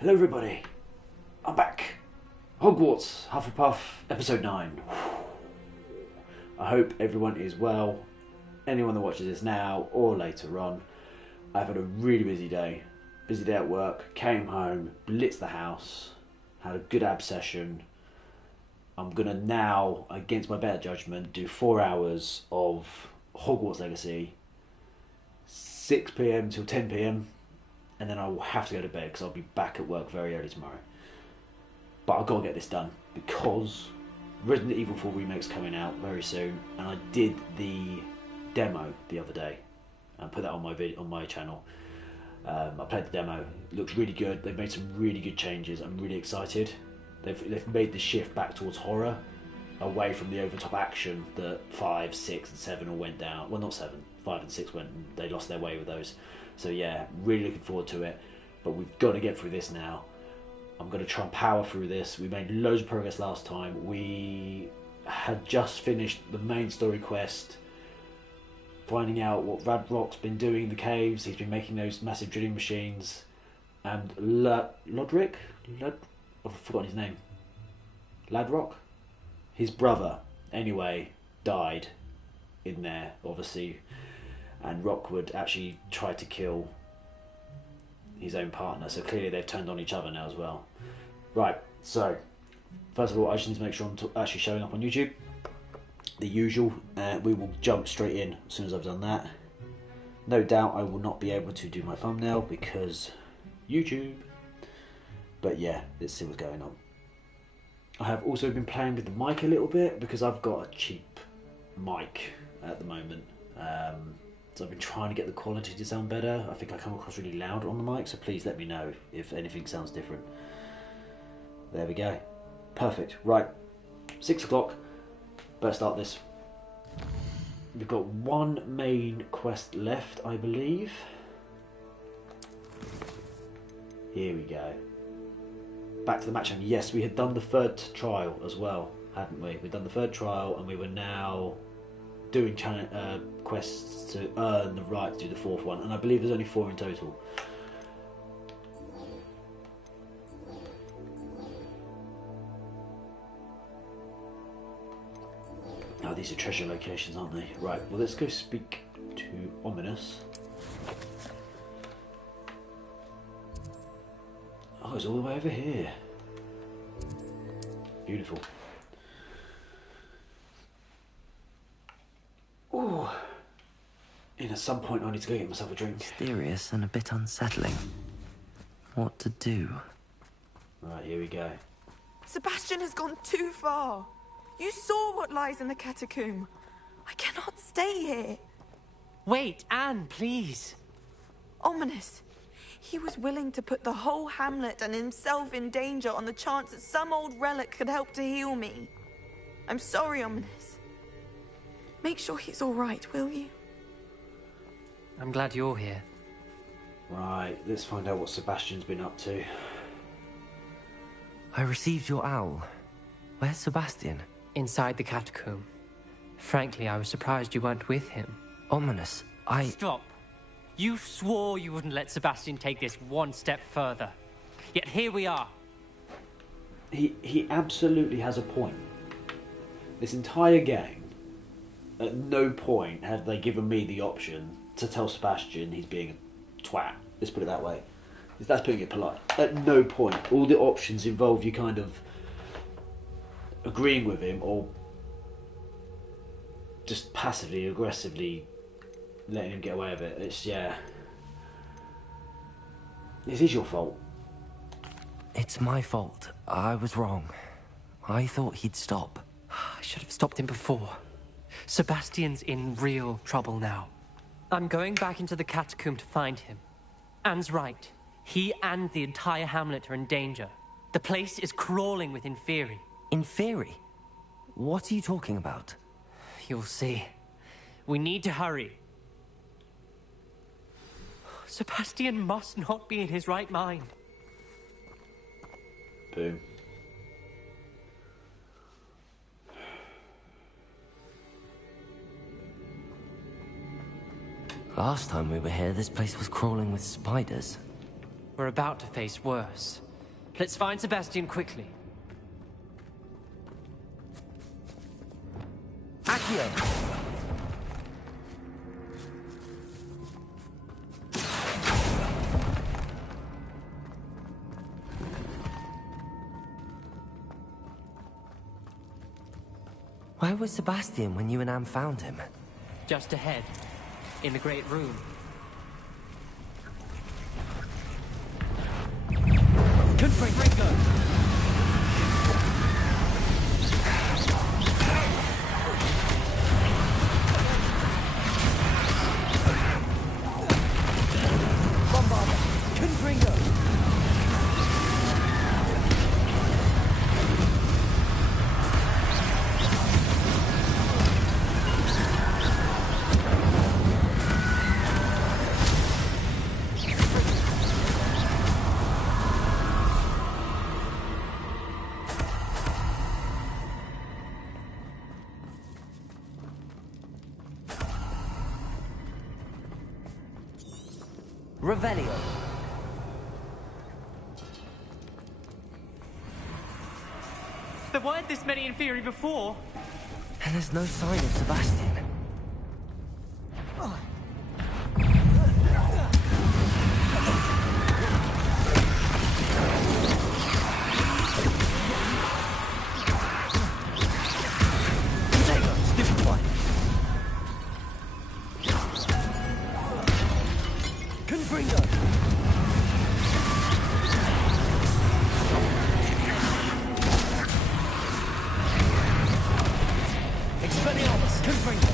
Hello everybody, I'm back. Hogwarts, Hufflepuff, episode 9. I hope everyone is well. Anyone that watches this now or later on. I've had a really busy day at work, came home, blitzed the house, had a good ab session. I'm going to now, against my better judgment, do 4 hours of Hogwarts Legacy, 6 PM till 10 PM. And then I will have to go to bed because I'll be back at work very early tomorrow. But I've got to get this done because Resident Evil 4 Remake's coming out very soon, and I did the demo the other day and put that on my channel. I played the demo. It looks really good. They've made some really good changes. I'm really excited. They've made the shift back towards horror, away from the over-top action that 5, 6, and 7 all went down. Well, not 7. 5 and 6 went. They lost their way with those. So yeah, really looking forward to it. But we've got to get through this now. I'm going to try and power through this. We made loads of progress last time. We had just finished the main story quest, finding out what Radrock's been doing in the caves. He's been making those massive drilling machines. And Lodric? I've forgotten his name. Ladrock? His brother, anyway, died in there, obviously. And Rockwood actually tried to kill his own partner, so clearly they've turned on each other now as well. Right, so first of all, I just need to make sure I'm actually showing up on YouTube. The usual, we will jump straight in as soon as I've done that. No doubt I will not be able to do my thumbnail because YouTube. But yeah, let's see what's going on. I have also been playing with the mic a little bit because I've got a cheap mic at the moment. So I've been trying to get the quality to sound better. I think I come across really loud on the mic, so please let me know if anything sounds different. There we go. Perfect. Right, 6 o'clock. Better start this. We've got one main quest left, I believe. Here we go. Back to the match. And yes, we had done the third trial as well, hadn't we? We'd done the third trial and we were now doing quests to earn the right to do the fourth one, and I believe there's only 4 in total. Oh, these are treasure locations, aren't they? Right, well, let's go speak to Ominous. Oh, it's all the way over here. Beautiful. Oh, and at some point I need to go get myself a drink. Mysterious and a bit unsettling. What to do? Right, here we go. Sebastian has gone too far. You saw what lies in the catacomb. I cannot stay here. Wait, Anne, please. Ominous. He was willing to put the whole hamlet and himself in danger on the chance that some old relic could help to heal me. I'm sorry, Ominous. Make sure he's all right, will you? I'm glad you're here. Right, let's find out what Sebastian's been up to. I received your owl. Where's Sebastian? Inside the catacomb. Frankly, I was surprised you weren't with him. Ominous, Stop. You swore you wouldn't let Sebastian take this one step further. Yet here we are. He absolutely has a point. This entire game, at no point have they given me the option to tell Sebastian he's being a twat. Let's put it that way. That's putting it polite. At no point. All the options involve you kind of agreeing with him or just passively, aggressively letting him get away with it. It's, yeah. This is your fault. it's my fault. I was wrong. I thought he'd stop. I should have stopped him before. Sebastian's in real trouble now. I'm going back into the catacomb to find him. Anne's right. He and the entire hamlet are in danger. The place is crawling with Inferi. Inferi? What are you talking about? You'll see. We need to hurry. Sebastian must not be in his right mind. Boom. Last time we were here, this place was crawling with spiders. We're about to face worse. Let's find Sebastian quickly. Accio! Where was Sebastian when you and Anne found him? Just ahead, in the Great Room. Confringo! Bombarda! Confringo! Revelio. There weren't this many in theory before. And there's no sign of Sebastian. Stupid one. Confringo. Expelliarmus. Confringo.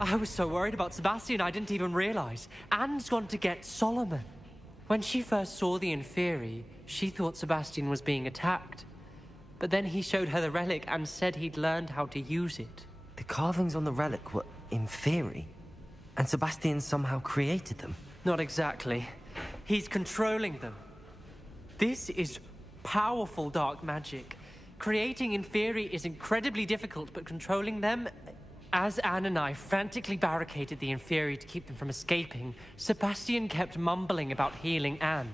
I was so worried about Sebastian, I didn't even realize. Anne's gone to get Solomon. When she first saw the Inferi, she thought Sebastian was being attacked. But then he showed her the relic and said he'd learned how to use it. The carvings on the relic were Inferi, and Sebastian somehow created them. Not exactly. He's controlling them. This is powerful dark magic. Creating Inferi is incredibly difficult, but controlling them... As Anne and I frantically barricaded the Inferi to keep them from escaping, Sebastian kept mumbling about healing Anne.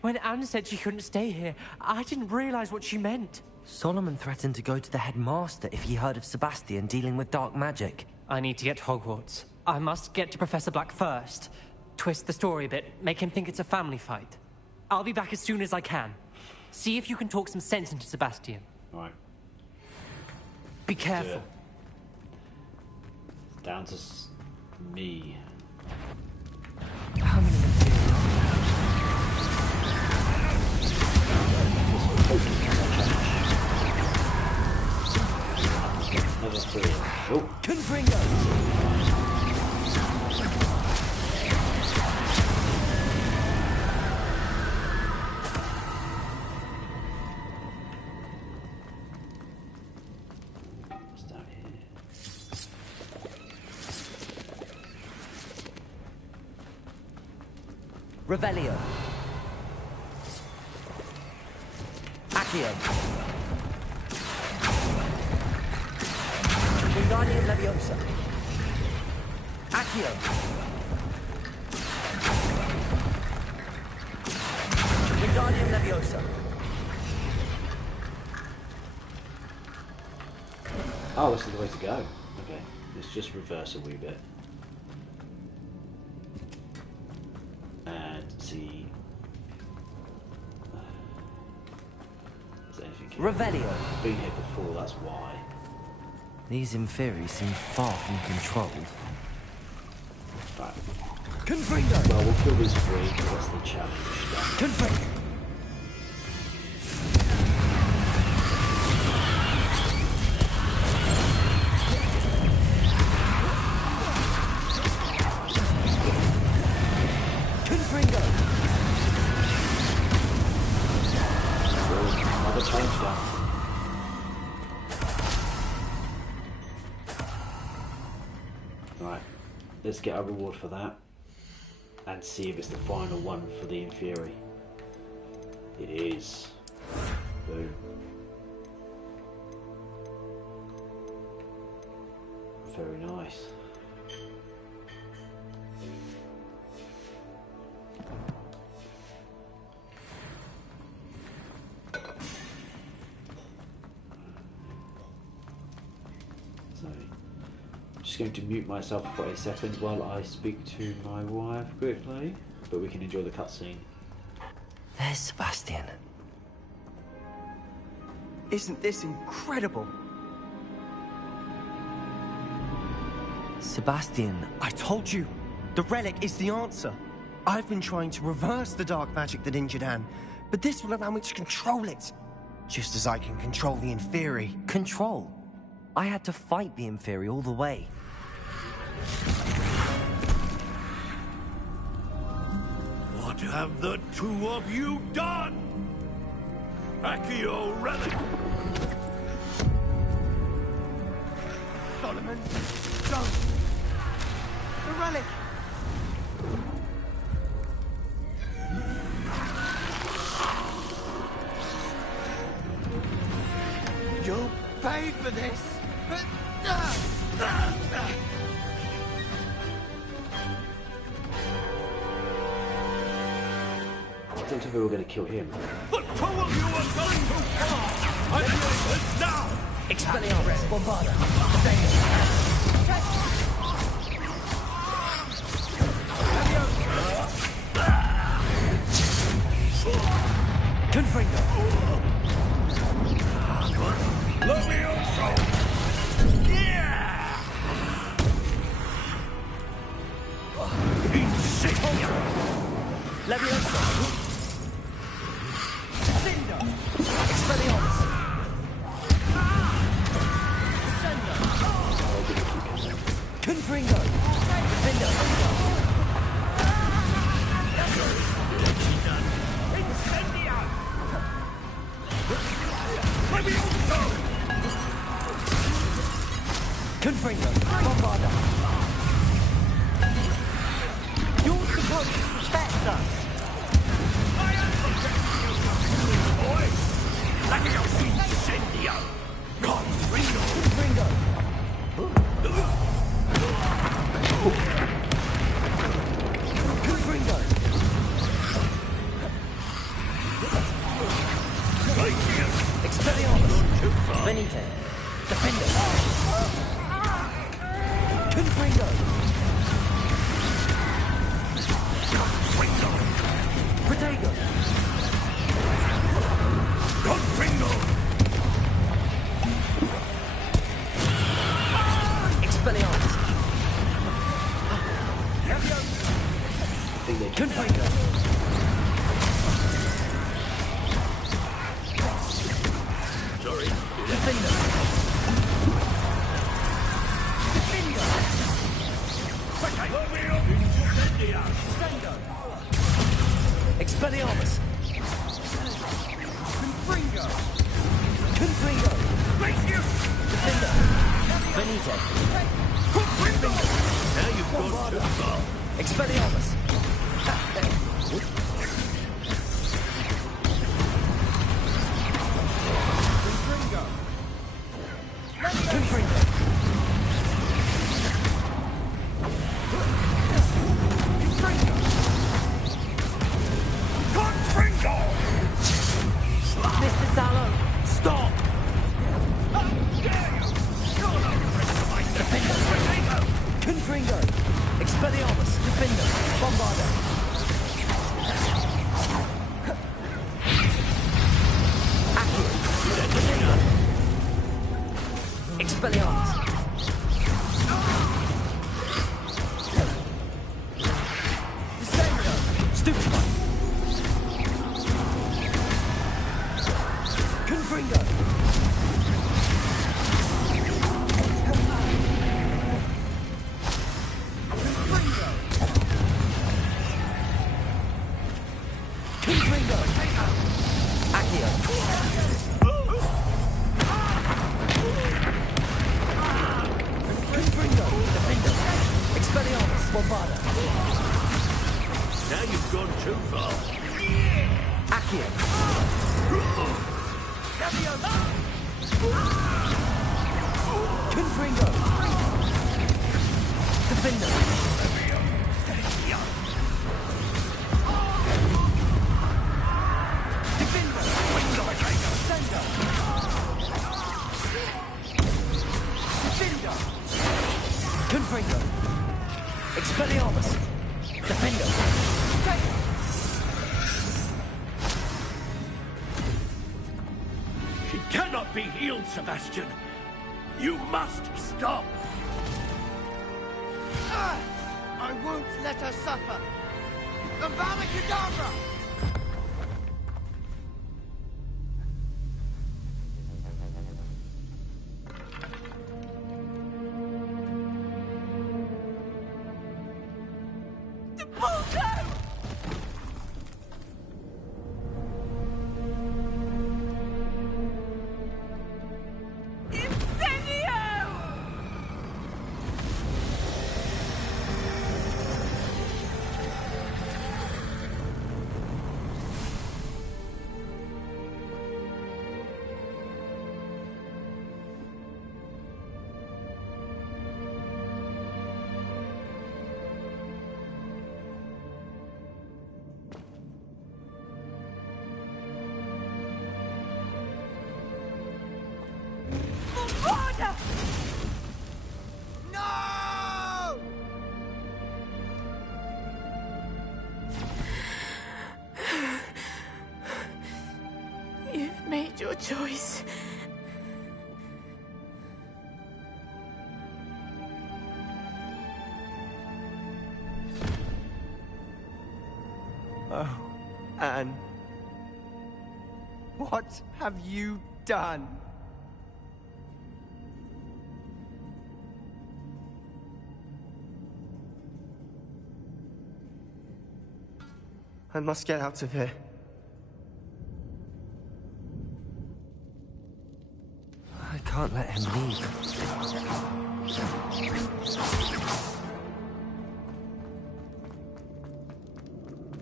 When Anne said she couldn't stay here, I didn't realize what she meant. Solomon threatened to go to the headmaster if he heard of Sebastian dealing with dark magic. I need to get to Hogwarts. I must get to Professor Black first. Twist the story a bit, make him think it's a family fight. I'll be back as soon as I can. See if you can talk some sense into Sebastian. Right. Be careful. Down to me. How many Another three. Oh. Confringo! What's down here? Revelio. Accio. Wingardium Leviosa. Accio. Wingardium Leviosa. Oh, this is the way to go. Okay, let's just reverse a wee bit. And see... Is there anything here? Revelio. Been here before, that's why. These Inferi seem far from controlled. Right. Confringo! Well, we'll kill these three, because that's the challenge. Confringo! Confringo! Another challenge done. Right, let's get our reward for that. And see if it's the final one for the Inferi. It is. Boom. Very nice. So, I'm just going to mute myself for a second while I speak to my wife quickly, but we can enjoy the cutscene. There's Sebastian. Isn't this incredible? Sebastian, I told you, the relic is the answer. I've been trying to reverse the dark magic that injured Anne, but this will allow me to control it. Just as I can control the Inferi. control. I had to fight the Inferi all the way. What have the two of you done? Accio relic! Solomon, don't! The relic! You'll pay for this! I don't think we were going to kill him. The two of you are going too far! I feel it now! Expelliarmus, Bombarda. Confringo. Levioso! Yeah! Insignia! Levioso. Expelliarmus. Confringo. Defender. Confringo. Bombarda. You're supposed to protect us. Levioso incendio! Confringo! Confringo. Confringo. Expelliarmus. Venite. Defender. Confringo. Protego. Confringo! Expelliarmus. I think they can. Confringo. Sorry. Defender. Defender. Levioso incendio! Expelliarmus. Confringo! Confringo. Thank you! Defender. Venite. Confringo! Now you've gone too far. Expelliarmus. Confringo! Confringo. Confringo! Mr. Sallow, stop! How dare you! Confringo! Now you've gone too far. Accio! Confringo! Defender! Confringo! Expelliarmus! Defender! She cannot be healed, Sebastian. You must stop. I won't let her suffer! Avada Kedavra! You've made your choice. Oh, Anne. What have you done? I must get out of here. I can't let him leave.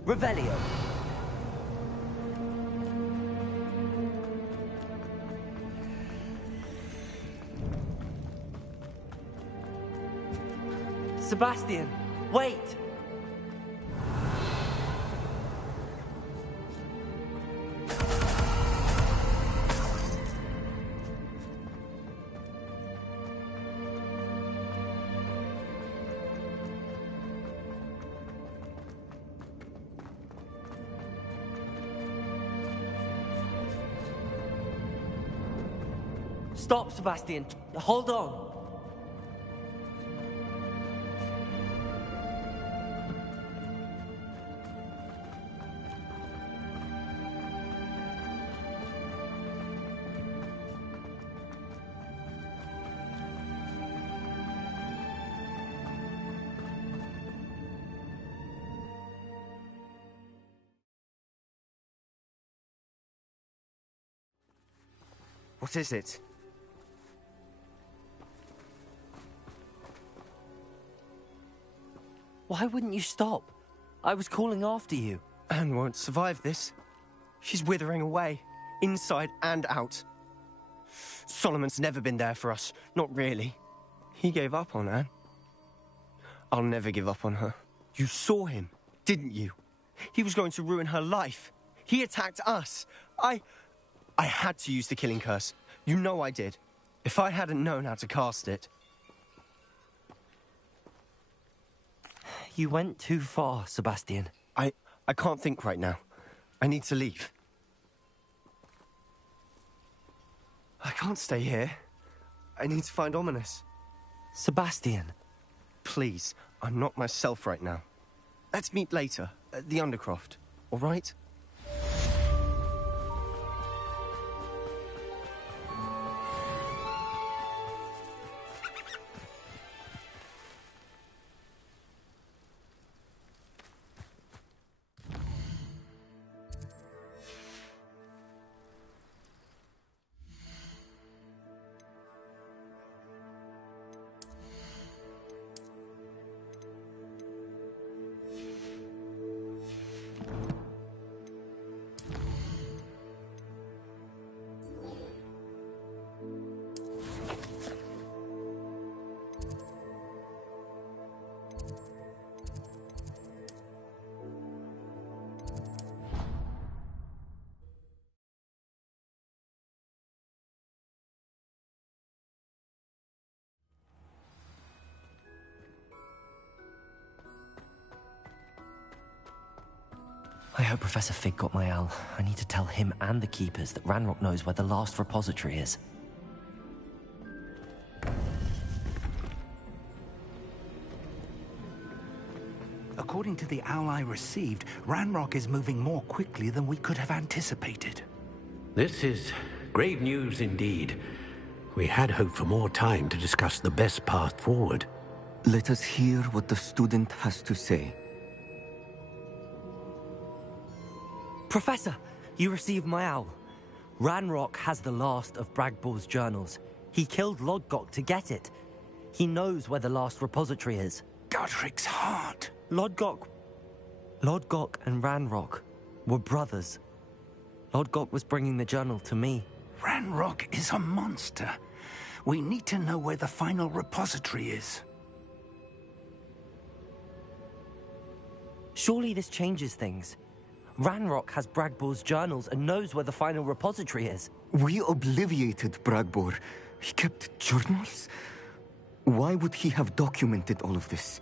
Revelio. Sebastian, wait! Stop, Sebastian. Hold on. What is it? Why wouldn't you stop? I was calling after you. Anne won't survive this. She's withering away, inside and out. Solomon's never been there for us, not really. He gave up on Anne. I'll never give up on her. You saw him, didn't you? He was going to ruin her life. He attacked us. I had to use the killing curse. You know I did. If I hadn't known how to cast it... You went too far, Sebastian. I can't think right now. I need to leave. I can't stay here. I need to find Ominous. Sebastian. Please, I'm not myself right now. Let's meet later, at the Undercroft, all right? hope Professor Fig got my owl. I need to tell him and the Keepers that Ranrock knows where the last repository is. According to the owl I received, Ranrock is moving more quickly than we could have anticipated. This is grave news indeed. We had hoped for more time to discuss the best path forward. Let us hear what the student has to say. Professor, you received my owl. Ranrock has the last of Bragbor's journals. He killed Lodgok to get it. He knows where the last repository is. Godric's heart. Lodgok and Ranrock were brothers. Lodgok was bringing the journal to me. Ranrock is a monster. We need to know where the final repository is. Surely this changes things. Ranrock has Bragbor's journals and knows where the final repository is. We obliviated Bragbor. He kept journals? Why would he have documented all of this?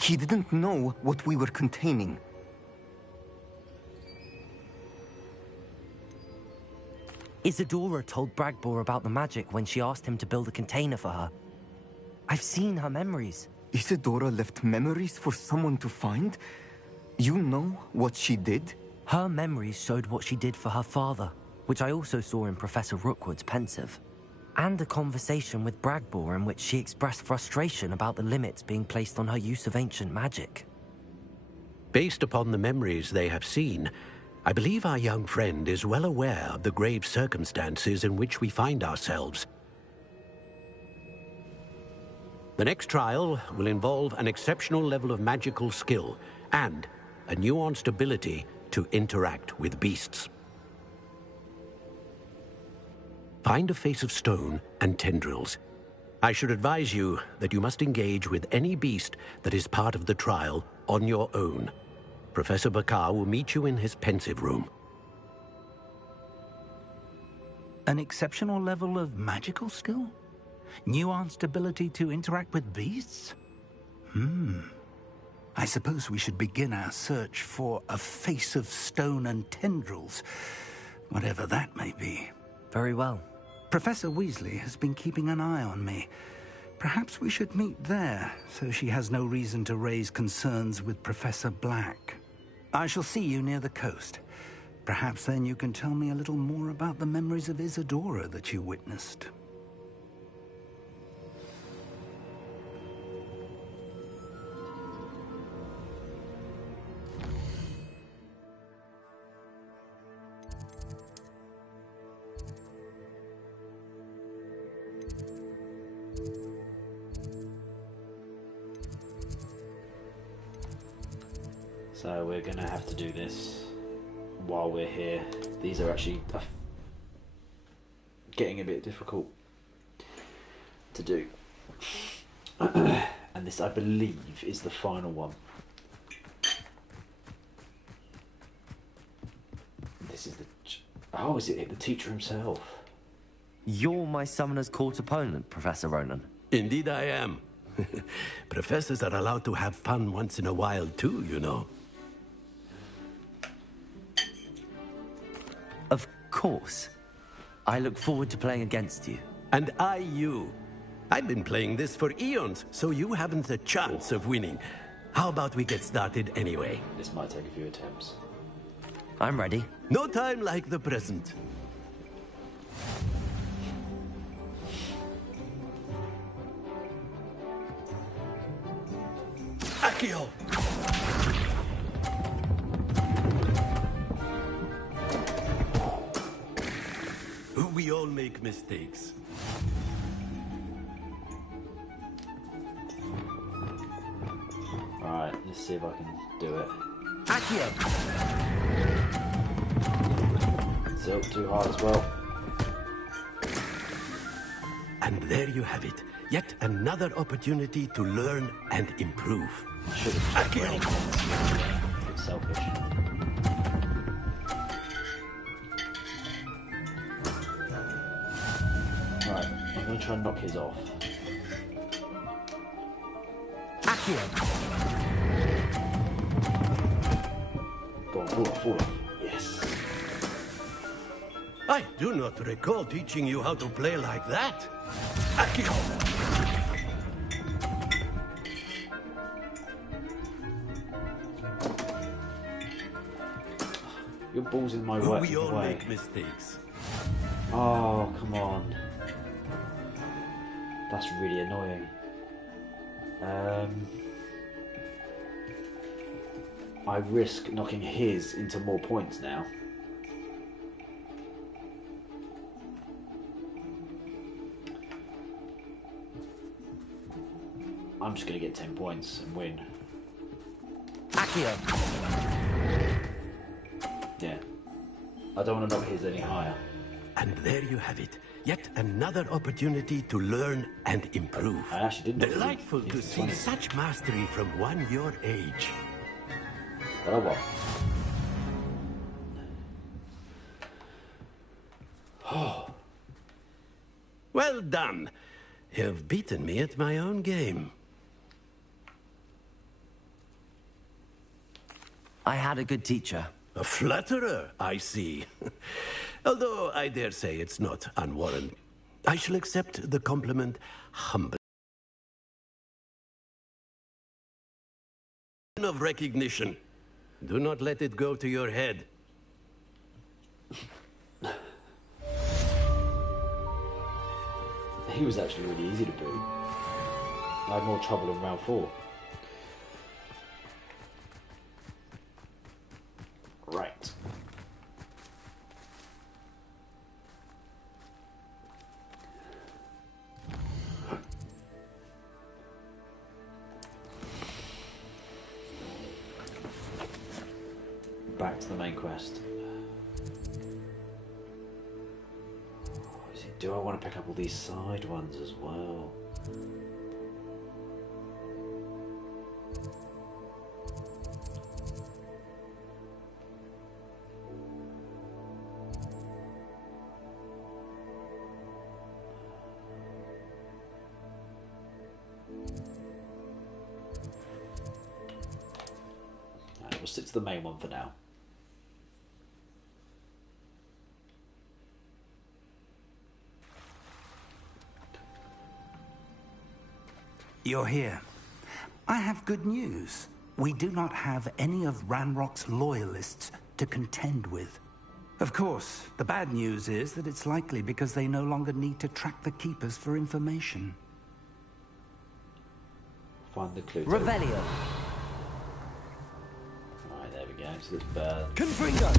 He didn't know what we were containing. Isadora told Bragbor about the magic when she asked him to build a container for her. I've seen her memories. Isadora left memories for someone to find? You know what she did? Her memories showed what she did for her father, which I also saw in Professor Rookwood's pensive. And a conversation with Bragbor in which she expressed frustration about the limits being placed on her use of ancient magic. Based upon the memories they have seen, I believe our young friend is well aware of the grave circumstances in which we find ourselves. The next trial will involve an exceptional level of magical skill and a nuanced ability to interact with beasts. Find a face of stone and tendrils. I should advise you that you must engage with any beast that is part of the trial on your own. Professor Bakar will meet you in his pensive room. An exceptional level of magical skill? Nuanced ability to interact with beasts? I suppose we should begin our search for a face of stone and tendrils, whatever that may be. Very well. Professor Weasley has been keeping an eye on me. Perhaps we should meet there, so she has no reason to raise concerns with Professor Black. I shall see you near the coast. Perhaps then you can tell me a little more about the memories of Isadora that you witnessed. So we're going to have to do this while we're here. These are actually getting a bit difficult to do. And this, I believe, is the final one. This is the... Oh, is it the teacher himself? You're my Summoner's Court opponent, Professor Ronan. Indeed I am. Professors are allowed to have fun once in a while too, you know. Of course. I look forward to playing against you. And I you. I've been playing this for eons, so you haven't a chance of winning. How about we get started anyway? This might take a few attempts. I'm ready. No time like the present. Accio! We all make mistakes. Alright, let's see if I can do it. Accio! Still too hard as well. And there you have it. Yet another opportunity to learn and improve. Should have Accio! been selfish. Right, I'm going to try and knock his off. Accio! Boom. Fall off. Yes. I do not recall teaching you how to play like that. Akio! Your ball's in my way. We all make mistakes. Oh, come on. That's really annoying. I risk knocking his into more points now. I'm just going to get 10 points and win. Accio! Yeah. I don't want to knock his any higher. And there you have it. Yet another opportunity to learn and improve. I actually didn't. Delightful to see such mastery from one your age. But I won. Oh. Well done. You've beaten me at my own game. I had a good teacher. A flatterer, I see. Although I dare say it's not unwarranted. I shall accept the compliment humbly. Of recognition. Do not let it go to your head. He was actually really easy to beat. I had more trouble in round 4. Right. Back to the main quest. Do I want to pick up all these side ones as well? Alright, we'll stick to the main one for now. You're here. I have good news. We do not have any of Ranrock's loyalists to contend with. Of course, the bad news is that it's likely because they no longer need to track the Keepers for information. Find the clue. Revelio. Alright, there we go. So this bird. Confringo!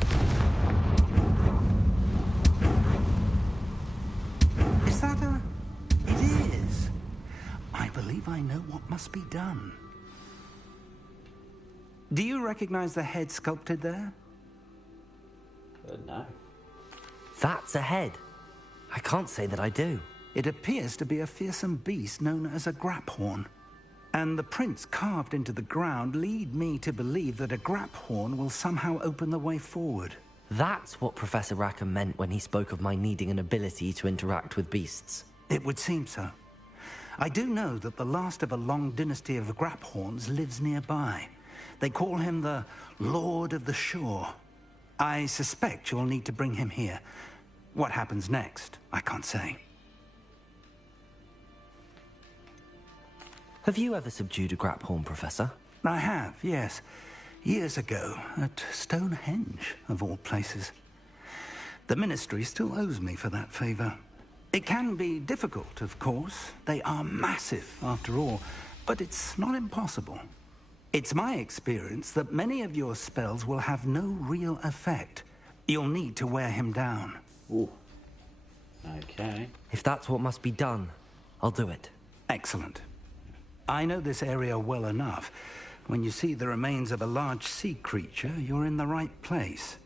Is that a... It is. I believe I know what must be done. Do you recognize the head sculpted there? No. That's a head. I can't say that I do. It appears to be a fearsome beast known as a graphorn. And the prints carved into the ground lead me to believe that a graphorn will somehow open the way forward. That's what Professor Rackham meant when he spoke of my needing an ability to interact with beasts. It would seem so. I do know that the last of a long dynasty of graphorns lives nearby. They call him the Lord of the Shore. I suspect you'll need to bring him here. What happens next, I can't say. Have you ever subdued a graphorn, Professor? I have, yes. Years ago, at Stonehenge, of all places. The Ministry still owes me for that favor. It can be difficult, of course. They are massive, after all, but it's not impossible. It's my experience that many of your spells will have no real effect. You'll need to wear him down. Ooh. Okay. If that's what must be done, I'll do it. Excellent. I know this area well enough. When you see the remains of a large sea creature, you're in the right place.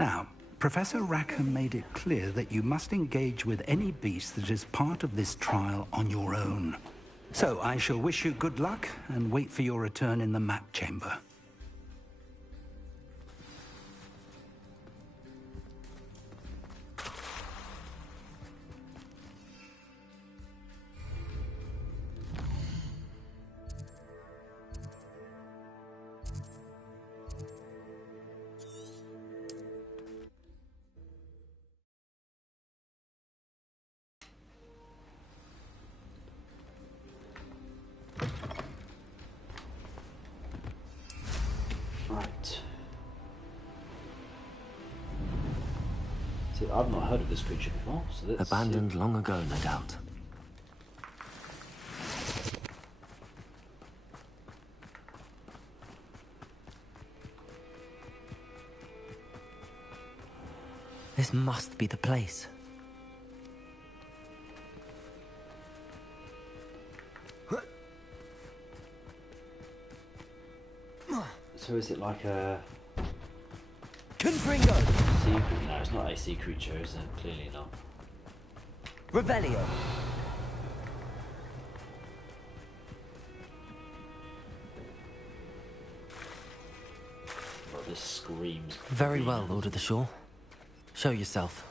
Now, Professor Rackham made it clear that you must engage with any beast that is part of this trial on your own. So I shall wish you good luck and wait for your return in the map chamber. See, I've not heard of this creature before, so let's Abandoned see. long ago, no doubt. This must be the place. So is it like a Confringo! sea creature? No, it's not a sea creature, is it? Clearly not. Revelio! Oh, this screams. Very well, Lord of the Shore. Show yourself.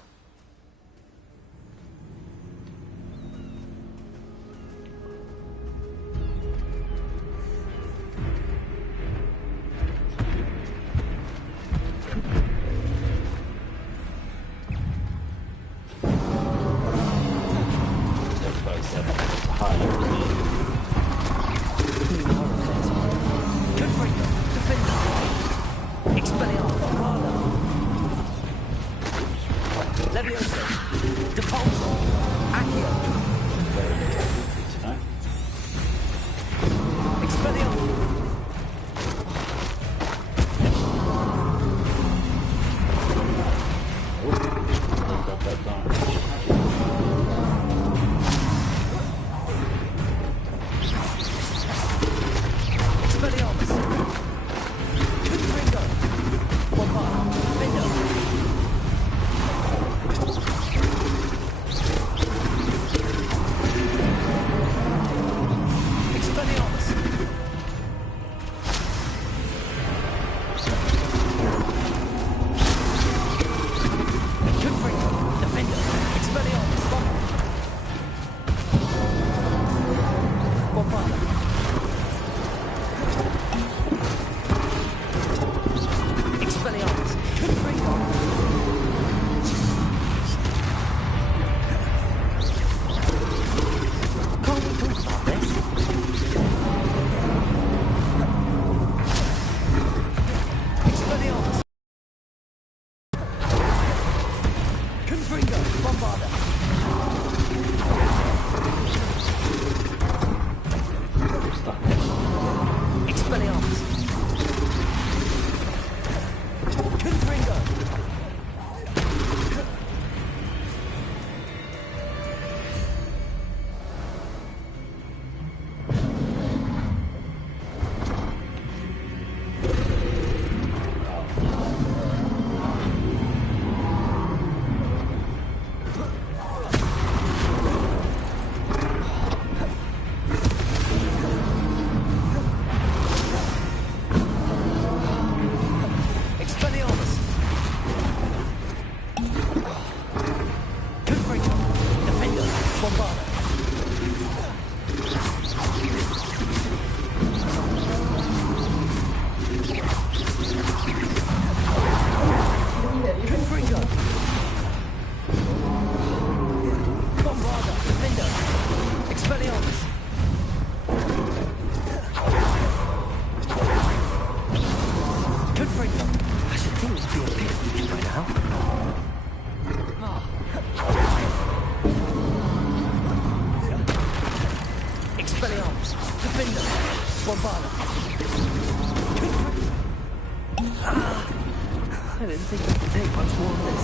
I didn't think it could take much more of this.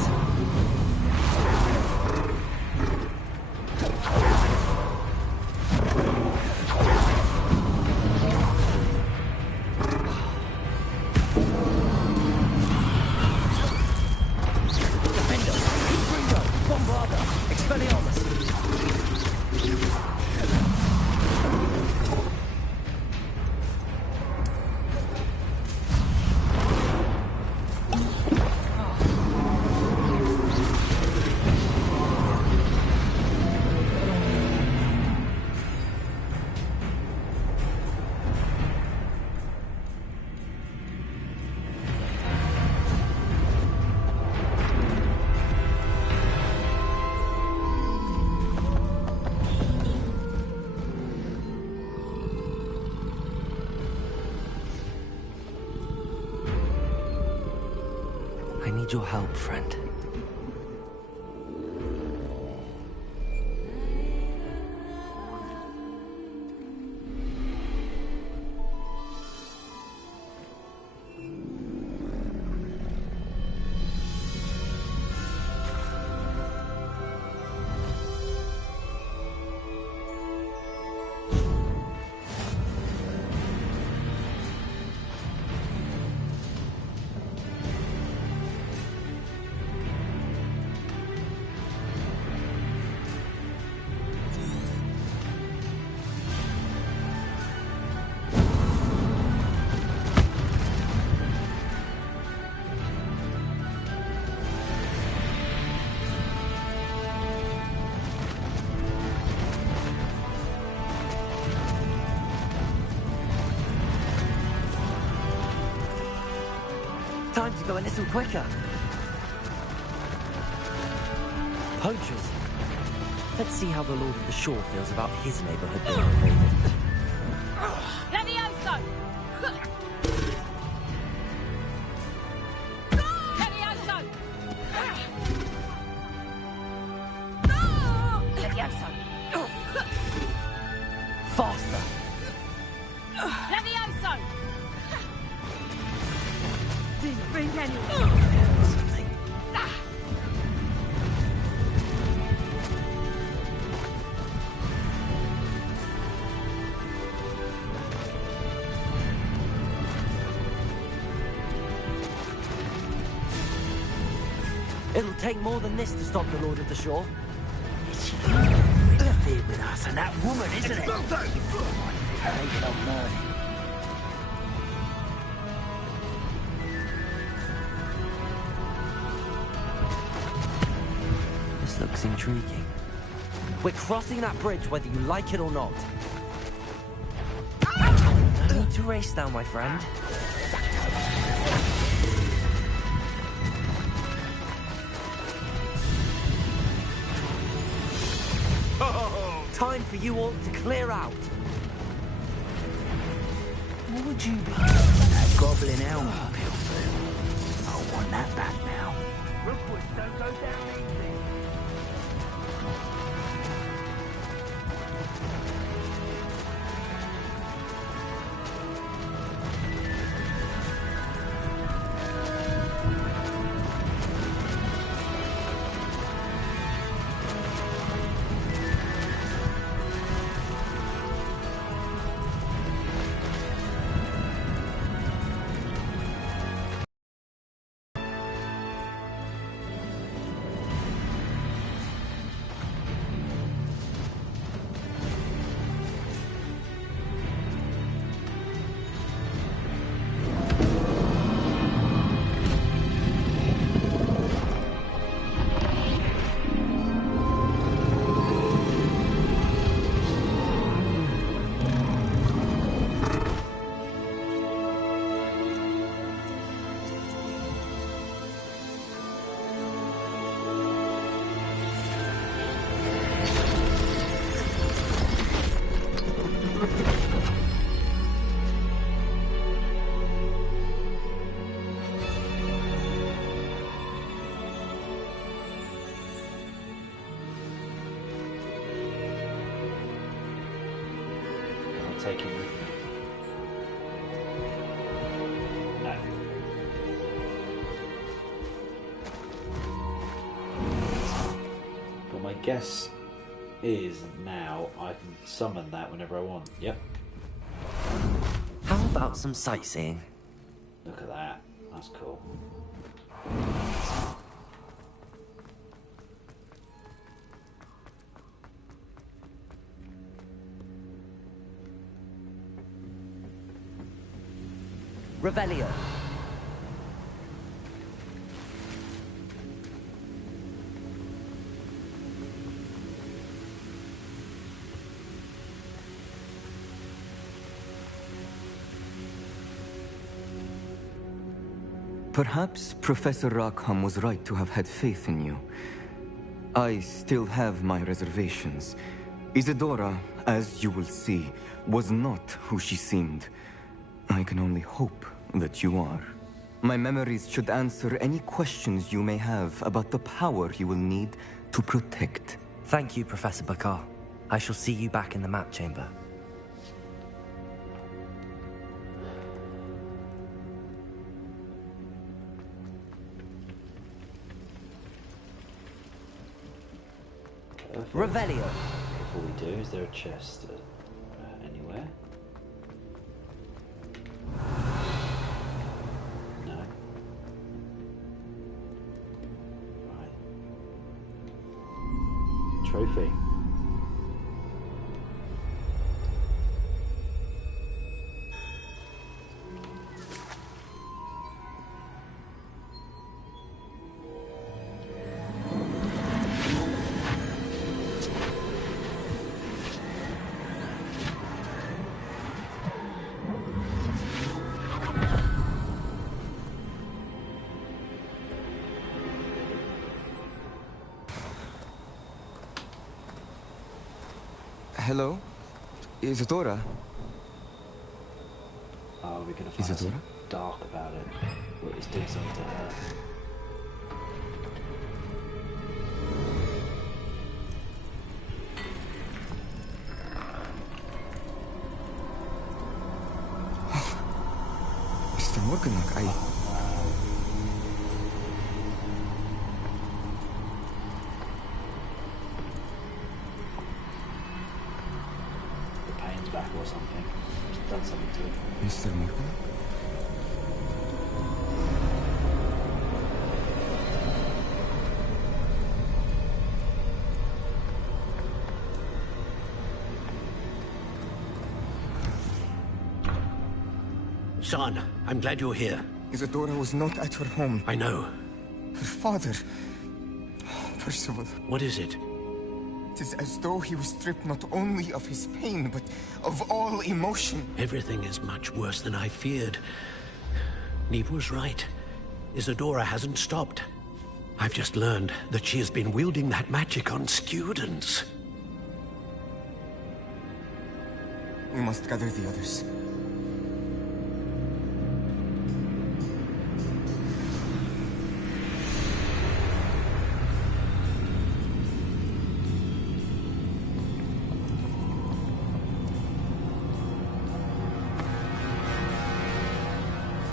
I need your help, friend. time to go a little quicker. Poachers. Let's see how the Lord of the Shore feels about his neighborhood being invaded. Levioso! Levioso! Levioso! Faster! Levioso! Didn't bring anyone. Something. It'll take more than this to stop the Lord of the Shore. It's you who interfered with us and that woman, isn't it? Take it on Merlin. This looks intriguing. We're crossing that bridge whether you like it or not. No need to race now, my friend. Time for you all to clear out. What would you be doing with that goblin helmet of yours? I want that back now. Rookwood, don't go down easy. Take him with me. No. But my guess is now I can summon that whenever I want. Yep. How about some sightseeing? Look at that. That's cool. Revelio. Perhaps Professor Rackham was right to have had faith in you. I still have my reservations. Isadora, as you will see, was not who she seemed. I can only hope that you are. My memories should answer any questions you may have about the power you will need to protect. Thank you, Professor Bakar. I shall see you back in the map chamber. Revelio. Before we do, is there a chest anywhere? No. Right. Trophy. Hello? Isadora? Oh, we're gonna find out something dark about it. What is doing something to her. Mr. Morganach, The pain's back or something. It's done something to it. Mr. Morganach? Son, I'm glad you're here. Isadora was not at her home. I know. Her father... Percival. What is it? It is as though he was stripped not only of his pain, but of all emotion. Everything is much worse than I feared. Neve was right. Isadora hasn't stopped. I've just learned that she has been wielding that magic on students. We must gather the others.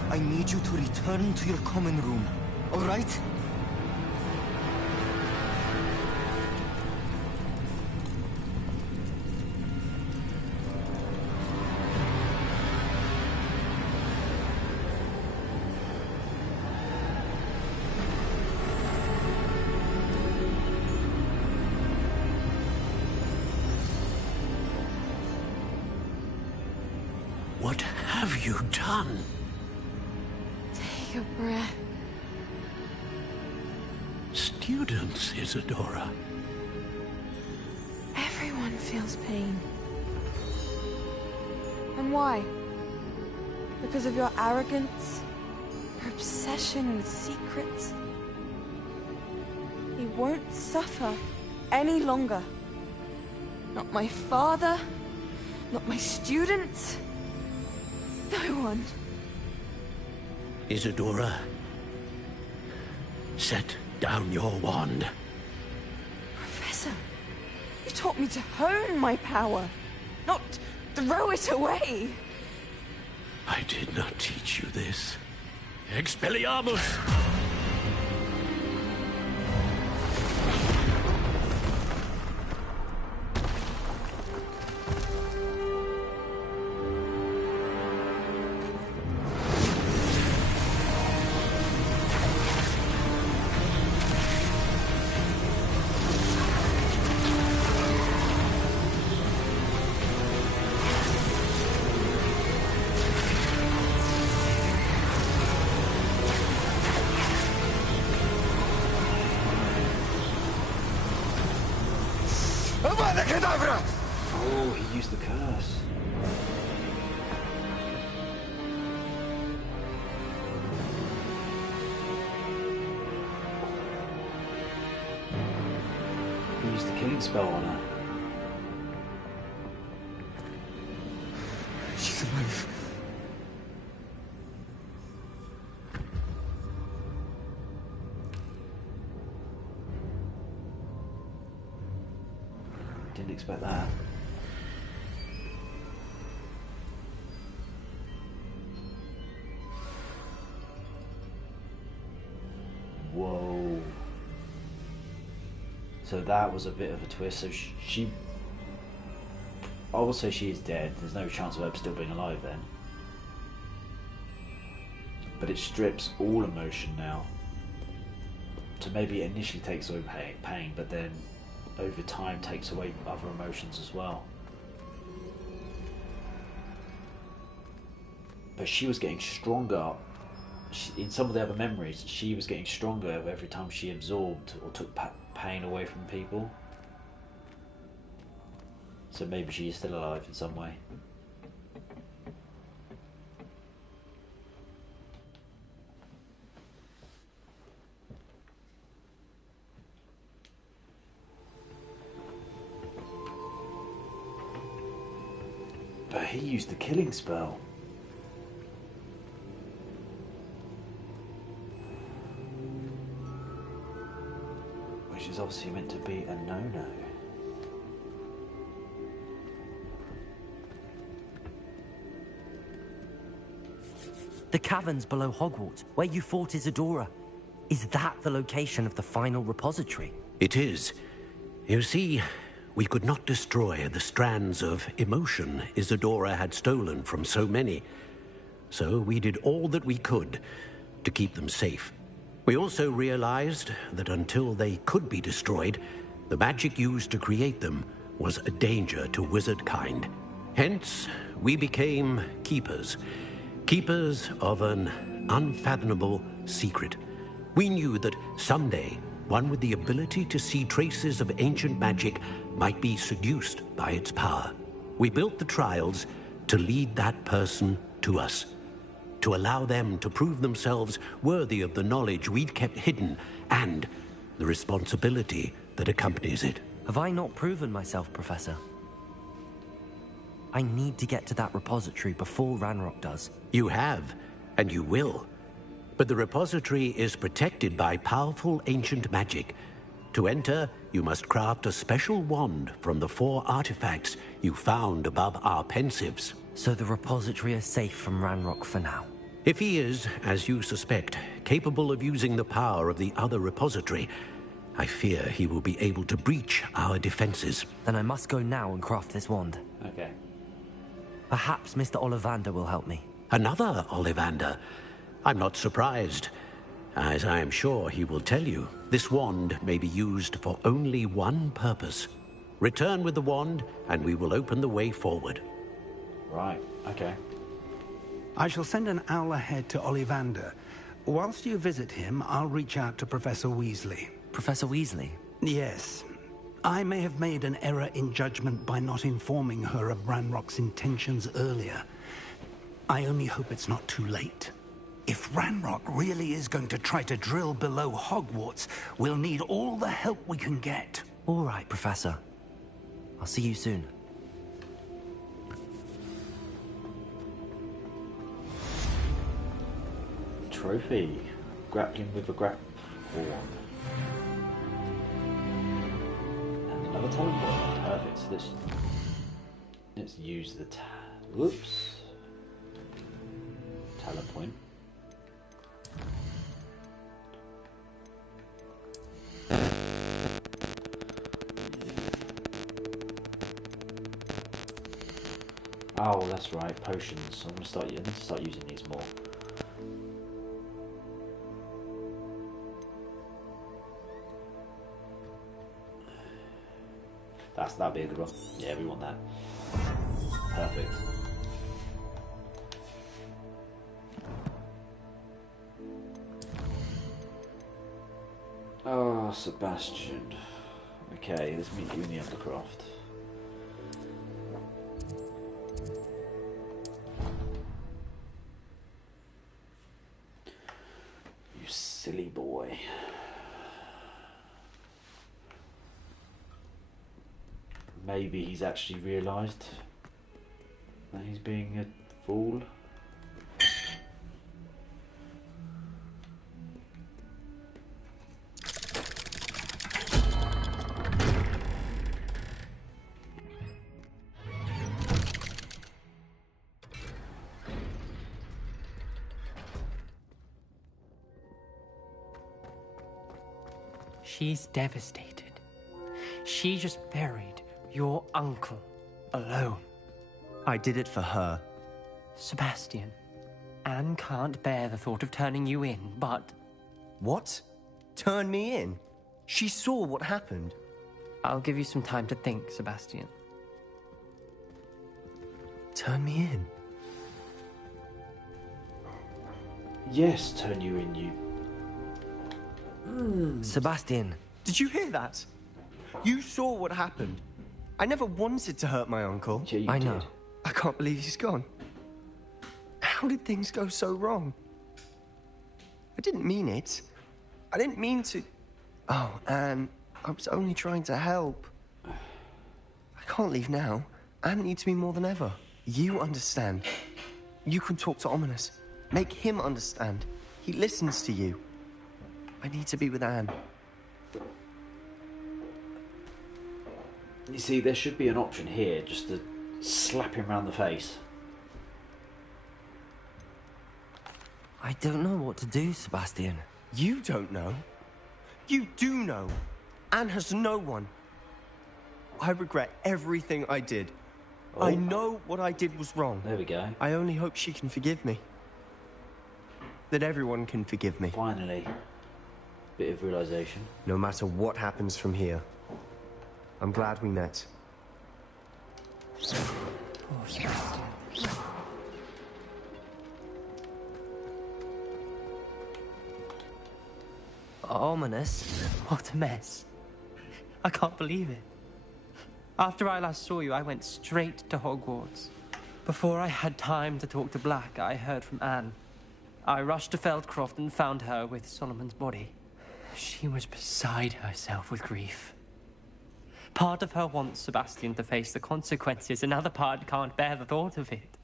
I need you to return to your common room, all right? What have you done? Take a breath. Students, Isadora. Everyone feels pain. And why? Because of your arrogance? Your obsession with secrets? He won't suffer any longer. Not my father, not my students, no one. Isadora, set down your wand. Professor, you taught me to hone my power, not throw it away. I did not teach you this. Expelliarmus! Oh, he used the curse. He used the killing spell on her. She's alive. Didn't expect that. Whoa. So that was a bit of a twist. So she I would say she is dead. There's no chance of her still being alive then. But it strips all emotion now. So maybe it initially takes away pain, but then over time takes away other emotions as well. But she was getting stronger. In some of the other memories, she was getting stronger every time she absorbed or took pain away from people. So maybe she is still alive in some way. he used the killing spell. Which is obviously meant to be a no-no. The caverns below Hogwarts, where you fought Isadora. Is that the location of the final repository? It is. You see, we could not destroy the strands of emotion Isadora had stolen from so many. So we did all that we could to keep them safe. We also realized that until they could be destroyed, the magic used to create them was a danger to wizard kind. Hence, we became keepers. Keepers of an unfathomable secret. We knew that someday, one with the ability to see traces of ancient magic might be seduced by its power. We built the trials to lead that person to us, to allow them to prove themselves worthy of the knowledge we'd kept hidden and the responsibility that accompanies it. Have I not proven myself, Professor? I need to get to that repository before Ranrock does. You have, and you will. But the repository is protected by powerful ancient magic. To enter, you must craft a special wand from the 4 artifacts you found above our pensives. So the repository is safe from Ranrock for now. If he is, as you suspect, capable of using the power of the other repository, I fear he will be able to breach our defenses. Then I must go now and craft this wand. Okay. Perhaps Mr. Ollivander will help me. Another Ollivander? I'm not surprised. As I am sure he will tell you, this wand may be used for only one purpose. Return with the wand, and we will open the way forward. Right, okay. I shall send an owl ahead to Ollivander. Whilst you visit him, I'll reach out to Professor Weasley. Professor Weasley? Yes. I may have made an error in judgment by not informing her of Ranrock's intentions earlier. I only hope it's not too late. If Ranrock really is going to try to drill below Hogwarts, we'll need all the help we can get. All right, Professor. I'll see you soon. Trophy. Grappling with a grap horn. And another talent point. Perfect. So let's use the talent point. Oh, that's right, potions. I'm gonna start using these more. That'll be a good one. Yeah, we want that. Perfect. Oh, Sebastian. Okay, let's meet you in the Undercroft. You silly boy. Maybe he's actually realised that he's being a fool. She's devastated. She just buried your uncle alone. I did it for her. Sebastian, Anne can't bear the thought of turning you in, but... What? Turn me in? She saw what happened. I'll give you some time to think, Sebastian. Turn me in? Yes, turn you in, you. Sebastian. Did you hear that? You saw what happened. I never wanted to hurt my uncle. Yeah, you I did. know. I can't believe he's gone. How did things go so wrong? I didn't mean it. I didn't mean to... Oh, Anne, I was only trying to help. I can't leave now. Anne needs me more than ever. You understand. You can talk to Ominous. Make him understand. He listens to you. I need to be with Anne. You see, there should be an option here just to slap him round the face. I don't know what to do, Sebastian. You don't know. You do know. Anne has no one. I regret everything I did. Oh. I know what I did was wrong. There we go. I only hope she can forgive me. That everyone can forgive me. Finally. Bit of realisation. No matter what happens from here. I'm glad we met. Ominous? What a mess. I can't believe it. After I last saw you, I went straight to Hogwarts. Before I had time to talk to Black, I heard from Anne. I rushed to Feldcroft and found her with Solomon's body. She was beside herself with grief. Part of her wants Sebastian to face the consequences, another part can't bear the thought of it.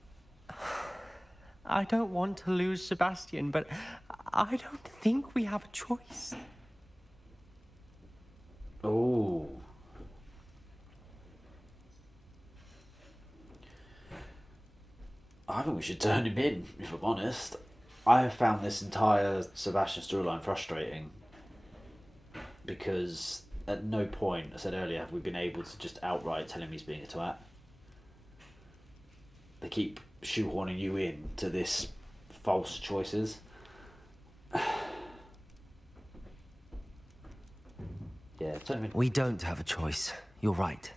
I don't want to lose Sebastian, but I don't think we have a choice. Oh. I think we should turn him in, if I'm honest. I have found this entire Sebastian storyline frustrating because at no point, I said earlier, have we been able to just outright tell him he's being a twat. They keep shoehorning you in to this false choices. Yeah, turn him in. We don't have a choice. You're right.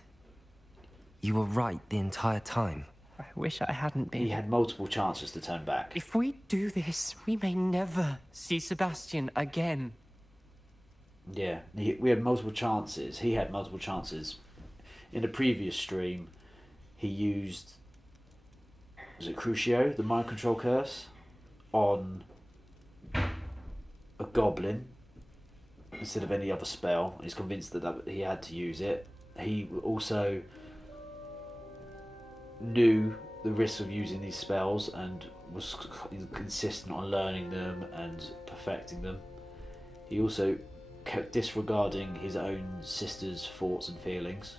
You were right the entire time. I wish I hadn't been. He had multiple chances to turn back. If we do this, we may never see Sebastian again. Yeah, we had multiple chances. He had multiple chances. In the previous stream, he used, was it Crucio, the mind control curse, on a goblin instead of any other spell. He's convinced that he had to use it. He also knew the risks of using these spells and was consistent on learning them and perfecting them. He also kept disregarding his own sister's thoughts and feelings.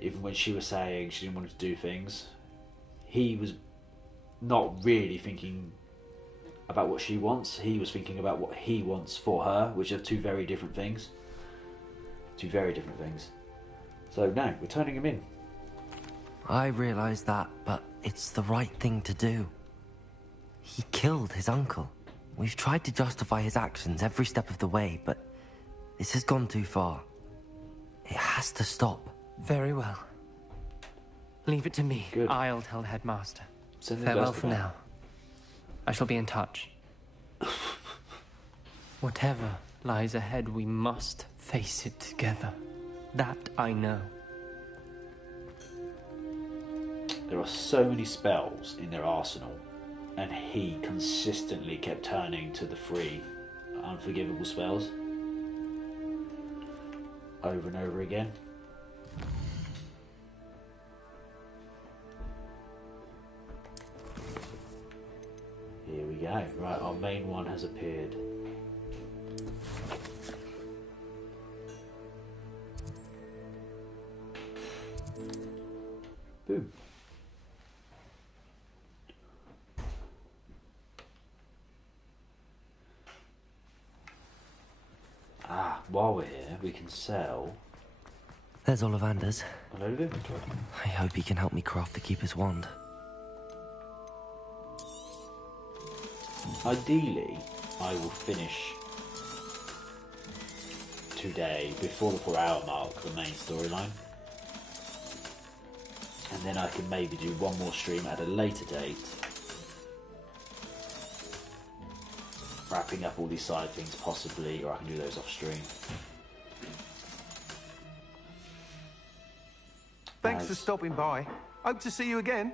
Even when she was saying she didn't want to do things, he was not really thinking about what she wants. He was thinking about what he wants for her, which are two very different things. Two very different things. So no, we're turning him in. I realise that, but it's the right thing to do. He killed his uncle. We've tried to justify his actions every step of the way, but this has gone too far. It has to stop. Very well. Leave it to me. Good. I'll tell the headmaster. Send the Farewell best for of now. I shall be in touch. Whatever lies ahead, we must face it together. That I know. There are so many spells in their arsenal, and he consistently kept turning to the three unforgivable spells over and over again. Here we go. Right, our main one has appeared. Boom. While we're here, we can sell There's Ollivander's. a load of inventory. I hope he can help me craft the Keeper's Wand. Ideally, I will finish today before the 4-hour mark, the main storyline. And then I can maybe do one more stream at a later date, wrapping up all these side things possibly, or I can do those off stream. Thanks for stopping by. Hope to see you again.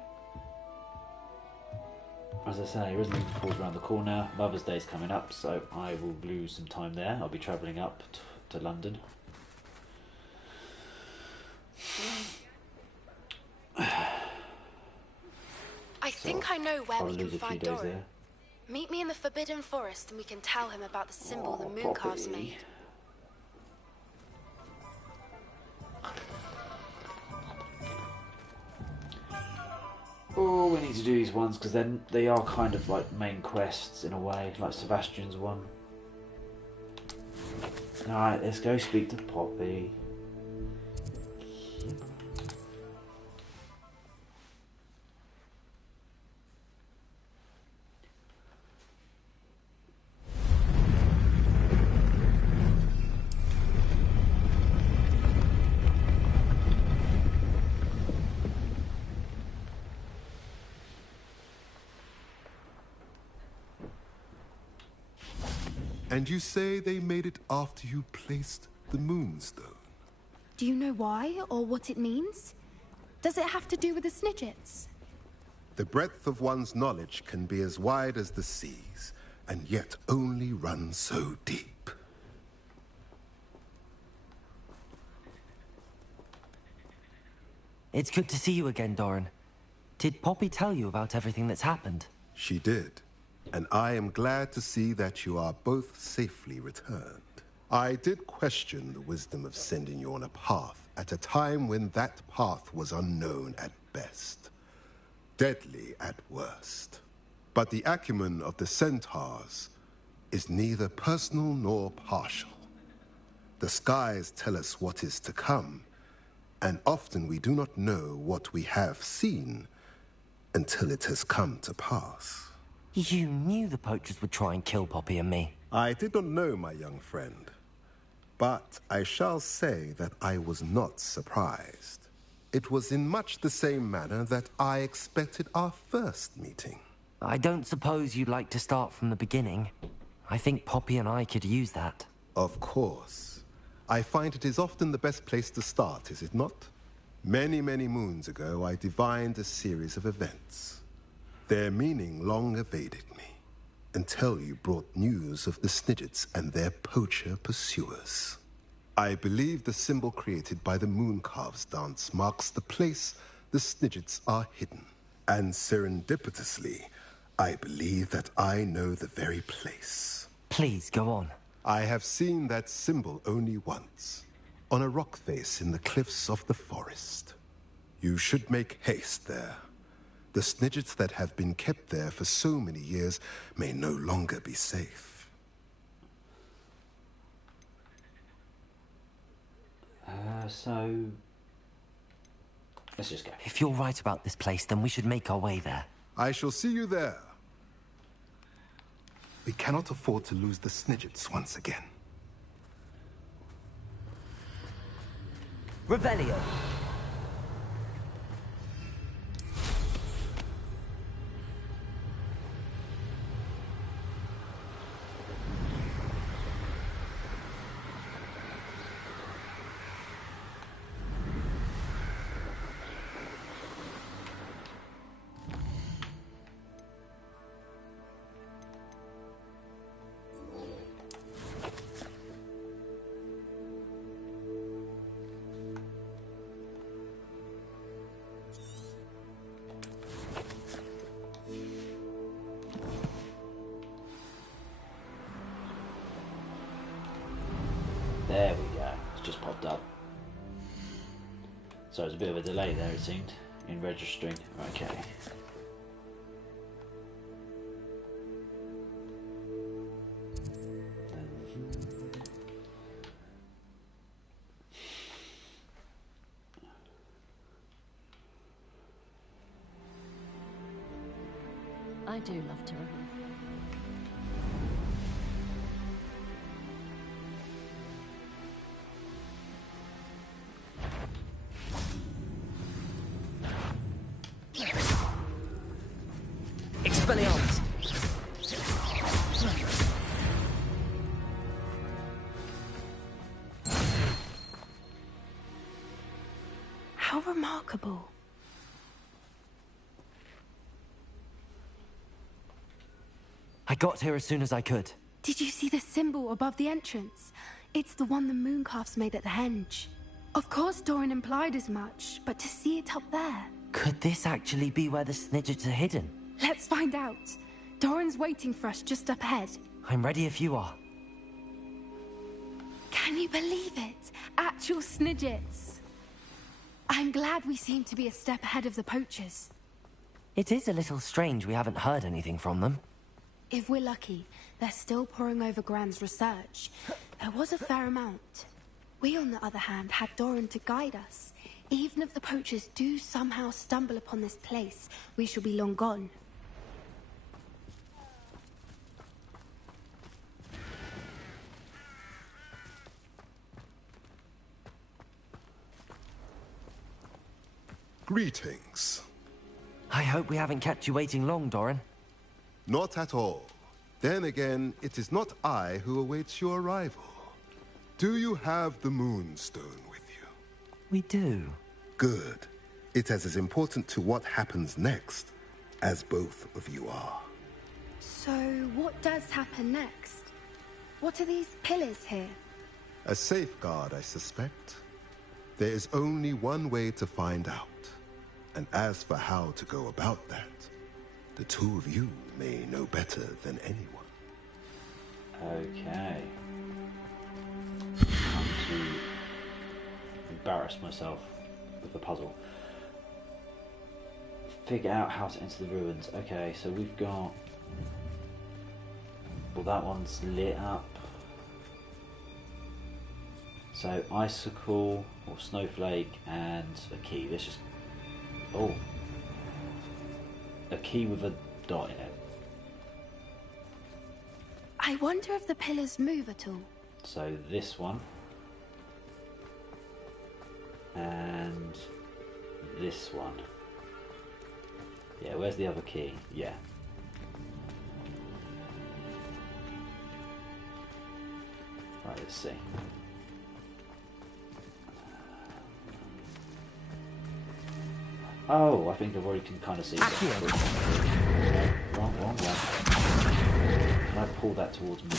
As I say, Resident Evil 4 is around the corner. Mother's Day's coming up, so I will lose some time there. I'll be travelling up to London. think I know where I'll we can lose a few find days Doran. there. Meet me in the Forbidden Forest and we can tell him about the symbol the Mooncalves made. Oh, we need to do these ones because then they are kind of like main quests in a way, like Sebastian's one. Alright, let's go speak to Poppy. And you say they made it after you placed the Moonstone? Do you know why, or what it means? Does it have to do with the Snidgets? The breadth of one's knowledge can be as wide as the seas, and yet only run so deep. It's good to see you again, Doran. Did Poppy tell you about everything that's happened? She did, and I am glad to see that you are both safely returned. I did question the wisdom of sending you on a path at a time when that path was unknown at best, deadly at worst. But the acumen of the centaurs is neither personal nor partial. The skies tell us what is to come, and often we do not know what we have seen until it has come to pass. You knew the poachers would try and kill Poppy and me. I did not know, my young friend, but I shall say that I was not surprised. It was in much the same manner that I expected our first meeting. I don't suppose you'd like to start from the beginning. I think Poppy and I could use that. Of course. I find it is often the best place to start, is it not? Many, many moons ago, I divined a series of events. Their meaning long evaded me, until you brought news of the Snidgets and their poacher pursuers. I believe the symbol created by the Mooncalves dance marks the place the Snidgets are hidden. And serendipitously, I believe that I know the very place. Please, go on. I have seen that symbol only once, on a rock face in the cliffs of the forest. You should make haste there. The Snidgets that have been kept there for so many years may no longer be safe. So... let's just go. If you're right about this place, then we should make our way there. I shall see you there. We cannot afford to lose the Snidgets once again. Revelio. There we go. It's just popped up. So there's a bit of a delay there, it seemed, in registering. Okay. I do love to run. Expelliarmus! How remarkable. I got here as soon as I could. Did you see the symbol above the entrance? It's the one the Mooncalves made at the henge. Of course Doran implied as much, but to see it up there... Could this actually be where the Snidgets are hidden? Let's find out. Doran's waiting for us just up ahead. I'm ready if you are. Can you believe it? Actual Snidgets. I'm glad we seem to be a step ahead of the poachers. It is a little strange we haven't heard anything from them. If we're lucky, they're still poring over Gran's research. There was a fair amount. We, on the other hand, had Doran to guide us. Even if the poachers do somehow stumble upon this place, we shall be long gone. Greetings. I hope we haven't kept you waiting long, Doran. Not at all. Then again, it is not I who awaits your arrival. Do you have the Moonstone with you? We do. Good. It is as important to what happens next as both of you are. So, what does happen next? What are these pillars here? A safeguard, I suspect. There is only one way to find out. And as for how to go about that, the two of you may know better than anyone. Okay. Time to embarrass myself with the puzzle. Figure out how to enter the ruins. Okay, so we've got... Well, that one's lit up. So, icicle, or snowflake, and a key. Let's just... Oh. A key with a dot in it. I wonder if the pillars move at all. So this one. And this one. Yeah, where's the other key? Yeah. Right, let's see. Oh, I think I've already can kind of see that. No, wrong one. Can I pull that towards me?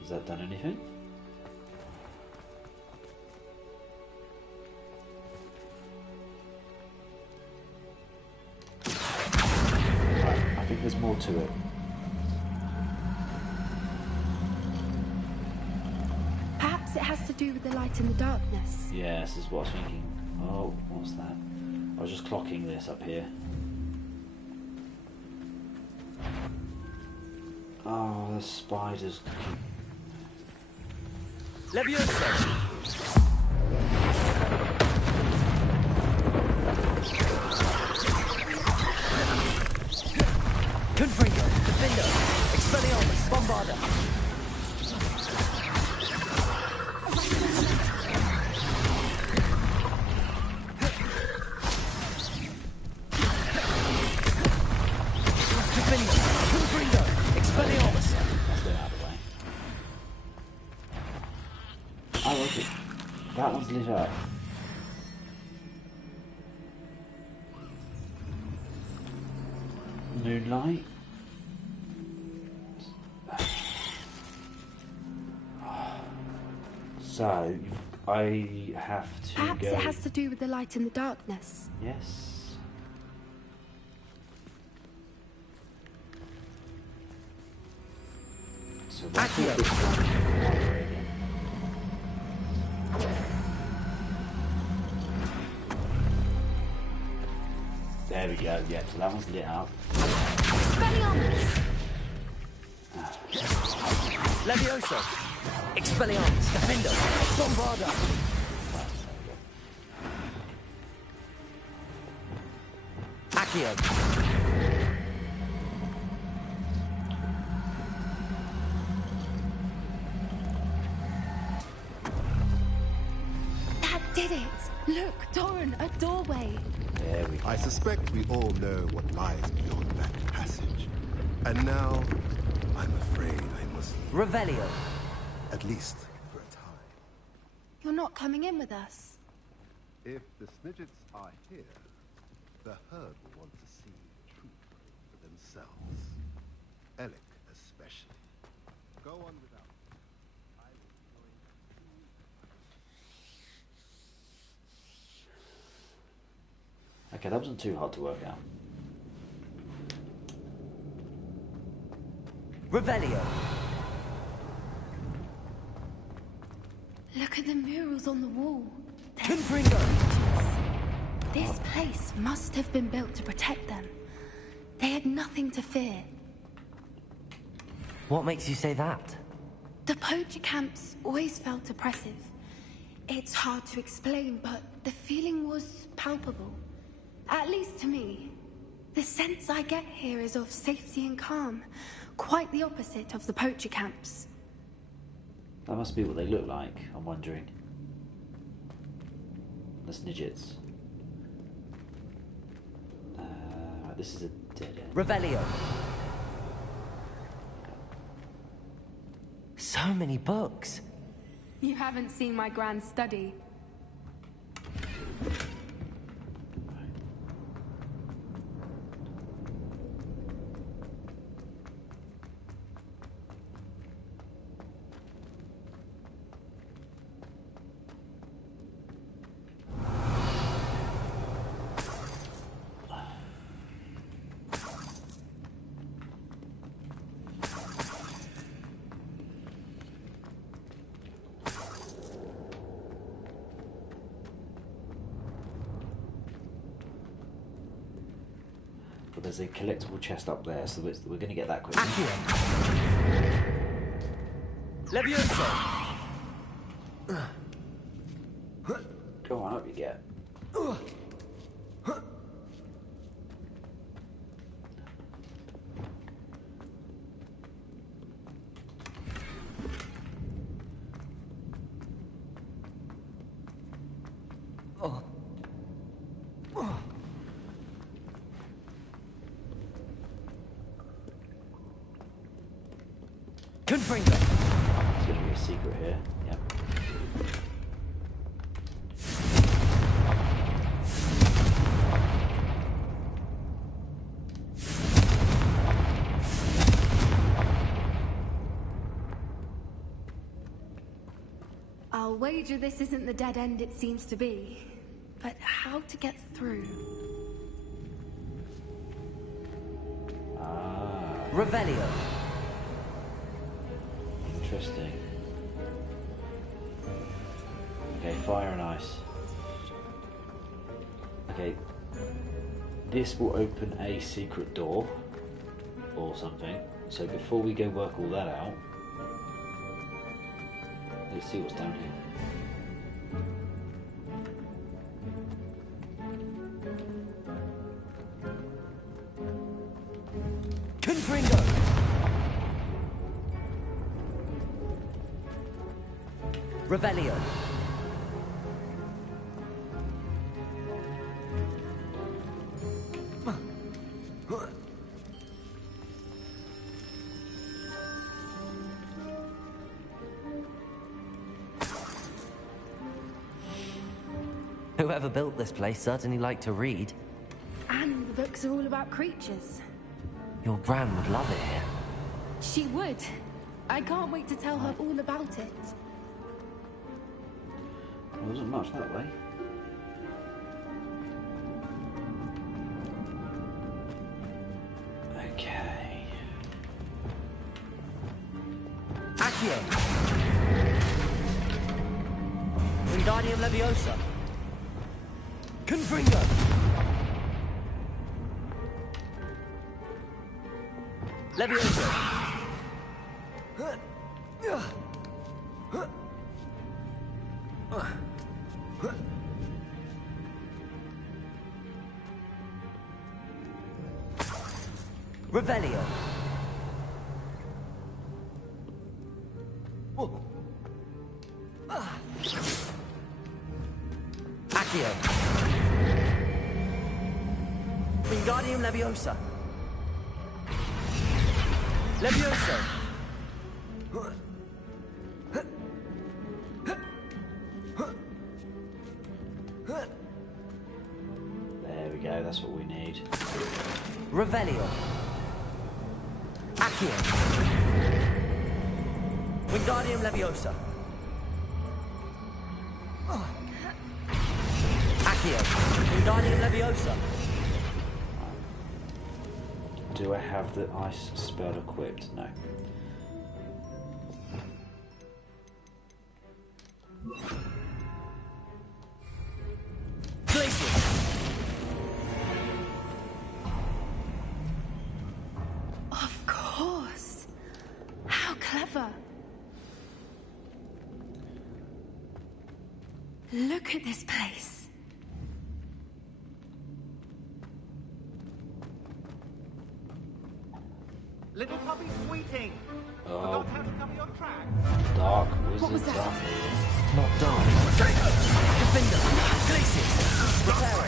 Has that done anything? I think there's more to it. Perhaps it has to do with the light in the darkness. Yeah, this is what I was thinking. Oh, what's that? I was just clocking this up here. Oh, the spiders. Leviosa! Confringo, Defender, Expelliarmus, Bombarda. Defender, Confringo, Expelliarmus. Let's get out of the way. Oh, okay. That one's lit up. Moonlight. So, I have to Perhaps go... it has to do with the light in the darkness. Yes. So what's this one? There we go, yeah, so that one's lit up. Expelliarmus! Leviosa, Expelliarmus, Defender, Bombarda. Accio. That did it! Look, Doran, a doorway. There we go. I suspect we all know what lies beyond that passage. And now, I'm afraid I must leave. Revelio. At least for a time. You're not coming in with us. If the Snidgets are here, The herd will want to see the truth for themselves. Alec especially. Go on without me. I will be going in 2 weeks. Okay, that wasn't too hard to work out. Revelio. Look at the murals on the wall. Confringo. This place must have been built to protect them. They had nothing to fear. What makes you say that? The poacher camps always felt oppressive. It's hard to explain, but the feeling was palpable. At least to me. The sense I get here is of safety and calm. Quite the opposite of the poacher camps. That must be what they look like, I'm wondering. The Snidgets. Right, this is a dead end. Revelio. So many books. You haven't seen my grand study. But there's a collectible chest up there, so we're going to get that quick. Levioso. Go on, up you get. Confringo. There's going to be a secret here. Yep. I'll wager this isn't the dead end it seems to be. But how to get through? Revelio. Interesting. Okay, fire and ice. Okay, this will open a secret door or something. So before we go work all that out, let's see what's down here. Confringo. Revelio. Whoever built this place certainly liked to read. And the books are all about creatures. Your Gran would love it here. She would. I can't wait to tell her all about it. There wasn't much that way. Okay. Accio. Wingardium Leviosa. Confringo. Leviosa. Revelio. Accio. Wingardium Leviosa. Levioso. There we go, that's what we need. Revelio. Accio. Wingardium Leviosa. Accio. Wingardium Leviosa. Do I have the ice spell equipped? No. Of course. How clever. Look at this place. Little puppy sweeting. Oh. Forgot how to cover your track. Dark wizard. What was that? Not dark. Defender. Glacius. Repair.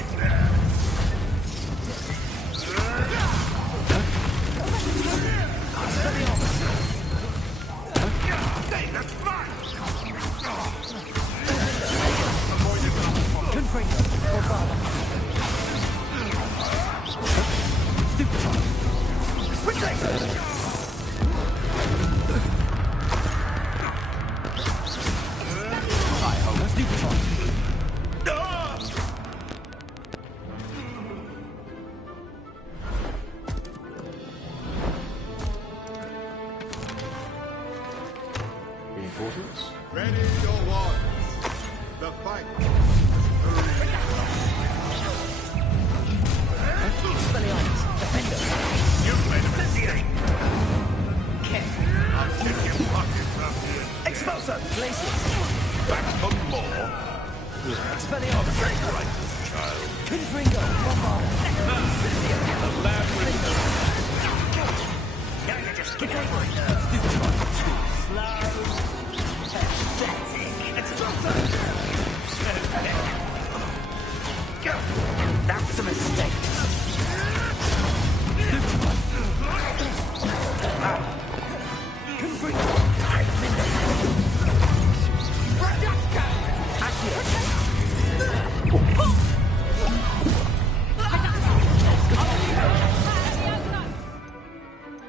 Reinforcements. Ready your wands. The fight. You've made a mistake. I'll check your pockets up here. Expulso. Glacius. Back for more. Expelliarmus. Righteous child. Confringo. The lab Now you're just getting my nerves. Too slow. Pathetic. Expulso. That's a mistake.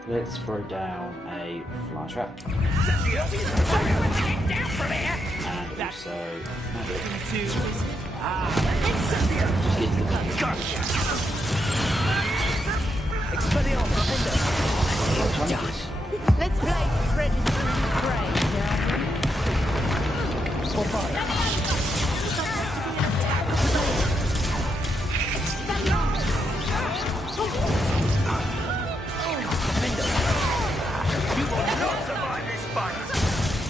Let's throw down a fly trap. And also magic. Let's play Fred Pray now. You will not survive this fight!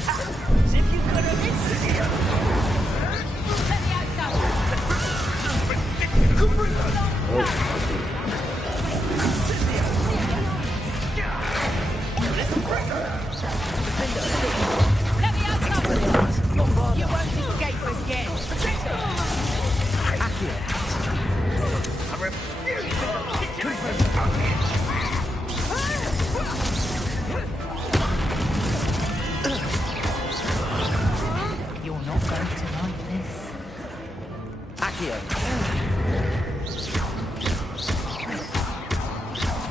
As if you could have Insidia! You won't escape us yet. I refuse to You're not going to like this. Accio.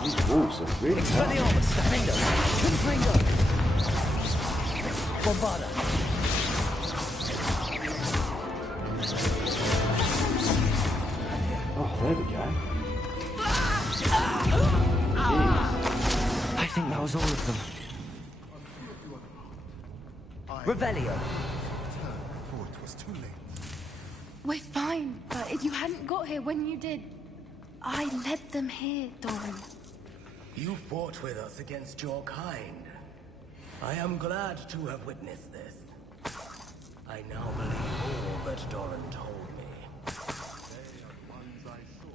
These wolves are really tough. Expelliarmus. Defender. Confringo. Bombarda. Oh, there we go. I think that was all of them. Revelio. Before it was too late. We're fine, but if you hadn't got here when you did, I led them here, Doran. You fought with us against your kind. I am glad to have witnessed this. I now believe all that Doran told me. They are ones I saw.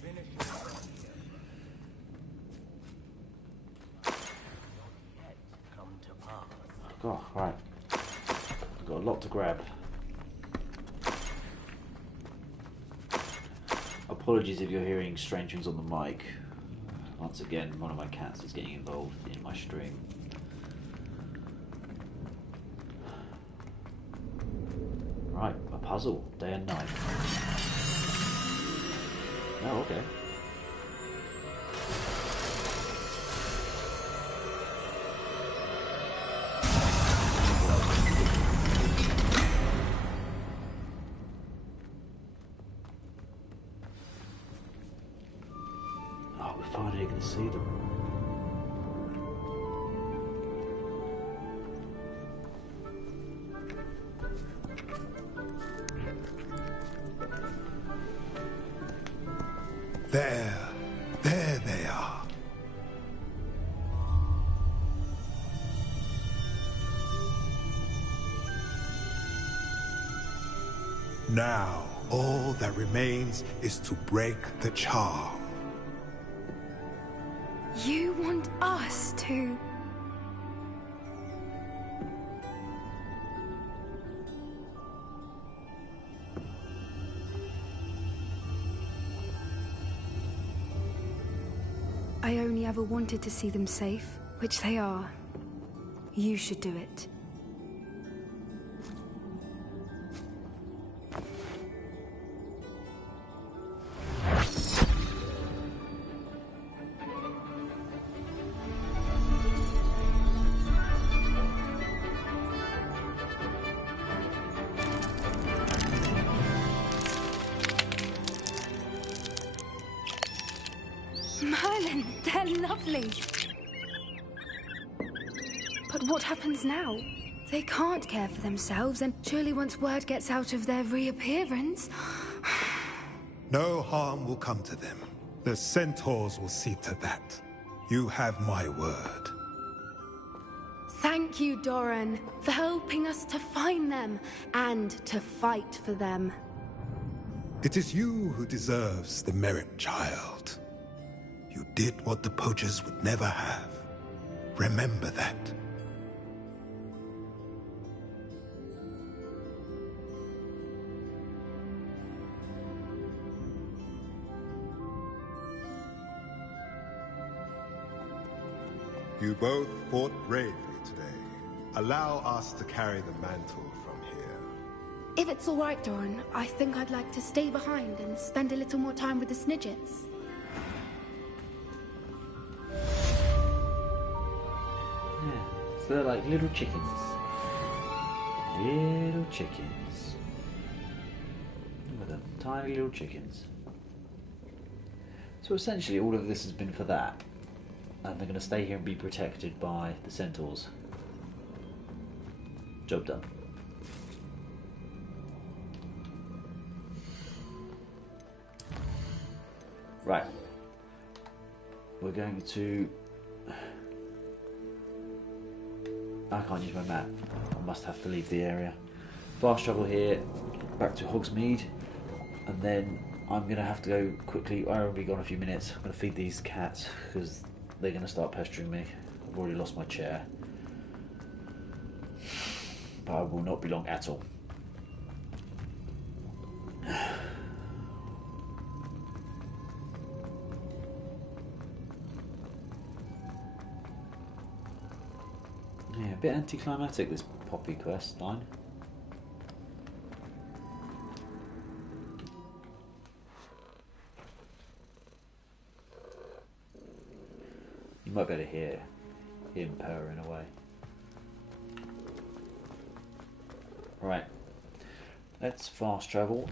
Finish your work here. Not yet come to pass. Oh, right. I've got a lot to grab. Apologies if you're hearing strange things on the mic. Once again, one of my cats is getting involved in my stream. Right, a puzzle, day and night. Oh, okay. Oh, we're finally going to see them. There they are. Now, all that remains is to break the charm. You want us to... I only ever wanted to see them safe, which they are. You should do it. Merlin, they're lovely. But what happens now? They can't care for themselves, and surely once word gets out of their reappearance... No harm will come to them. The centaurs will see to that. You have my word. Thank you, Doran, for helping us to find them and to fight for them. It is you who deserves the merit, child. You did what the poachers would never have. Remember that. You both fought bravely today. Allow us to carry the mantle from here. If it's all right, Doran, I think I'd like to stay behind and spend a little more time with the Snidgets. Yeah, so they're like little chickens. Little chickens. Look at them, tiny little chickens. So essentially all of this has been for that. And they're going to stay here and be protected by the centaurs. Job done. Right. We're going to... I can't use my map. I must have to leave the area. Fast travel here, back to Hogsmeade, and then I'm going to have to go quickly. I've already gone a few minutes. I'm going to feed these cats because they're going to start pestering me. I've already lost my chair. But I will not be long at all. Yeah, a bit anticlimactic, this Poppy quest line. You might be able to hear him purring away. Right, let's fast travel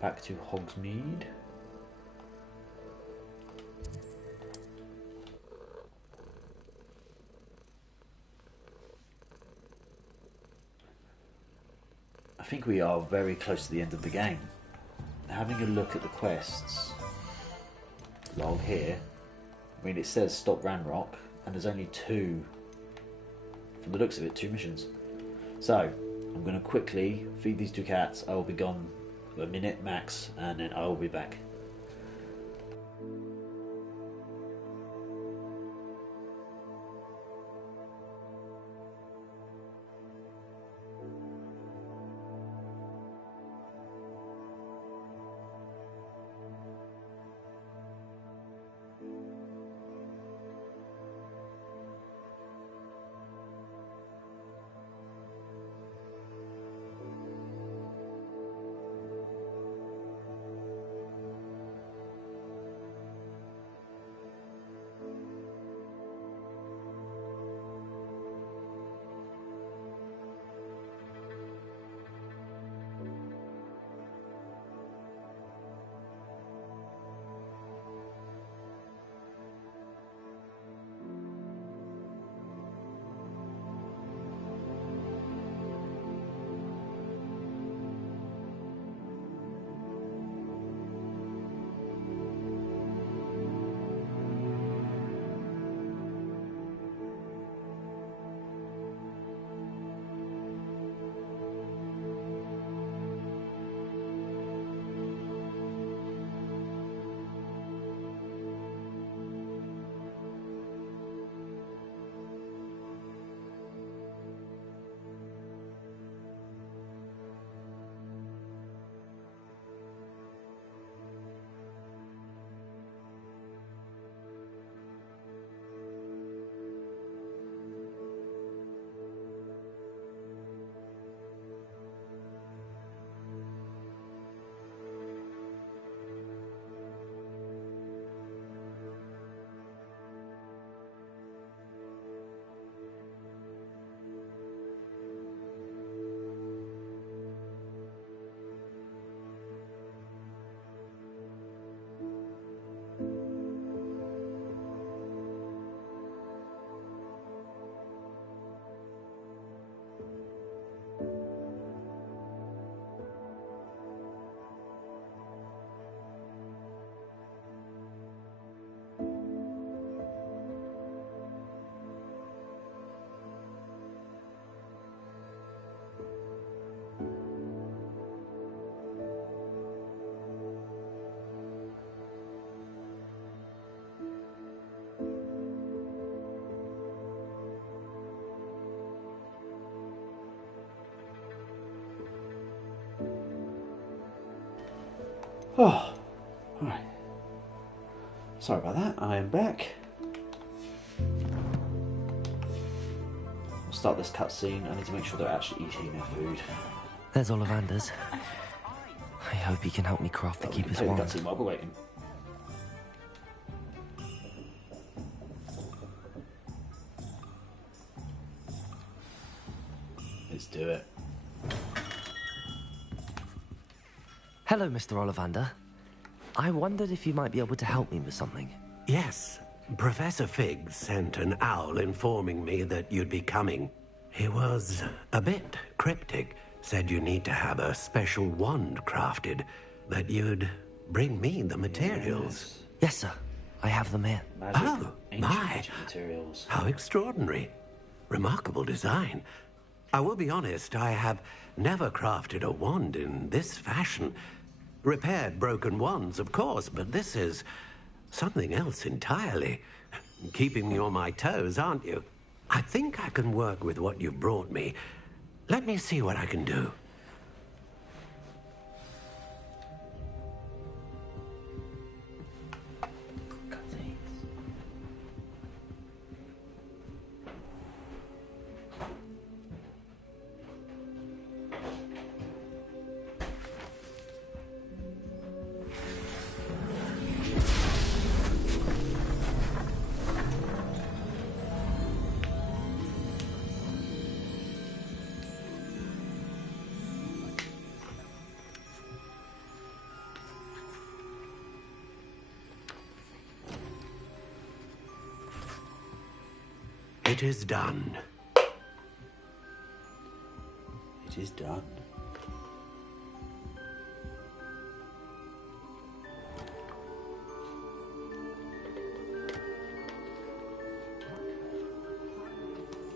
back to Hogsmeade. I think we are very close to the end of the game. Having a look at the quests log here, I mean it says stop Ranrock and there's only two, from the looks of it, 2 missions. So I'm going to quickly feed these 2 cats. I will be gone a minute max and then I will be back. Oh, alright. Sorry about that, I am back. I'll start this cutscene. I need to make sure they're actually eating their food. There's Ollivander's. I hope he can help me craft the Keeper's wand. Cutscene while we're waiting. Let's do it. Hello, Mr. Ollivander. I wondered if you might be able to help me with something. Yes. Professor Fig sent an owl informing me that you'd be coming. He was a bit cryptic. Said you need to have a special wand crafted. That you'd bring me the materials. Yes, sir. I have them here. Oh, my. Materials. How extraordinary. Remarkable design. I will be honest, I have never crafted a wand in this fashion. Repaired broken wands, of course, but this is something else entirely. Keeping me on my toes, aren't you? I think I can work with what you've brought me. Let me see what I can do. It is done. It is done.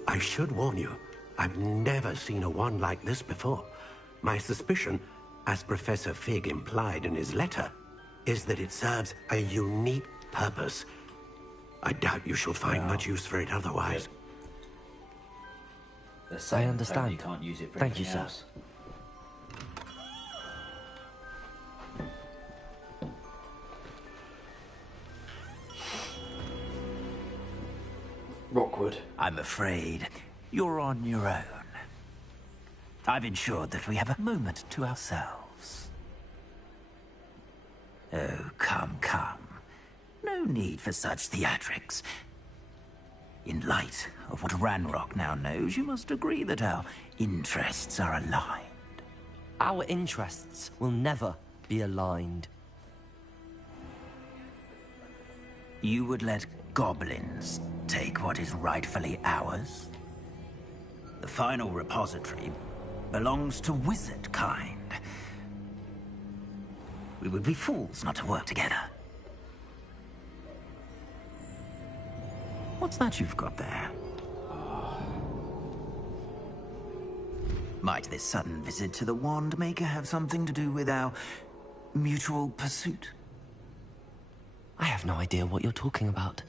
I should warn you, I've never seen a wand like this before. My suspicion, as Professor Fig implied in his letter, is that it serves a unique purpose. I doubt you shall find much use for it otherwise. I understand. You can't use it for Thank you, anything sir. else. Rockwood. I'm afraid you're on your own. I've ensured that we have a moment to ourselves. Oh, come, come. No need for such theatrics. In light of what Ranrock now knows, you must agree that our interests are aligned. Our interests will never be aligned. You would let goblins take what is rightfully ours? The final repository belongs to wizard kind. We would be fools not to work together. What's that you've got there? Might this sudden visit to the Wand Maker have something to do with our mutual pursuit? I have no idea what you're talking about.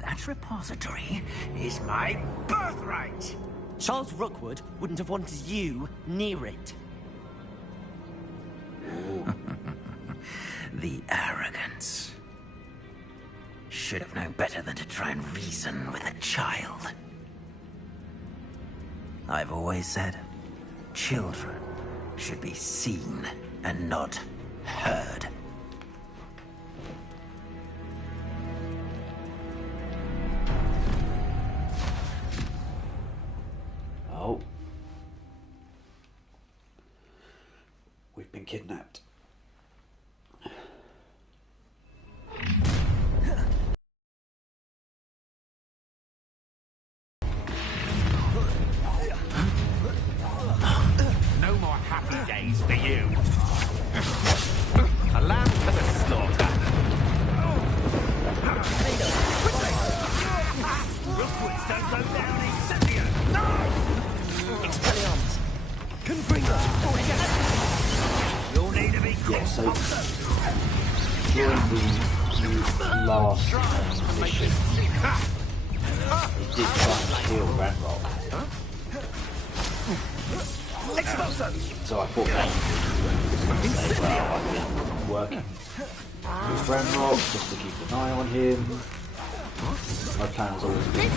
That repository is my birthright! Charles Rookwood wouldn't have wanted you near it. The arrogance. Should have known better than to try and reason with a child. I've always said, children should be seen and not heard. Oh. We've been kidnapped. No more happy days for you. A lamb for the slaughter. Rookwoods don't go down incendio. No! Expelliarmus. Confringo. You'll need to be quick. Yeah, so during the last mission, he did try and kill Ranrock. So I thought that I've been working with Ranrock just to keep an eye on him. My plan has always been to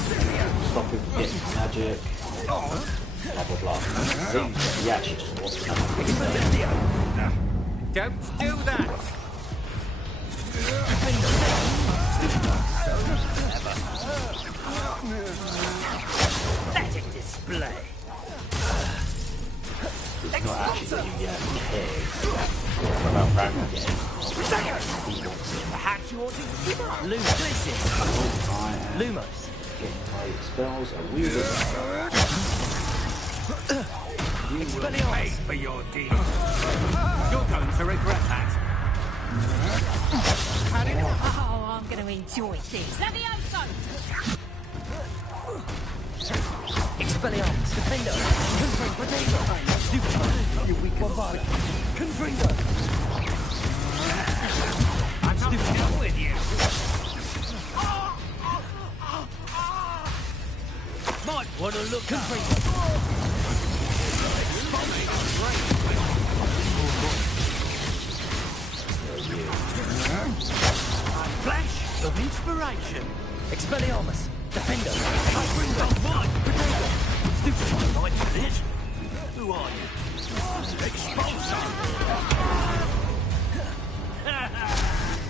stop him from getting magic. Blah blah blah. He actually just wants to know. Don't do that! Let it display. It's not actually that you care about Ranrock getting. Perhaps you ought to give up. Lumos. Getting my spells are weird. You will pay for your deeds. You're going to regret that. Oh, I'm going to enjoy this. Levioso! Expelliarmus, Defender, Confringo, Potato, Stupid, you weak body. Confringo. I'm not done with you. Might want to look Confringo. Flash of inspiration. Expelliarmus, Defender, Potato, Stupid, right for this. Who are you? Expulsion.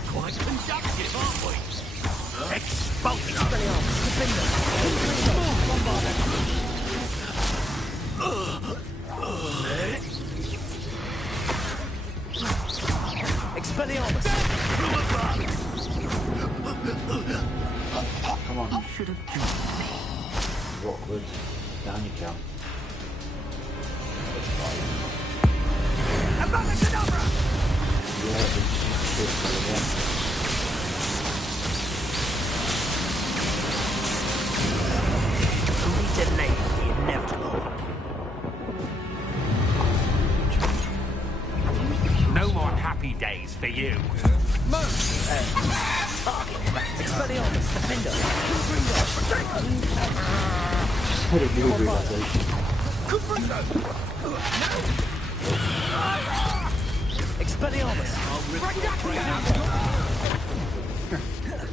Quite conductive, aren't we? Expulsion. Expelliarmus, Defender, Expelliarmus. Come on. Should have joined me. Rockwood, down you come. Abracadabra! Yeah, it's again. We delay the inevitable. No more happy days for you. Expelliarmus, Defender, Had a new realization. Expelliarmus.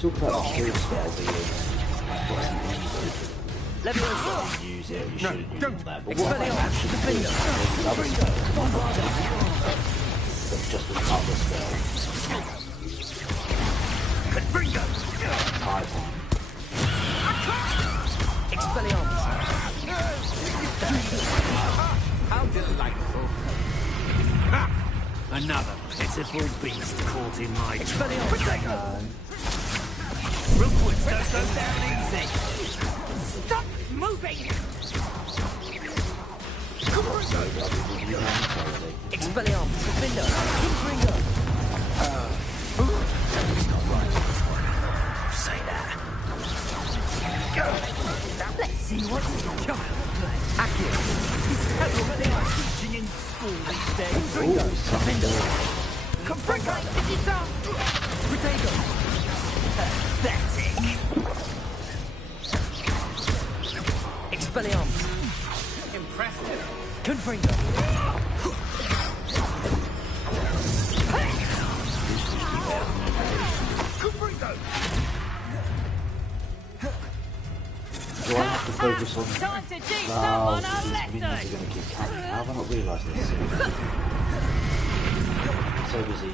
Talk about the skill spells that Levioso. you use it, you shouldn't use that. But what Expelliarmus, Defender, other spells? That's just an other spell. Confringo! Typhon. Expelliarmus. How delightful. Another pitiful beast caught in my Expelliarmus. Rookwood, don't go down easy. Stop moving! Expelliarmus, Defender, Confringo. Say that. Let's see what's child. Accio. Teaching in school these days. Defender. Confringo! Potato. Pathetic. Expelliarmus. Impressive. Confringo. Confringo! Do I have to focus on... Time to teach these someone a minions are lesson. going to keep coming. How have I not realised this? So busy.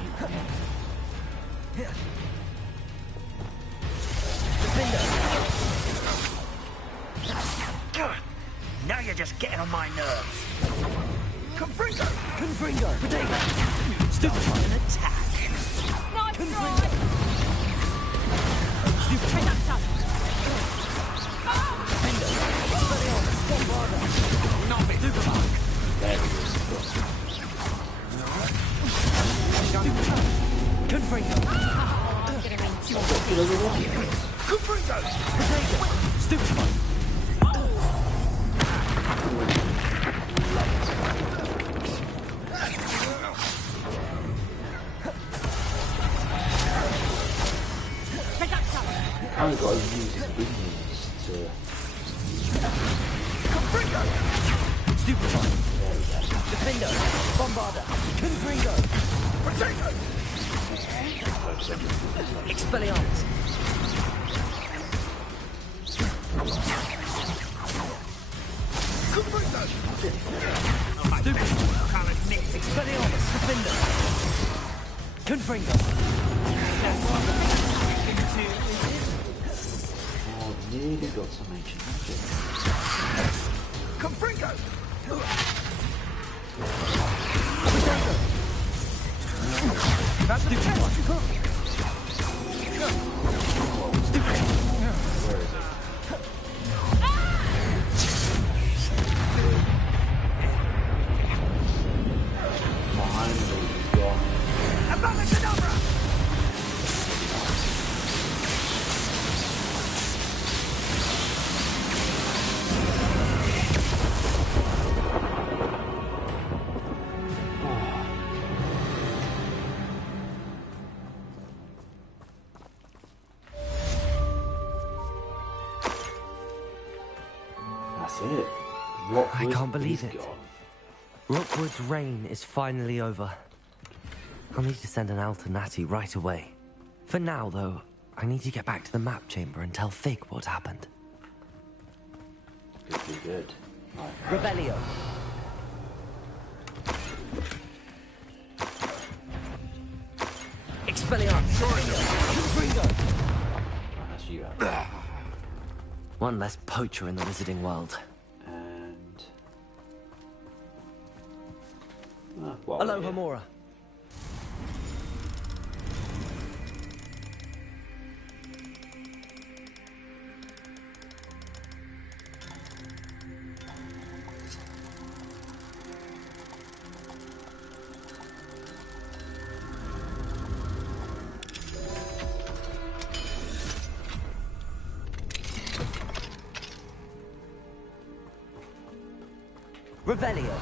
Now you're just getting on my nerves. Confringo! Confringo. Potato. Stupid an attack. Nice Confringo. try. Stupid. Defender. Expelliarmus. Bombarda. Not me. There he is. Confringo. I'm going to enjoy this. Confringo! Potato. Stupid one. I've got to use his minions to... Stupid one. There we go. Defender! Bombarder! Confringo! Potato! Expelliarmus! Confringo! Stupid! Expelliarmus! Defender! Confringo! Oh, nearly got some ancient magic. Confringo! That's the catch! Stupid! Where is it? Finally, he's gone. Abracadabra! That's it. I can't believe it. Rookwood's reign is finally over. I'll need to send an Alternati right away. For now, though, I need to get back to the map chamber and tell Fig what happened. Could be good. Right. Revelio. Expelliarmus. Confringo. That's you out. One less poacher in the wizarding world. And... well, Hello, yeah. Hamura. Revelio.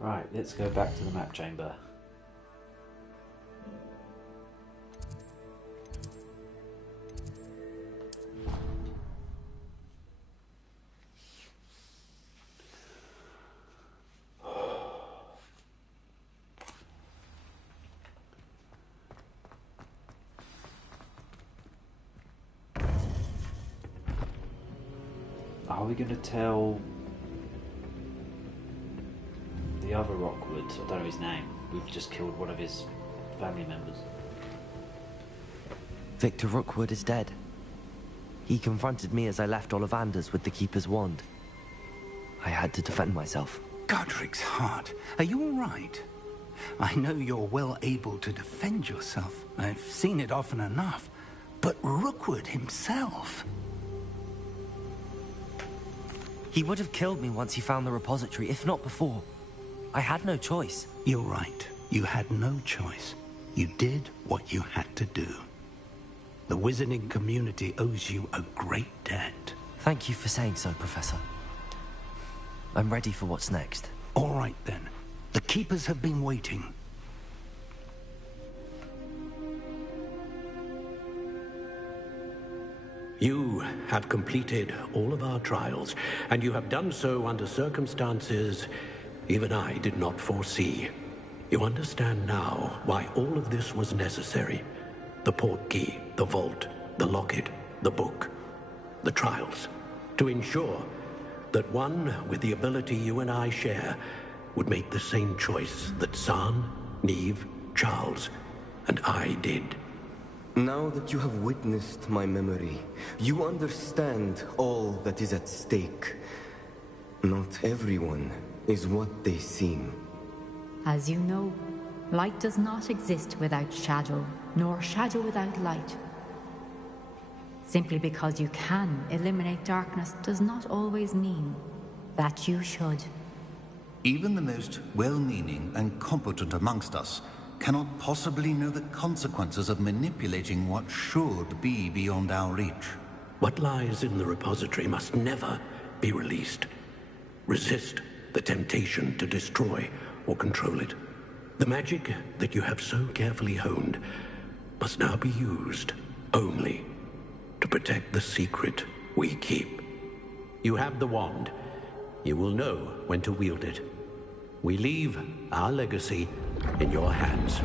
Right, let's go back to the map chamber. Are we going to tell the other Rookwood? I don't know his name. We've just killed one of his family members. Victor Rookwood is dead. He confronted me as I left Ollivander's with the Keeper's wand. I had to defend myself. Godric's heart. Are you all right? I know you're well able to defend yourself. I've seen it often enough. But Rookwood himself... He would have killed me once he found the repository, if not before. I had no choice. You're right. You had no choice. You did what you had to do. The wizarding community owes you a great debt. Thank you for saying so, Professor. I'm ready for what's next. All right, then. The Keepers have been waiting. You have completed all of our trials, and you have done so under circumstances even I did not foresee. You understand now why all of this was necessary. The portkey, the vault, the locket, the book, the trials. To ensure that one with the ability you and I share would make the same choice that San, Neve, Charles, and I did. Now that you have witnessed my memory, you understand all that is at stake. Not everyone is what they seem. As you know, light does not exist without shadow, nor shadow without light. Simply because you can eliminate darkness does not always mean that you should. Even the most well-meaning and competent amongst us cannot possibly know the consequences of manipulating what should be beyond our reach. What lies in the repository must never be released. Resist the temptation to destroy or control it. The magic that you have so carefully honed must now be used only to protect the secret we keep. You have the wand. You will know when to wield it. We leave our legacy in your hands.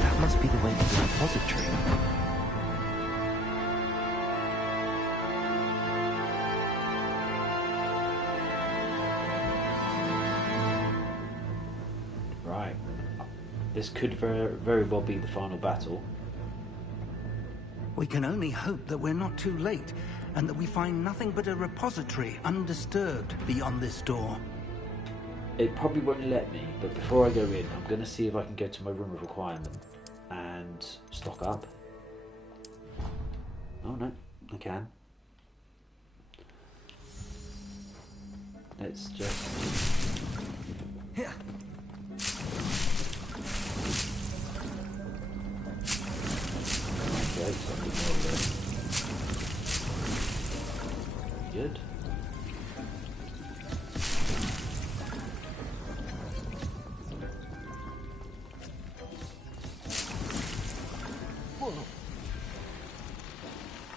That must be the way to the repository. Right. This could very well be the final battle. We can only hope that we're not too late, and that we find nothing but a repository undisturbed beyond this door. It probably won't let me, but before I go in, I'm going to see if I can go to my room of requirement and stock up. Oh no, I can. Let's just... Here. Okay, so I can go there. Good.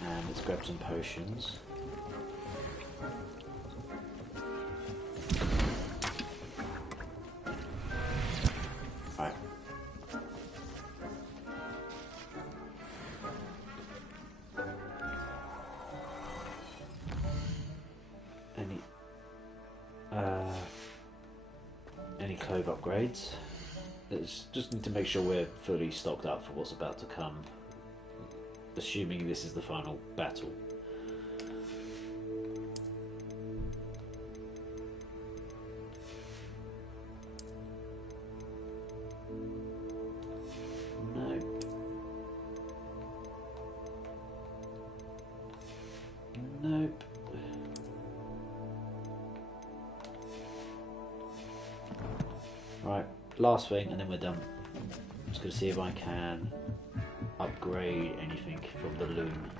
And let's grab some potions. Right. Any clove upgrades? Let's just need to make sure we're fully stocked up for what's about to come. Assuming this is the final battle. No. Nope. Right, last thing and then we're done. I'm just going to see if I can upgrade anything from the loom.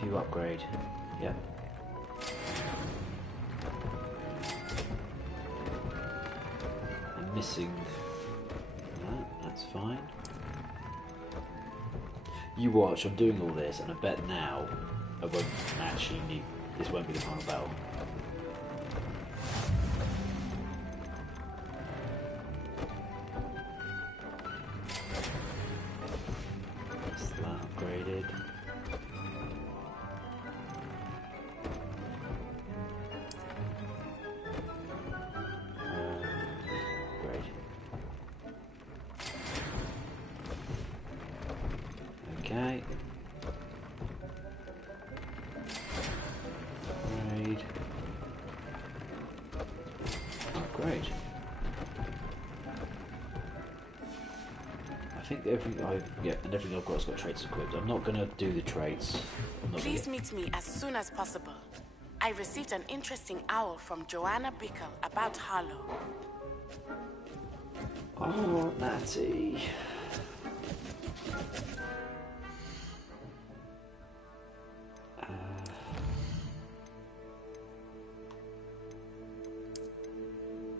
View upgrade. Yep. I'm missing that. That's fine. You watch, I'm doing all this, and I bet now I won't actually need. This won't be the final battle. Is that upgraded? Great. Okay. Upgrade. Upgrade. I think everything I've got has got traits equipped. I'm not gonna do the traits. Please meet me as soon as possible. I received an interesting owl from Joanna Bickle about Harlow. Oh, Natty.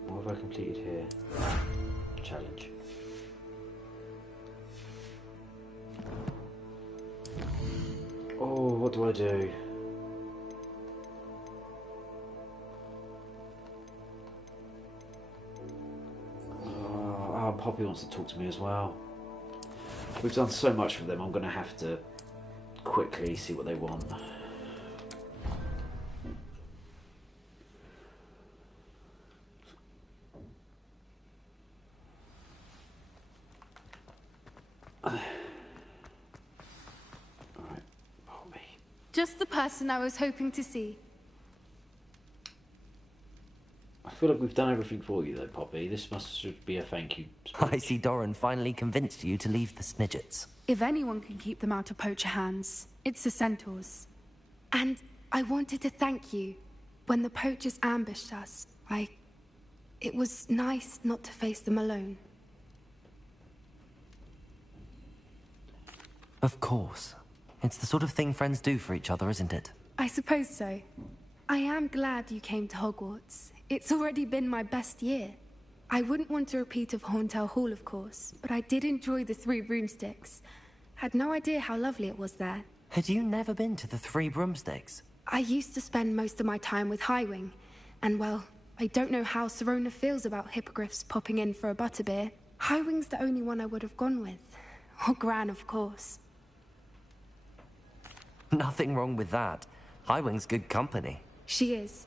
What have I completed here? Challenge. Oh, what do I do? Oh, Poppy wants to talk to me as well. We've done so much for them, I'm going to have to quickly see what they want. Just the person I was hoping to see. I feel like we've done everything for you, though, Poppy. This must be a thank you speech. I see Doran finally convinced you to leave the Snidgets. If anyone can keep them out of poacher hands, it's the centaurs. And I wanted to thank you. When the poachers ambushed us, it was nice not to face them alone. Of course. It's the sort of thing friends do for each other, isn't it? I suppose so. I am glad you came to Hogwarts. It's already been my best year. I wouldn't want a repeat of Horntail Hall, of course, but I did enjoy the Three Broomsticks. Had no idea how lovely it was there. Had you never been to the Three Broomsticks? I used to spend most of my time with Highwing, and well, I don't know how Serona feels about hippogriffs popping in for a butterbeer. Highwing's the only one I would have gone with. Or Gran, of course. Nothing wrong with that. Highwing's good company. She is.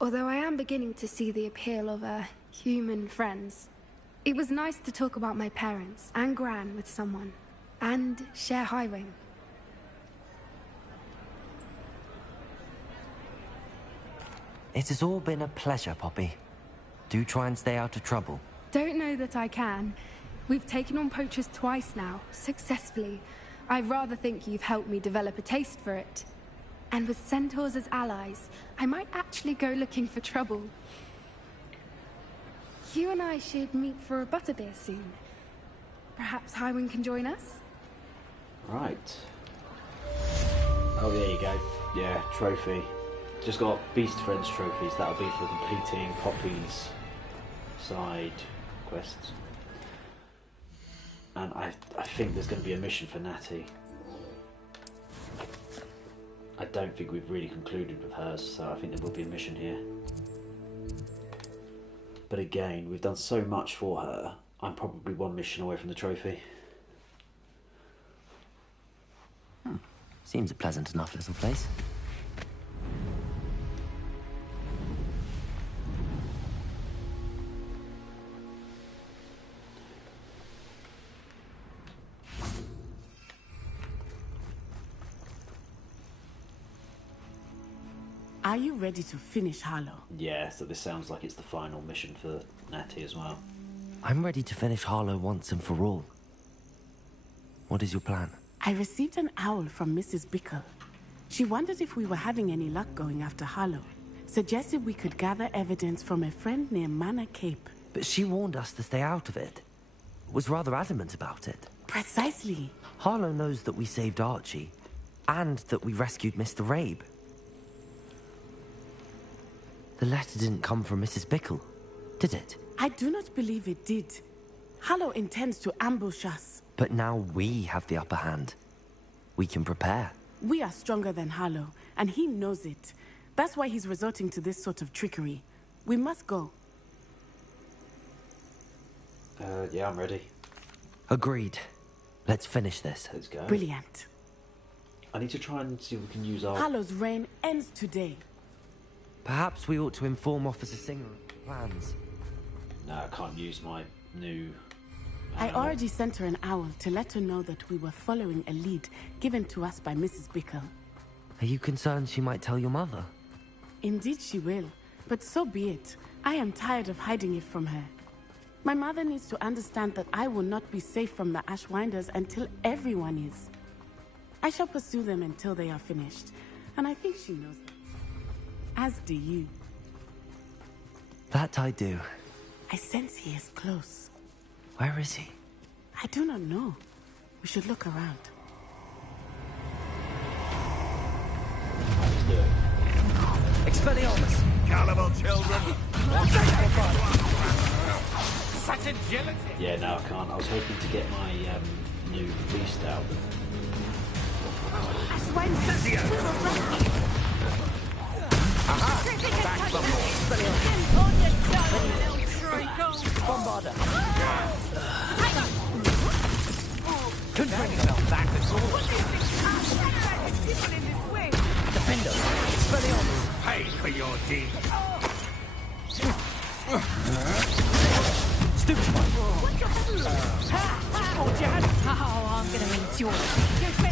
Although I am beginning to see the appeal of, human friends. It was nice to talk about my parents and Gran with someone. And share Highwing. It has all been a pleasure, Poppy. Do try and stay out of trouble. Don't know that I can. We've taken on poachers twice now, successfully. I rather think you've helped me develop a taste for it. And with centaurs as allies, I might actually go looking for trouble. You and I should meet for a butterbeer soon. Perhaps Highwing can join us? Right. Oh, there you go. Yeah, trophy. Just got Beast Friends trophies. That'll be for completing Poppy's side quests. And I think there's going to be a mission for Natty. I don't think we've really concluded with hers, so I think there will be a mission here. But again, we've done so much for her. I'm probably one mission away from the trophy. Seems a pleasant enough little place. Are you ready to finish Harlow? Yeah, so this sounds like it's the final mission for Natty as well. I'm ready to finish Harlow once and for all. What is your plan? I received an owl from Mrs. Bickle. She wondered if we were having any luck going after Harlow. Suggested we could gather evidence from a friend near Manor Cape. But she warned us to stay out of it. Was rather adamant about it. Precisely. Harlow knows that we saved Archie, and that we rescued Mr. Rabe. The letter didn't come from Mrs. Bickle, did it? I do not believe it did. Harlow intends to ambush us. But now we have the upper hand. We can prepare. We are stronger than Harlow, and he knows it. That's why he's resorting to this sort of trickery. We must go. Yeah, I'm ready. Agreed. Let's finish this. Let's go. Brilliant. I need to try and see if we can use our... Harlow's reign ends today. Perhaps we ought to inform Officer Singer of plans. No, I can't use my new... I already sent her an owl to let her know that we were following a lead given to us by Mrs. Bickle. Are you concerned she might tell your mother? Indeed she will, but so be it. I am tired of hiding it from her. My mother needs to understand that I will not be safe from the Ashwinders until everyone is. I shall pursue them until they are finished, and I think she knows that. As do you. That I do. I sense he is close. Where is he? I do not know. We should look around. Expelliarmus! Gullible children! Such agility! Yeah, no, I can't. I was hoping to get my new beast out. Bombarder! Couldn't bring yourself back at all. Defender! Expelliarmus! Pay for your deed. Stupid one! Oh, I'm gonna endure it.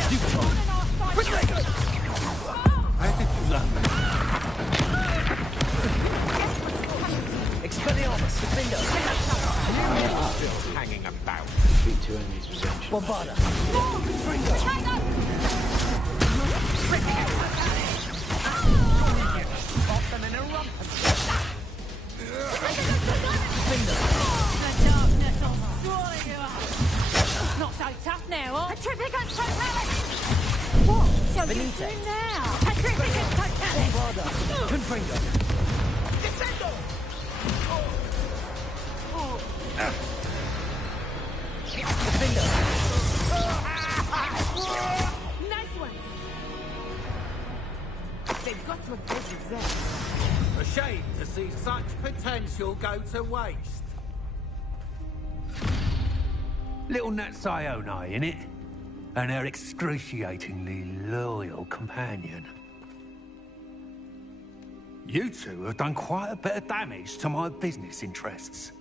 Stupid one! Quick, I think you learned that. Expelliarmus, Defender! Still hanging about. Beat two enemies with range. Bombarda! Off them in a rump. The darkness will swallow you up. Not so tough now, huh? Petrificus Totalis! What shall you do now? Petrificus Totalis! Bombarda! Confringo! Descendo! Defender! Nice one! They've got to have taken them. A shame to see such potential go to waste. Little Nat Sione, innit? And her excruciatingly loyal companion. You two have done quite a bit of damage to my business interests.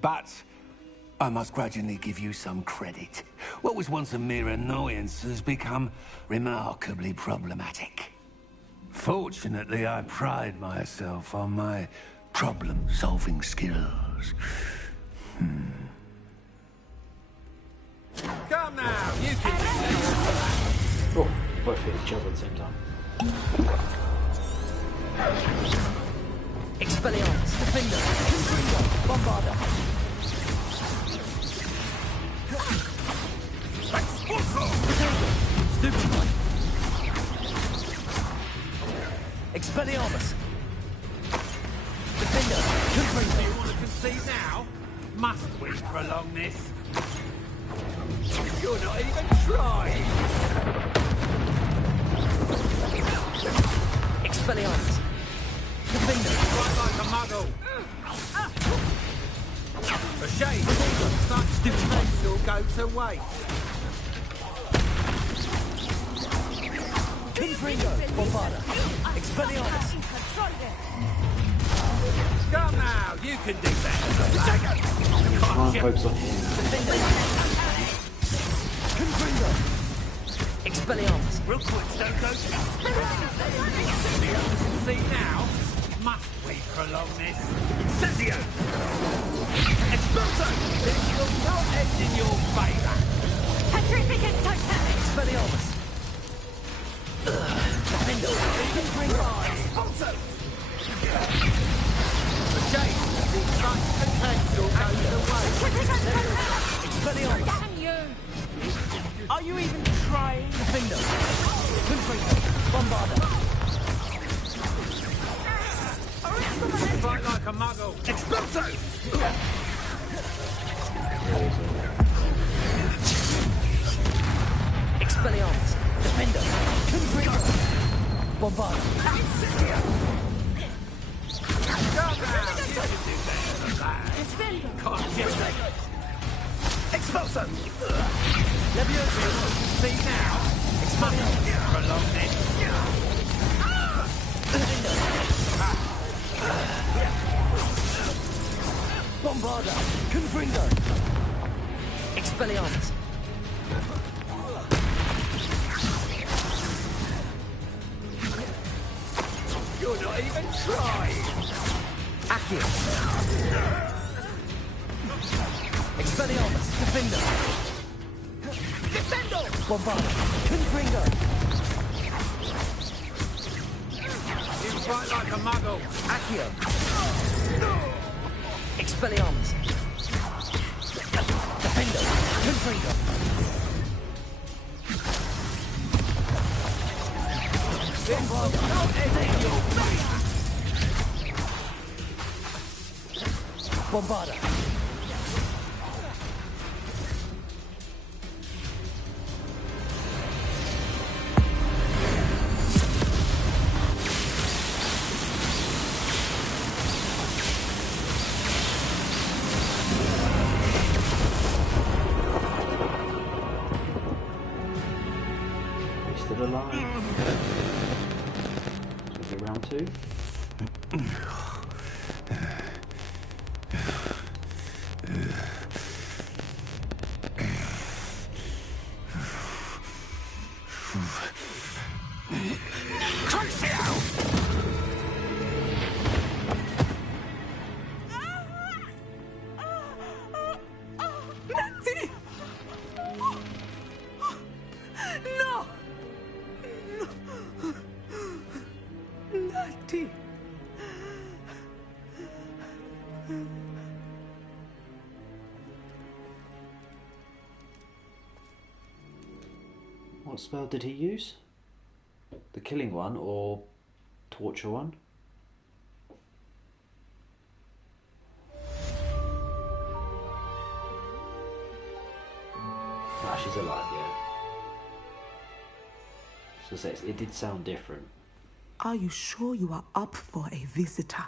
But I must grudgingly give you some credit. What was once a mere annoyance has become remarkably problematic. Fortunately, I pride myself on my problem-solving skills. Come now, you can Oh, both hit each other at the same time. Expelliarmus, Defender, Confringo, Bombarda. Stupid one. Expelliarmus. Defender, Confringo. You want to concede now? Must we prolong this? You're not even trying. Expelliarmus. Defender. Right like a muggle. A shame. Such potential go to waste. Confringo. Bombarda. Expelliarmus. Come now, you can do that. Can't focus on him. Confringo. Expelliarmus. Real quick, don't go. See now? Must we prolong this? Incendio! Expulso! This will not end in your favour. Petrificus Totalis! Expelliarmus. Defender. Expulso! The shame is such potential goes away. Expelliarmus. Damn you! Are you even trying? Defender. Confringo. Bombarda. Fight like a muggle. Expulso! Expelliarmus. Defender. Confringo. Bombarda. Expulso! Levioso! See now? Expelliarmus! Prolong this! Bombarda! Confringo! Expelliarmus! You're not even trying! Accio! Expelliarmus! Defender! Defendo! Bombarda! Confringo! You fight like a muggle! Accio! Expelliarmus! Defender! Confringo! Bombarda! Take your fate! Bombarda! Still alive. So we'll go round two. Natty. What spell did he use? The killing one or torture one? Ah, she's alive, yeah. So it did sound different. Are you sure you are up for a visitor?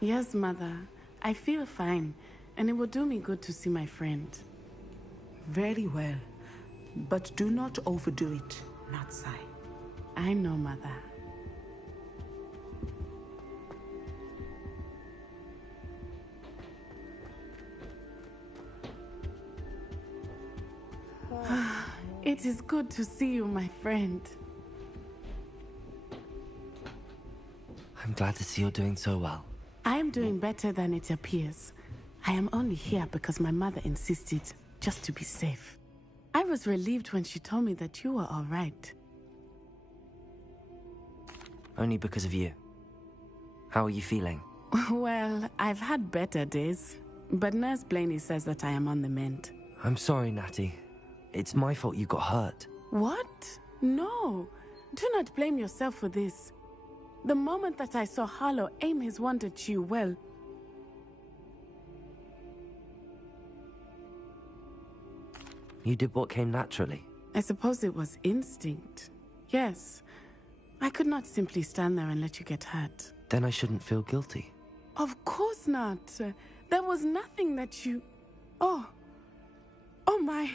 Yes, Mother. I feel fine, and it will do me good to see my friend. Very well. But do not overdo it, Natsai. I know, Mother. It is good to see you, my friend. I'm glad to see you're doing so well. I am doing better than it appears. I am only here because my mother insisted, just to be safe. I was relieved when she told me that you were all right. Only because of you. How are you feeling? Well, I've had better days, but Nurse Blaney says that I am on the mend. I'm sorry, Natty. It's my fault you got hurt. What? No. Do not blame yourself for this. The moment that I saw Harlow aim his wand at you, well... You did what came naturally. I suppose it was instinct. Yes. I could not simply stand there and let you get hurt. Then I shouldn't feel guilty. Of course not. There was nothing that you... Oh. Oh my...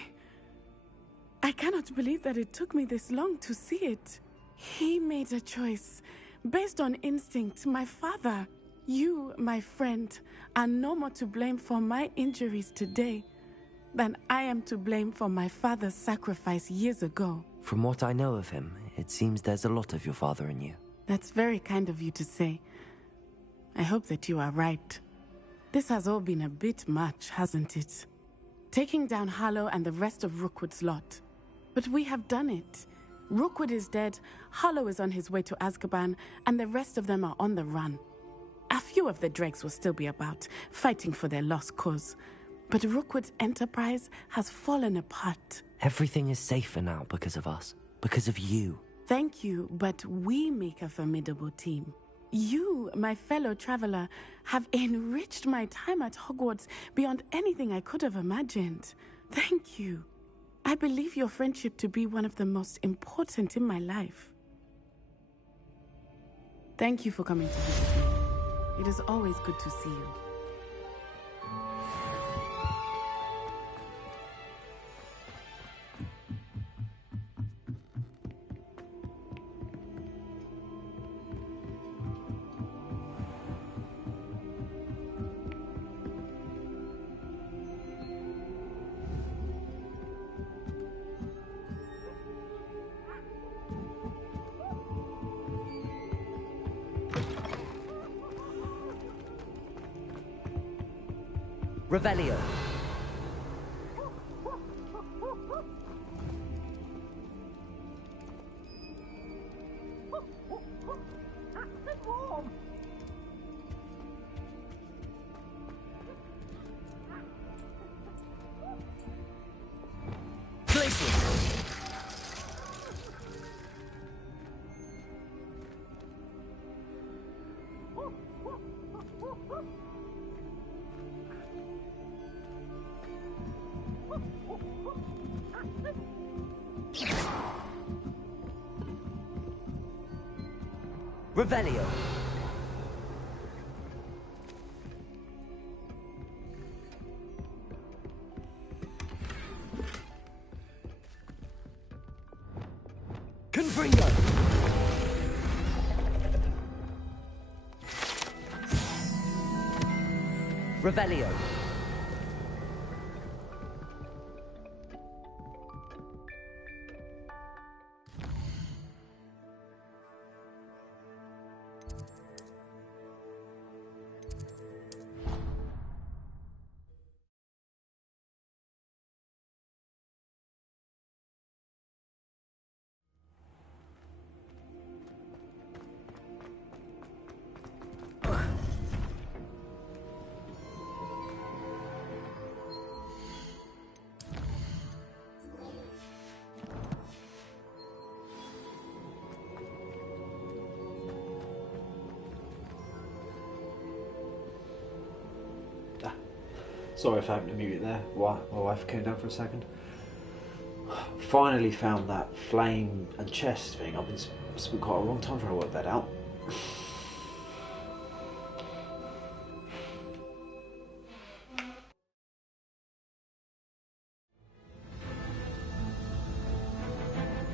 I cannot believe that it took me this long to see it. He made a choice. Based on instinct, my father, you, my friend, are no more to blame for my injuries today than I am to blame for my father's sacrifice years ago. From what I know of him, it seems there's a lot of your father in you. That's very kind of you to say. I hope that you are right. This has all been a bit much, hasn't it? Taking down Harlow and the rest of Rookwood's lot. But we have done it. Rookwood is dead, Harlow is on his way to Azkaban, and the rest of them are on the run. A few of the dregs will still be about, fighting for their lost cause. But Rookwood's enterprise has fallen apart. Everything is safer now because of us. Because of you. Thank you, but we make a formidable team. You, my fellow traveler, have enriched my time at Hogwarts beyond anything I could have imagined. Thank you. I believe your friendship to be one of the most important in my life. Thank you for coming to visit me. It is always good to see you. Revelio. Revelio. Confringo. Revelio. Sorry if I haven't muted there. My wife came down for a second. Finally found that flame and chest thing. I've been spent quite a long time trying to work that out.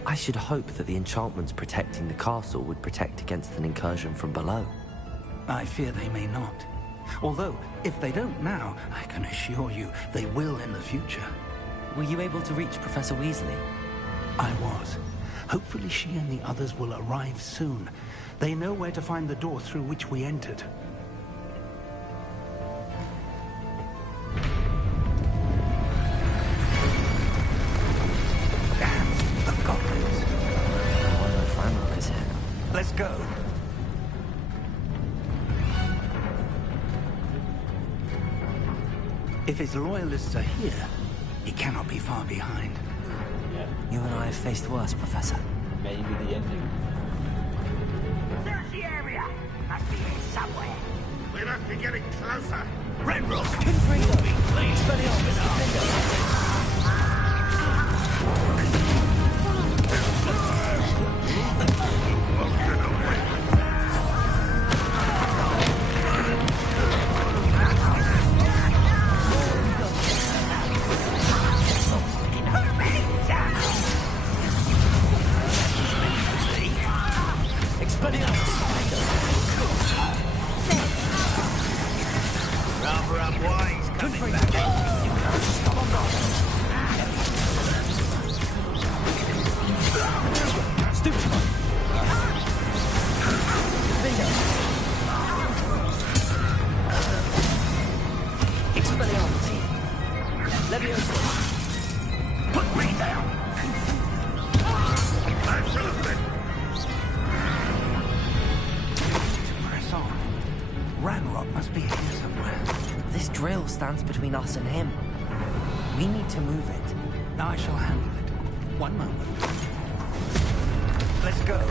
I should hope that the enchantments protecting the castle would protect against an incursion from below. I fear they may not. Although, if they don't now, I can assure you they will in the future. Were you able to reach Professor Weasley? I was. Hopefully she and the others will arrive soon. They know where to find the door through which we entered. Damn, the goblins. Let's go. If his loyalists are here, he cannot be far behind. Yeah. You and I have faced worse, Professor. Maybe the ending. Search the area. Must be here somewhere. We must be getting closer. Red Rock, Confringo, please. Stands between us and him. We need to move it. I shall handle it. One moment. Let's go.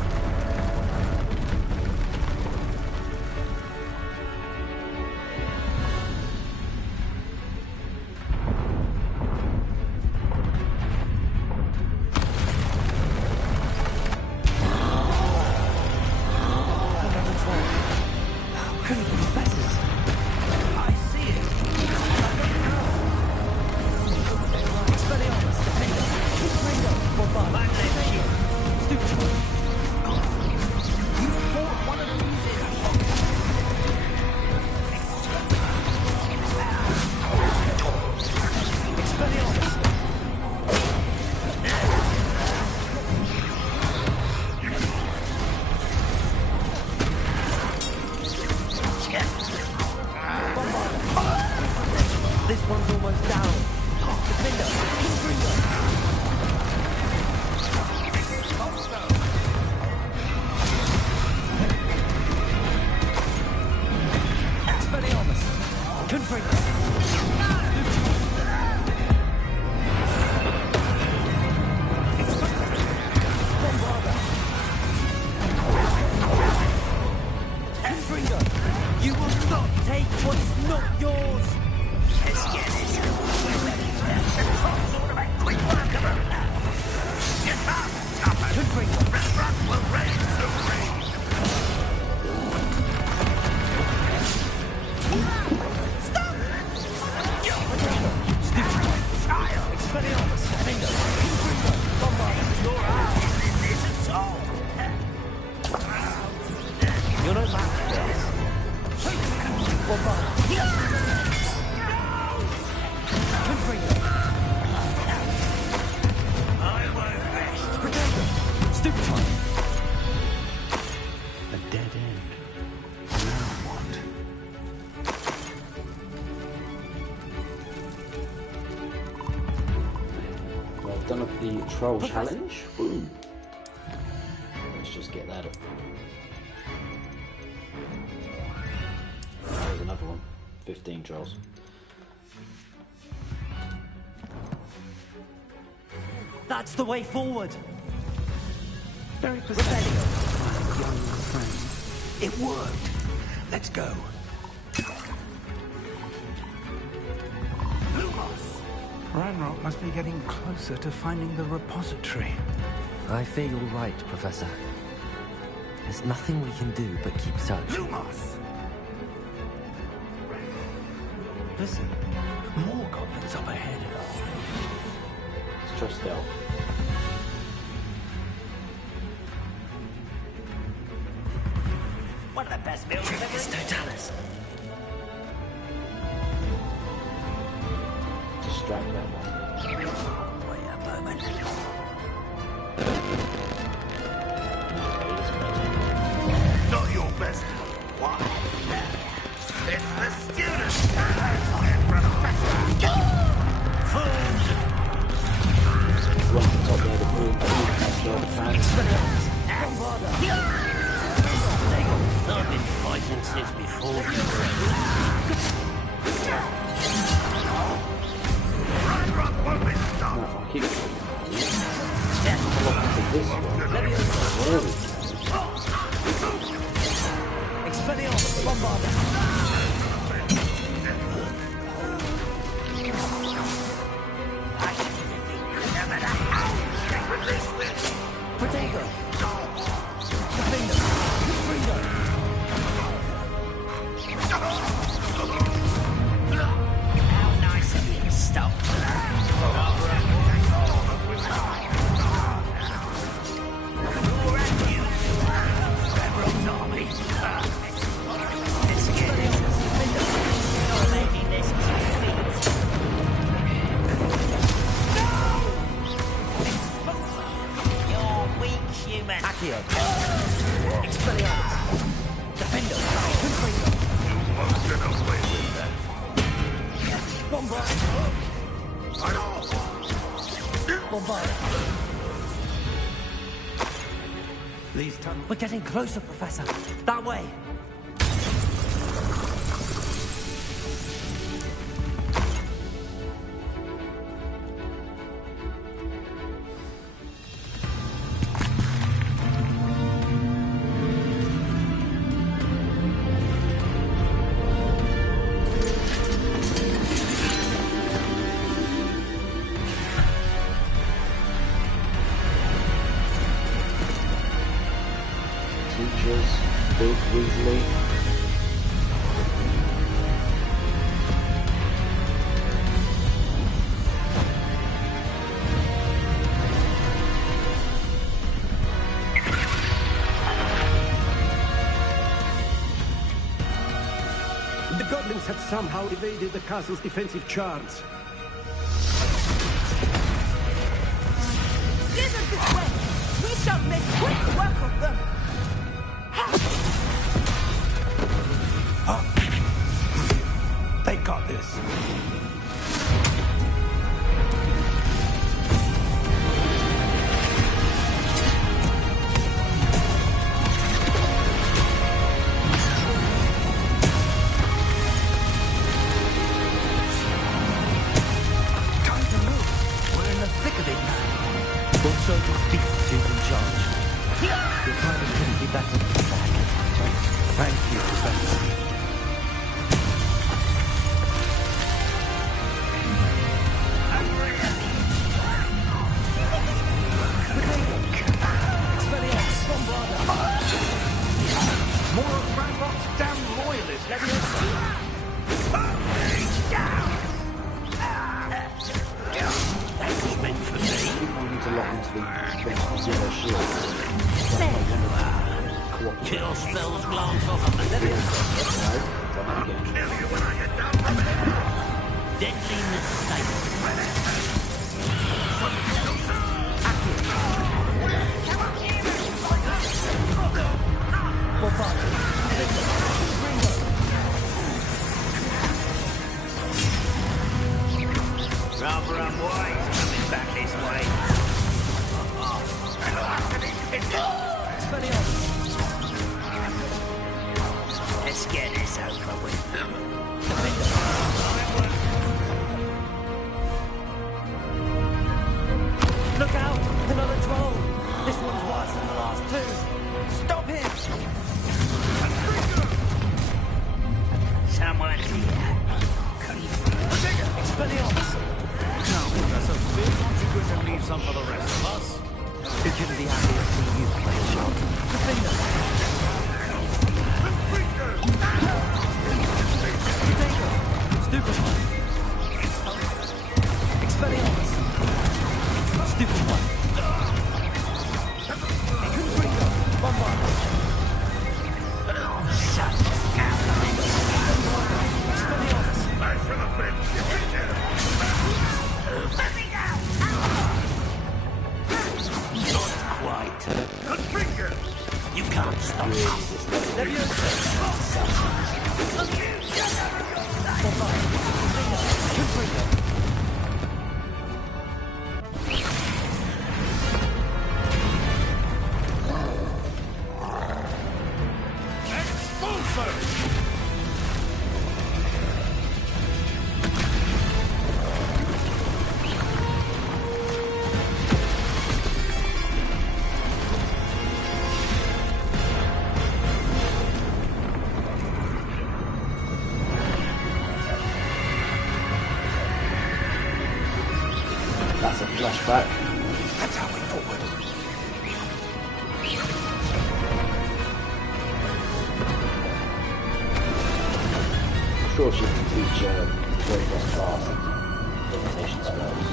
Done up the troll challenge. Ooh. Let's just get that up. There's another one. 15 trolls. That's the way forward. Very pathetic, my young friend. It worked. Let's go. Ranrock must be getting closer to finding the repository. I fear you're right, Professor. There's nothing we can do but keep searching. Lumos! Listen, more goblins up ahead. Let's trust stealth. One of the best meals I've ever eaten. Totalis. Distract that one. Wait a moment. Not your best. Why? It's the students. And Professor. Fools. One at the top there, the blue, that's the I've been fighting since before you. Ranrock won't be stopped. No, I'll keep it. This one. Where is it? Expelliarmus, Bombarder. Protego. Defender. Freedom. How nice of you to stop. Accio. Expelliarmus. Defender. Confringo. You won't get away with that. Bombard. Bombard. These tunnels. We're getting closer, Professor. That way. Teachers, Big Weasley. The goblins have somehow evaded the castle's defensive charms. Steer them this way! We shall make quick work of them! They got this. Time to move. We're in the thick of it now. Good soldiers beat who's in charge. Your timing couldn't be better, Professor Hackett. Thank you, Professor. More of Ranrock's damn loyalists, Leviosa. That's meant for me. I need to lock into the yellow shield. Kill spells glance off of the Leviosa. Kill you when I get down from it. Deadly mistake. Rather unwise coming back this way. Let's get this over with. Look out! Another troll! This one's worse than the last two! Stop him! Someone here. Expelliarmus! No. some for the rest of us. Who couldn't be happy to see you play a shot? Stupefy. Expelliarmus. Stupefy. Confringo. Bombard. Shut down. Expelliarmus. I shall have been defeated. Not quite. Confringo. You can't stop us. That's a flashback. That's our way forward. I'm sure she can teach very best class and imitation spells.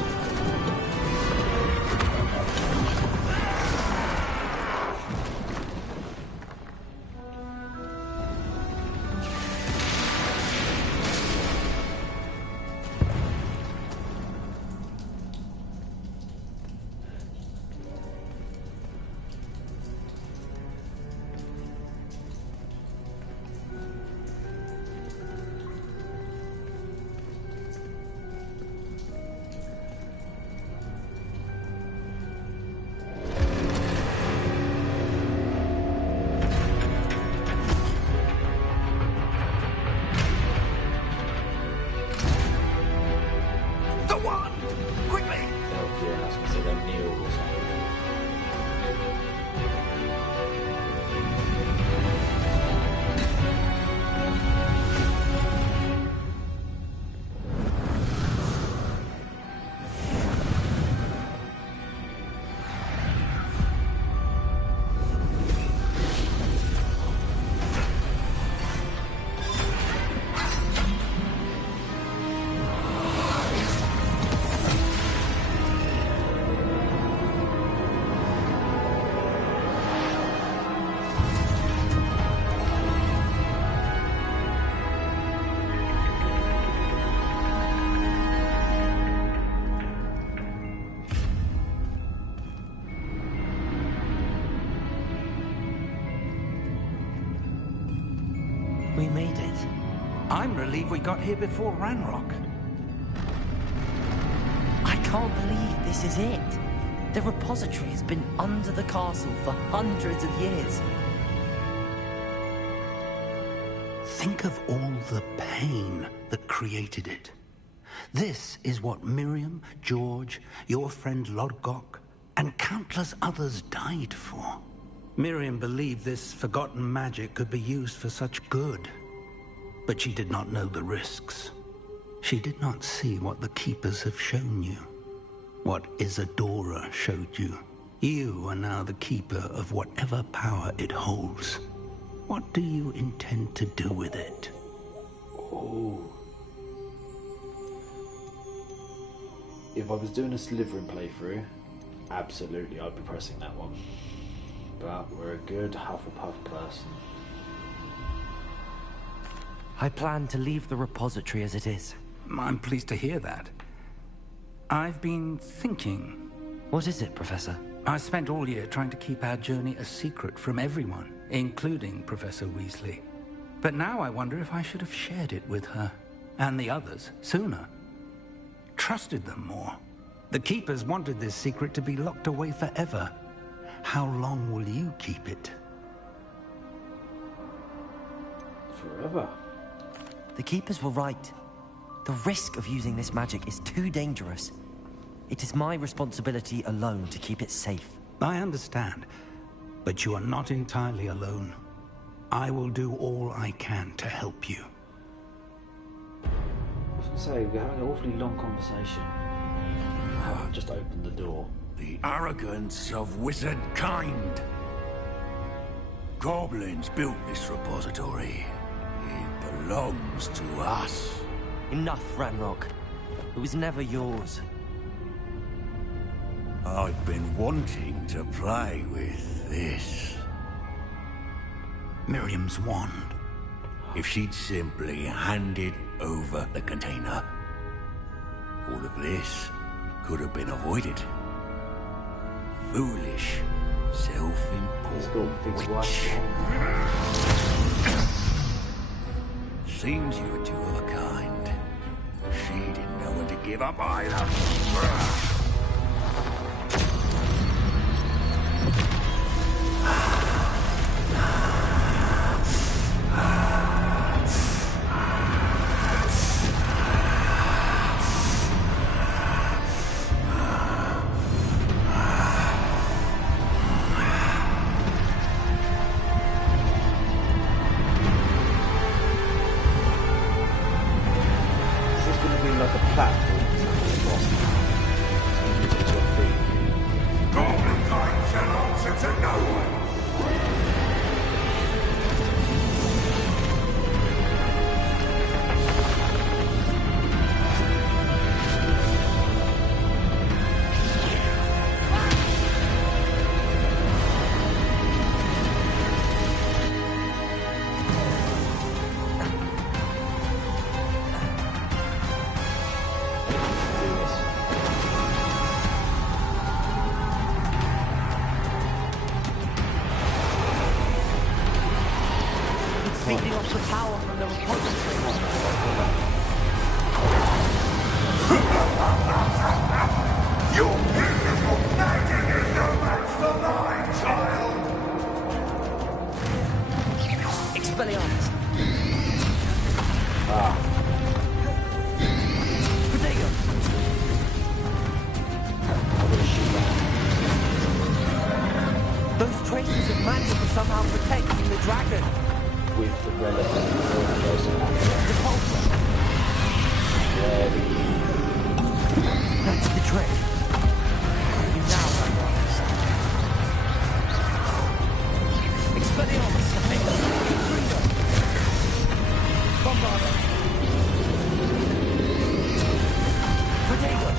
We made it. I'm relieved we got here before Ranrock. I can't believe this is it. The repository has been under the castle for hundreds of years. Think of all the pain that created it. This is what Miriam, George, your friend Lodgok, and countless others died for. Miriam believed this forgotten magic could be used for such good. But she did not know the risks. She did not see what the Keepers have shown you. What Isadora showed you. You are now the Keeper of whatever power it holds. What do you intend to do with it? Oh. If I was doing a Slytherin playthrough, absolutely I'd be pressing that one. But we're a good Hufflepuff person. I plan to leave the repository as it is. I'm pleased to hear that. I've been thinking. What is it, Professor? I spent all year trying to keep our journey a secret from everyone, including Professor Weasley. But now I wonder if I should have shared it with her, and the others, sooner. Trusted them more. The Keepers wanted this secret to be locked away forever. How long will you keep it? Forever. The Keepers were right. The risk of using this magic is too dangerous. It is my responsibility alone to keep it safe. I understand, but you are not entirely alone. I will do all I can to help you. I was going to say, we're having an awfully long conversation. I haven't just opened the door. The arrogance of wizard kind. Goblins built this repository. It belongs to us. Enough, Ranrock. It was never yours. I've been wanting to play with this. Miriam's wand. If she'd simply handed over the container, all of this could have been avoided. Foolish, self-important witch. Seems you were two of a kind. She didn't know when to give up either. Feeding off the power from the repository. Your beautiful magic is no match for mine, child! Expelliarmus! Protego! I'm gonna shoot that. Those traces of magic are somehow protecting the dragon. With the relic and the Repulsor. That's the trick. You now have ours. Expelliarmus, Freedom. Bombarda. Protego.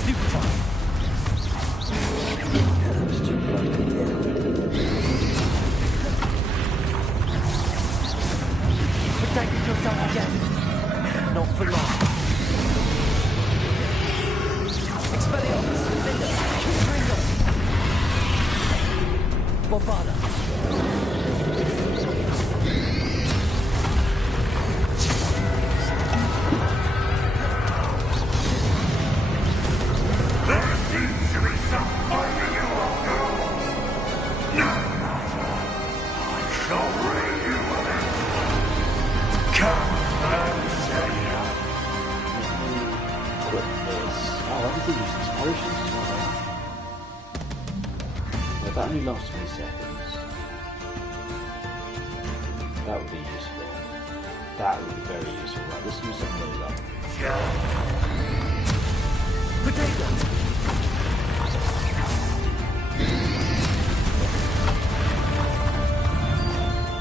Stupefy. Protect yourself again. Not for long. Expelliarmus, Defender, Confringo. Bombarda. There seems to be some fighting you all girls. No matter. I shall rid you of it. Come and say Equip this. Oh, I can use these potions as well. Yeah, that only lasts 3 seconds. That would be useful. That would be very useful. Right, let's use some of those up. Potato!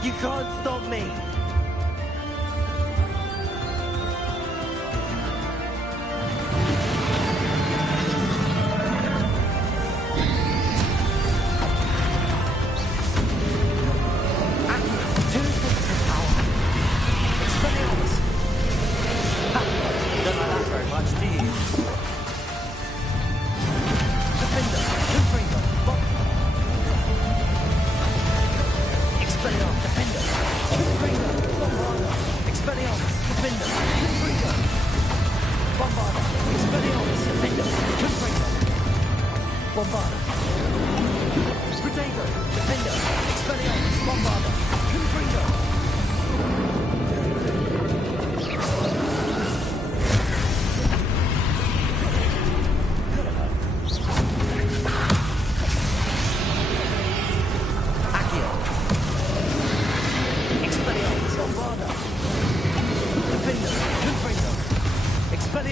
You can't stop me!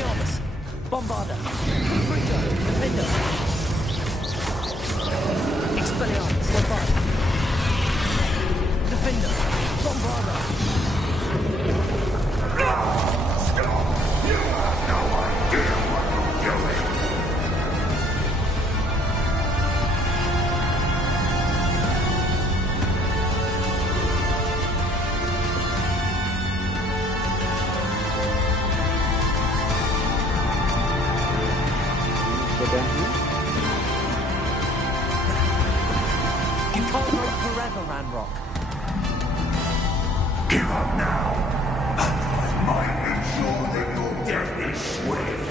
Expelliarmus! Bombarda! Confringo! Defender! Expelliarmus! Bombarda! Defender! Bombarda! Stop! You have no idea what you're doing! You can't go forever, Ranrock. Give up now, and I might ensure that your death is swift.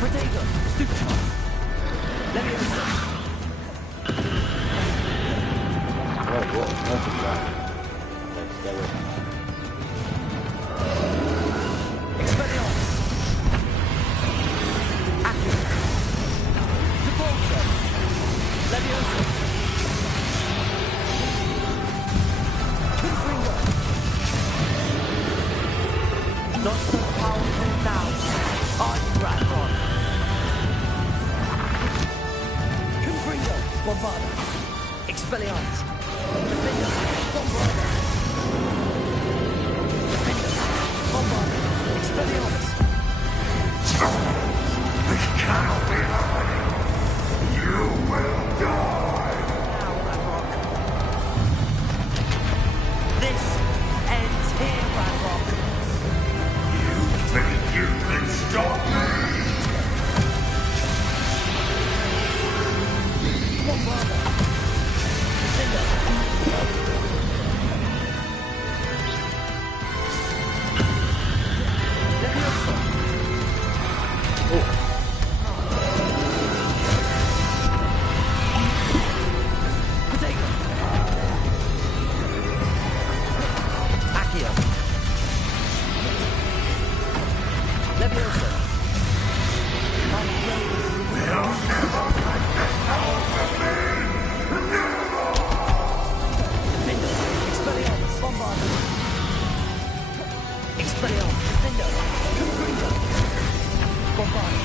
Protego! Stupid! Leviosa! Oh, what on earth is that? Let's stay with it. Expelliarmus! Accio! Devolso! Leviosa! Confringo! Not so powerful now, are you, Ranrock? Confringo! Bombarda! Expelliarmus! Defender! Bombarda! Defender! Bombarda! Expelliarmus! This cannot be happening. You will die. Now, Ranrock. This ends here, Ranrock. You think you can stop me? Bombarda! Defender! Leviosa! Protego! Accio! Leviosa! We'll never take this power from me. Defender! Expelliarmus! Bombarda! Expelliarmus! Defender! Confringo! Bombarda!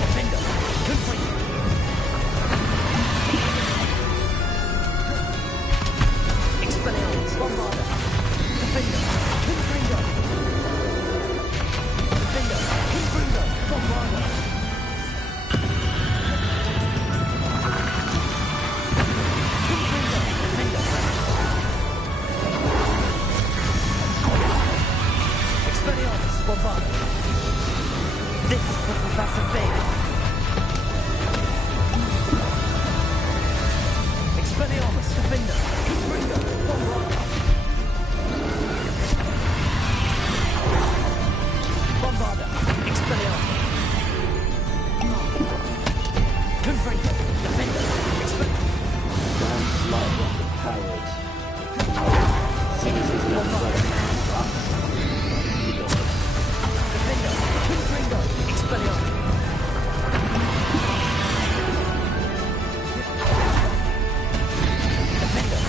Defender! Confringo! Expelliarmus! Bombarda! Defender! Confringo! Defender! Confringo! Bombarda! Confringo! Defender! Expelliarmus! Bombarda! This is for Professor Big! Expelliarmus! Defender! Confringo! Bombarda! Bombarda! Expelliarmus! Confringo! Defender! Dance like a coward. Sees his left leg. Defender! Confringo! Expelliarmus! Defender!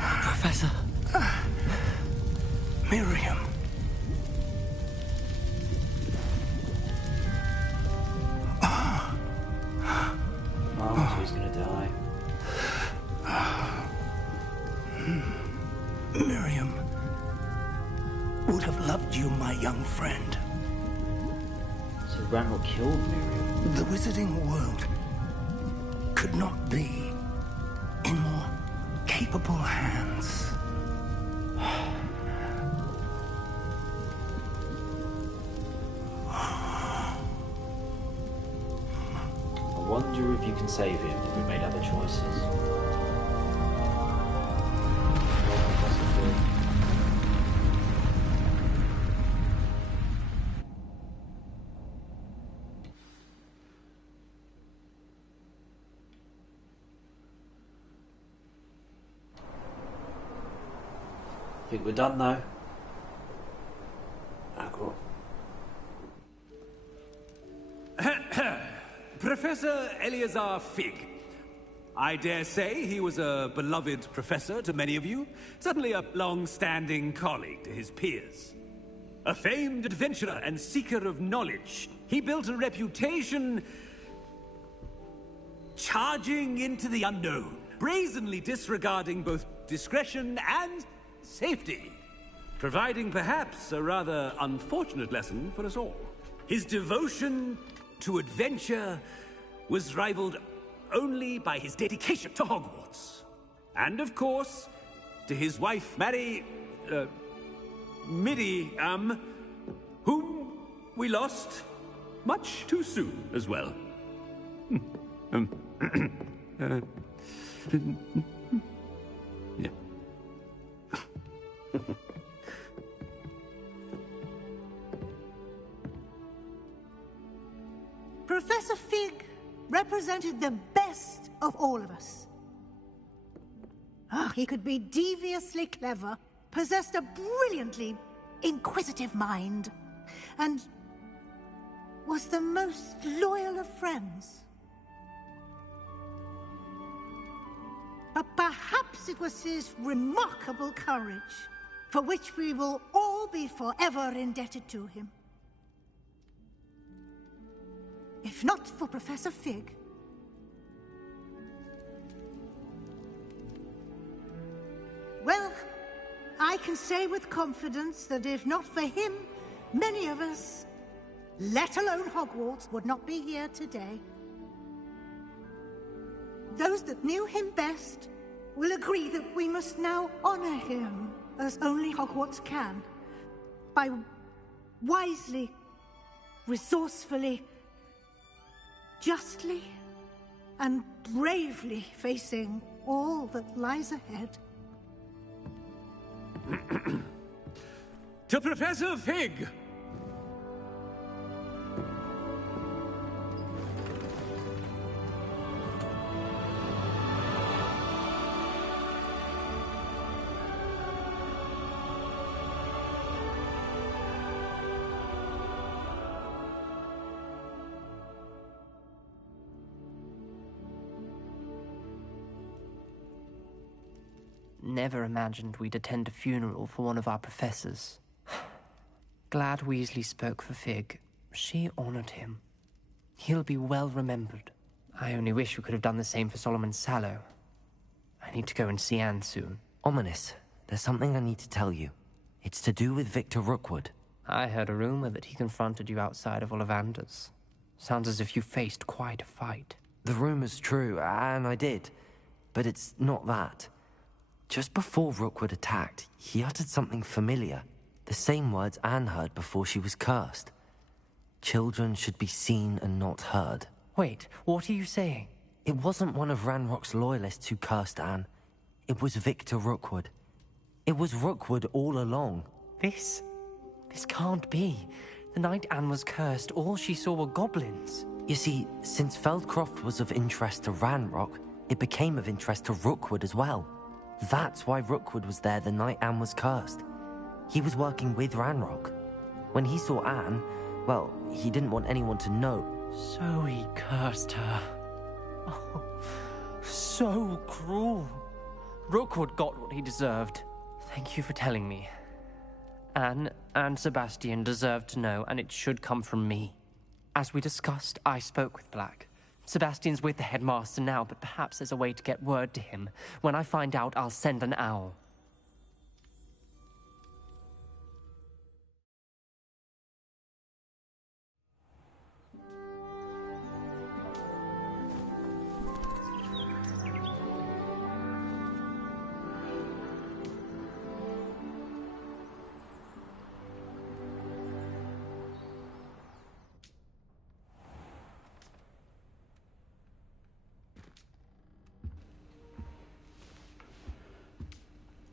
Professor. Miriam. Oh, she's gonna die. Miriam would have loved you, my young friend. So Ranrock killed Miriam? The wizarding world could not be in more capable hands. I wonder if you can save him if we made other choices. I think we're done though. Oh, cool. Professor Eleazar Fig. I dare say he was a beloved professor to many of you, certainly a long-standing colleague to his peers. A famed adventurer and seeker of knowledge, he built a reputation charging into the unknown, brazenly disregarding both discretion and safety, providing perhaps a rather unfortunate lesson for us all. His devotion to adventure was rivaled only by his dedication to Hogwarts. And of course, to his wife, Midi, whom we lost much too soon as well. Yeah. Professor Fig represented the best of all of us. He could be deviously clever, possessed a brilliantly inquisitive mind, and was the most loyal of friends. But perhaps it was his remarkable courage, for which we will all be forever indebted to him. If not for Professor Fig, well, I can say with confidence that if not for him, many of us, let alone Hogwarts, would not be here today. Those that knew him best will agree that we must now honor him as only Hogwarts can, by wisely, resourcefully, justly, and bravely facing all that lies ahead. To Professor Fig! Never imagined we'd attend a funeral for one of our professors. Glad Weasley spoke for Fig. She honored him. He'll be well remembered. I only wish we could have done the same for Solomon Sallow. I need to go and see Anne soon. Ominous, there's something I need to tell you. It's to do with Victor Rookwood. I heard a rumor that he confronted you outside of Ollivander's. Sounds as if you faced quite a fight. The rumor's true, and I did. But it's not that. Just before Rookwood attacked, he uttered something familiar. The same words Anne heard before she was cursed. Children should be seen and not heard. Wait, what are you saying? It wasn't one of Ranrock's loyalists who cursed Anne. It was Victor Rookwood. It was Rookwood all along. This can't be. The night Anne was cursed, all she saw were goblins. You see, since Feldcroft was of interest to Ranrock, it became of interest to Rookwood as well. That's why Rookwood was there the night Anne was cursed. He was working with Ranrock. When he saw Anne, well, he didn't want anyone to know. So he cursed her. Oh, So cruel. Rookwood got what he deserved. Thank you for telling me. Anne and Sebastian deserve to know, and it should come from me. As we discussed, I spoke with Black. Sebastian's with the headmaster now, but perhaps there's a way to get word to him. When I find out, I'll send an owl.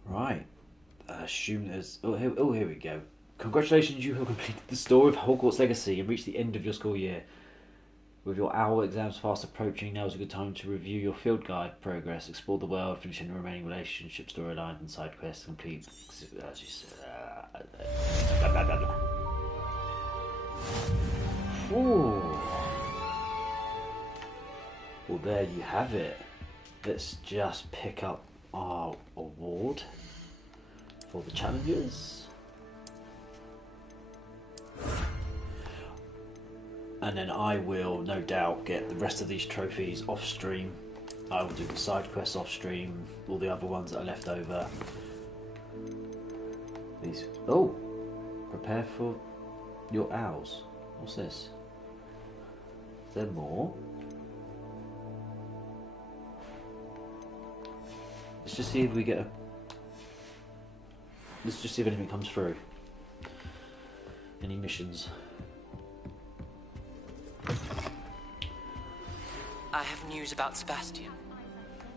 Right. Assume there's... here we go. Congratulations, you have completed the story of Hogwarts Legacy and reached the end of your school year. With your owl exams fast approaching, now is a good time to review your field guide progress, explore the world, finishing the remaining relationship storylines and side quests, complete... As you said... Ooh. Well, there you have it. Let's just pick up our award for the challenges. And then I will, no doubt, get the rest of these trophies off stream. I will do the side quests off stream, all the other ones that are left over. These. Oh! Prepare for your owls. What's this? Is there more? Let's just see if we get a... Let's just see if anything comes through. Any missions. I have news about Sebastian.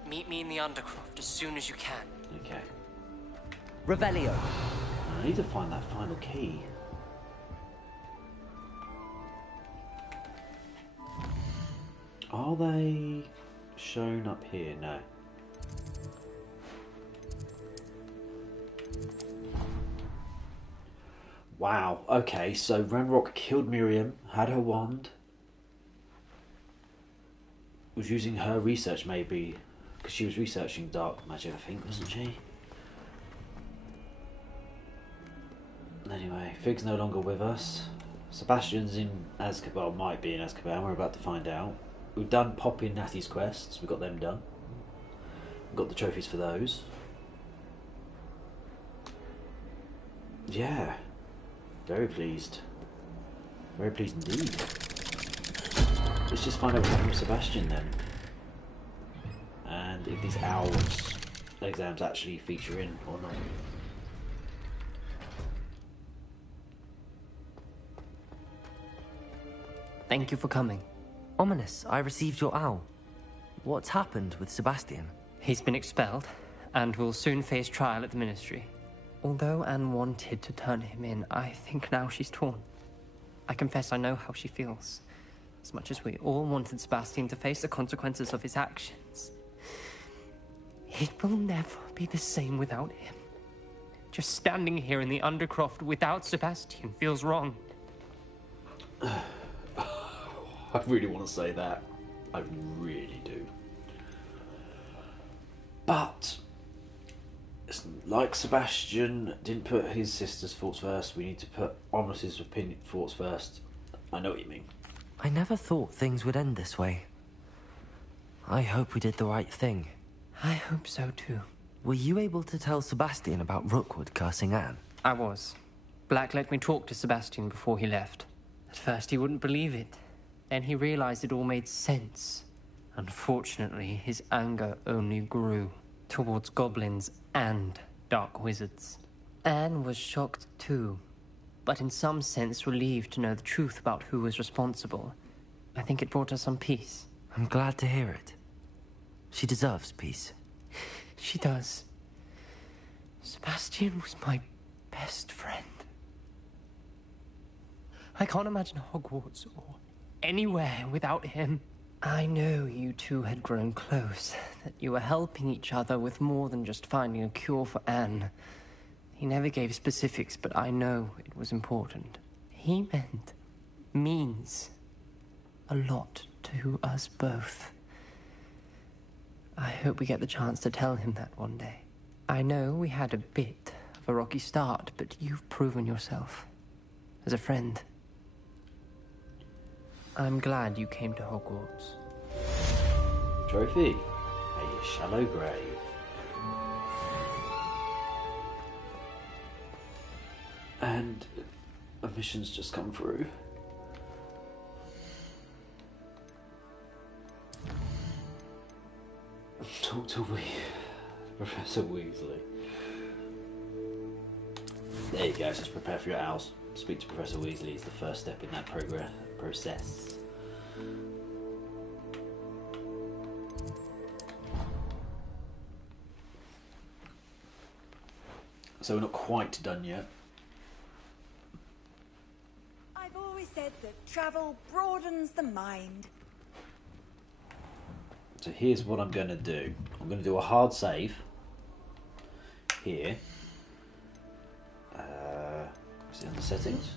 Meet me in the Undercroft as soon as you can. Okay. Revelio. I need to find that final key. Are they shown up here? No. Wow, okay, so Ranrock killed Miriam, had her wand, was using her research maybe, because she was researching dark magic, I think, wasn't she? Anyway, Fig's no longer with us. Sebastian's in Azkaban, well, might be in Azkaban, we're about to find out. We've done Poppy and Natty's quests, we got them done. We got the trophies for those. Yeah. Very pleased. Very pleased indeed. Let's just find out what happened with Sebastian then. And if these owls exams actually feature in or not. Thank you for coming. Ominous, I received your owl. What's happened with Sebastian? He's been expelled, and will soon face trial at the Ministry. Although Anne wanted to turn him in, I think now she's torn. I confess I know how she feels. As much as we all wanted Sebastian to face the consequences of his actions. It will never be the same without him. Just standing here in the Undercroft without Sebastian feels wrong. I really want to say that. I really do. But... it's like Sebastian didn't put his sister's thoughts first, we need to put Omnis's thoughts first. I know what you mean. I never thought things would end this way. I hope we did the right thing. I hope so too. Were you able to tell Sebastian about Rookwood cursing Anne? I was. Black let me talk to Sebastian before he left. At first he wouldn't believe it. Then he realized it all made sense. Unfortunately, his anger only grew. Towards goblins and dark wizards. Anne was shocked too, but in some sense relieved to know the truth about who was responsible. I think it brought her some peace. I'm glad to hear it. She deserves peace. She does. Sebastian was my best friend. I can't imagine Hogwarts or anywhere without him. I know you two had grown close, that you were helping each other with more than just finding a cure for Anne. He never gave specifics, but I know it was important. He means a lot to us both. I hope we get the chance to tell him that one day. I know we had a bit of a rocky start, but you've proven yourself as a friend. I'm glad you came to Hogwarts. Trophy. A shallow grave. And a mission's just come through. Talk to Professor Weasley. There you go, just prepare for your owls. Speak to Professor Weasley is the first step in that process. So we're not quite done yet. I've always said that travel broadens the mind. So here's what I'm going to do. I'm going to do a hard save here. Is it under settings?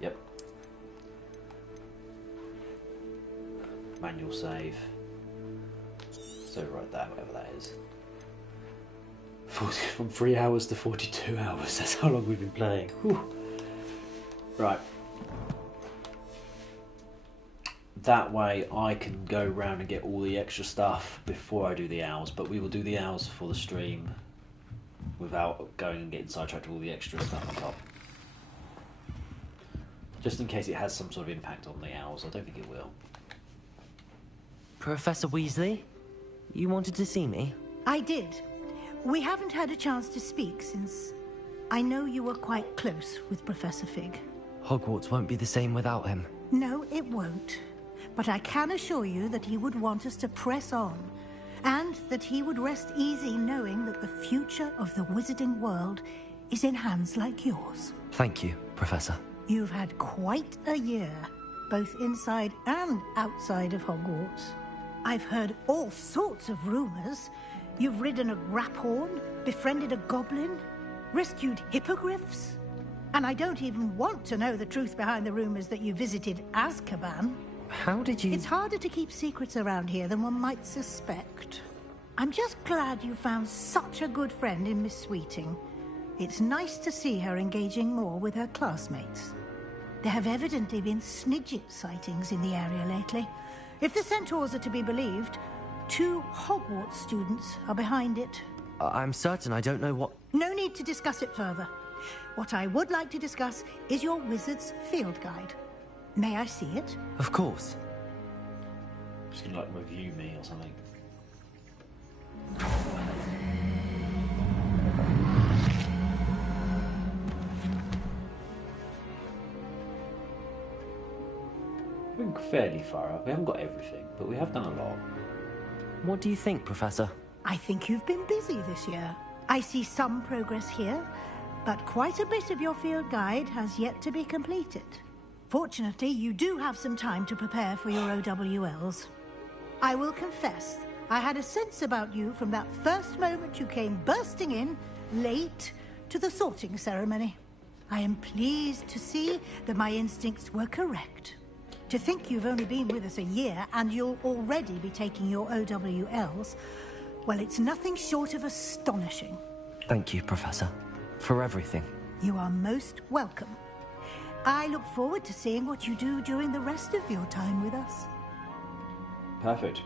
Yep. Manual save. So right there, whatever that is. From 3 hours to 42 hours. That's how long we've been playing. Whew. Right. That way I can go around and get all the extra stuff before I do the owls, but we will do the owls for the stream without going and getting sidetracked with all the extra stuff on top. Just in case it has some sort of impact on the owls. I don't think it will. Professor Weasley, you wanted to see me? I did. We haven't had a chance to speak since I know you were quite close with Professor Fig. Hogwarts won't be the same without him. No, it won't. But I can assure you that he would want us to press on, and that he would rest easy knowing that the future of the wizarding world is in hands like yours. Thank you, Professor. You've had quite a year, both inside and outside of Hogwarts. I've heard all sorts of rumors. You've ridden a graphorn, befriended a goblin, rescued hippogriffs. And I don't even want to know the truth behind the rumors that you visited Azkaban. How did you... It's harder to keep secrets around here than one might suspect. I'm just glad you found such a good friend in Miss Sweeting. It's nice to see her engaging more with her classmates. There have evidently been Snidget sightings in the area lately. If the Centaurs are to be believed, 2 Hogwarts students are behind it. I'm certain I don't know what... No need to discuss it further. What I would like to discuss is your wizard's field guide. May I see it? Of course. Just gonna like review me or something. We've been fairly far up. We haven't got everything, but we have done a lot. What do you think, Professor? I think you've been busy this year. I see some progress here, but quite a bit of your field guide has yet to be completed. Fortunately, you do have some time to prepare for your OWLs. I will confess, I had a sense about you from that first moment you came bursting in, late, to the sorting ceremony. I am pleased to see that my instincts were correct. To think you've only been with us a year and you'll already be taking your OWLs, well, it's nothing short of astonishing. Thank you, Professor, for everything. You are most welcome. I look forward to seeing what you do during the rest of your time with us. Perfect.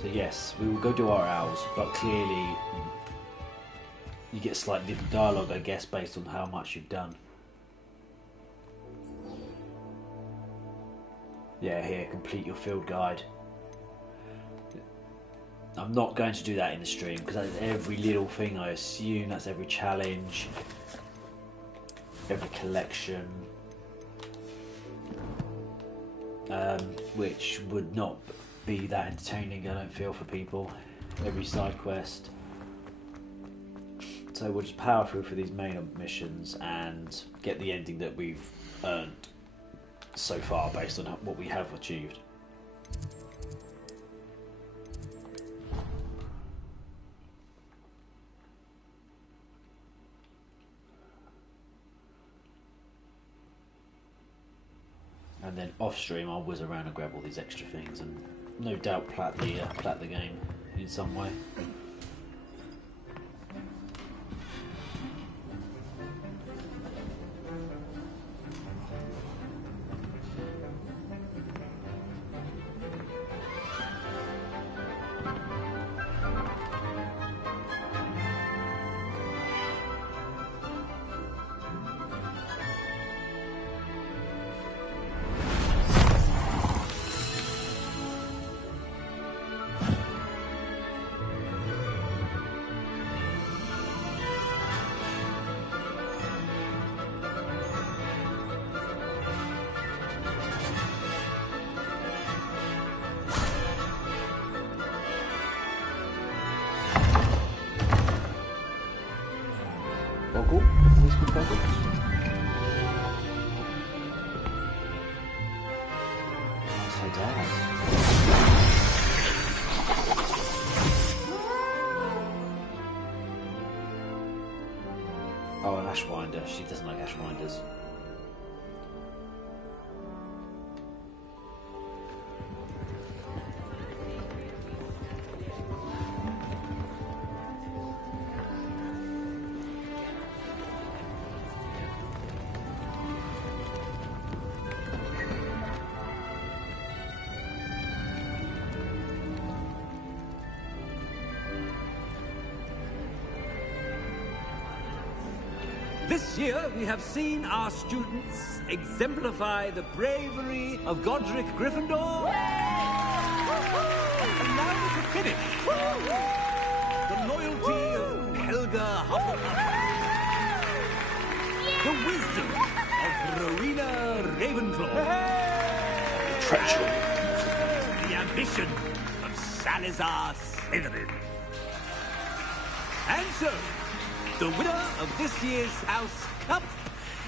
So yes, we will go do our owls, but clearly you get slightly different dialogue, I guess, based on how much you've done. Yeah, here, complete your field guide. I'm not going to do that in the stream because that's every little thing. I assume that's every challenge, every collection, which would not be that entertaining, I don't feel, for people. Every side quest. So we'll just power through for these main missions and get the ending that we've earned so far based on what we have achieved. And then off stream, I'll whiz around and grab all these extra things, and no doubt plat the game in some way. Oh, an Ashwinder. She doesn't like Ashwinders. This year, we have seen our students exemplify the bravery of Godric Gryffindor. And now we can finish. The loyalty of Helga Hufflepuff. The wisdom of Rowena Ravenclaw. The treachery. The ambition of Salazar Slytherin. And so, the winner of this year's House Cup...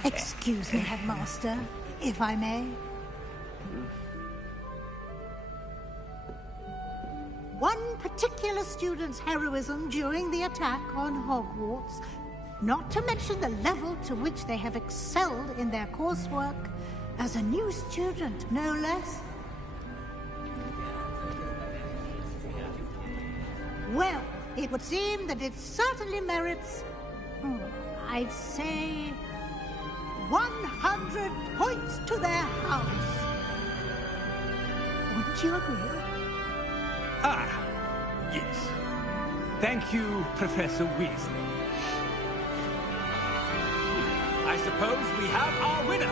Excuse me, Headmaster, if I may. One particular student's heroism during the attack on Hogwarts, not to mention the level to which they have excelled in their coursework, as a new student, no less. Well, it would seem that it certainly merits... I'd say 100 points to their house. Wouldn't you agree? Ah, yes. Thank you, Professor Weasley. I suppose we have our winner.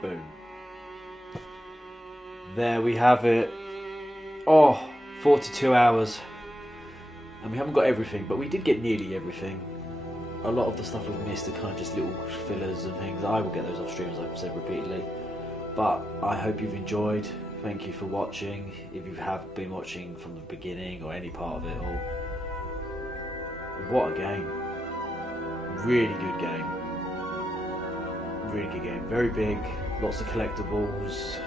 Boom. There we have it. Oh, 42 hours. And we haven't got everything, but we did get nearly everything. A lot of the stuff we've missed are kind of just little fillers and things. I will get those off stream, as I've said repeatedly. But I hope you've enjoyed. Thank you for watching. If you have been watching from the beginning or any part of it all. What a game. Really good game. Really good game. Very big. Lots of collectibles.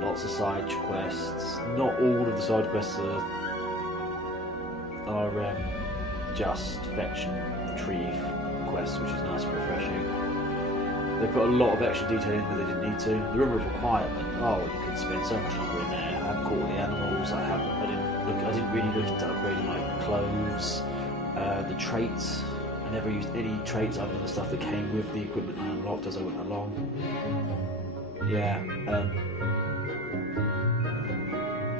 Lots of side quests. Not all of the side quests are just fetch and retrieve quests, which is nice and refreshing. They put a lot of extra detail in that they didn't need to. The Room of Requirement, oh, you could spend so much longer in there. I haven't caught all the animals. I didn't really look into upgrading my clothes. The traits, I never used any traits other than the stuff that came with the equipment I unlocked as I went along. Yeah,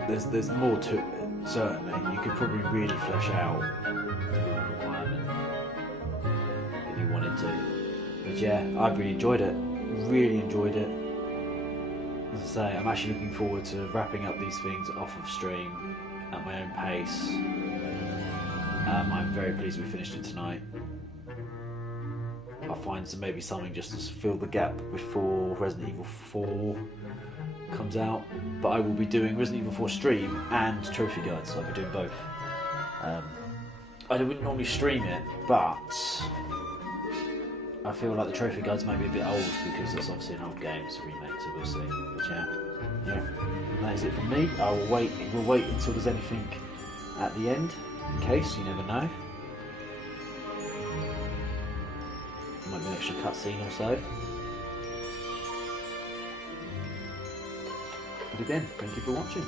there's more to it, certainly. You could probably really flesh out the Room of Requirement if you wanted to. But yeah, I've really enjoyed it. Really enjoyed it. As I say, I'm actually looking forward to wrapping up these things off of stream at my own pace. I'm very pleased we finished it tonight. I'll find maybe something just to fill the gap before Resident Evil 4 comes out. But I will be doing Resident Evil 4 stream and trophy guides, so I'll be doing both. I wouldn't normally stream it, but I feel like the trophy guides may be a bit old because it's obviously an old game, it's a remake, so we'll see. But yeah, that is it from me. I will wait. We'll wait until there's anything at the end, in case you never know. Might be an extra cutscene or so. But again, thank you for watching.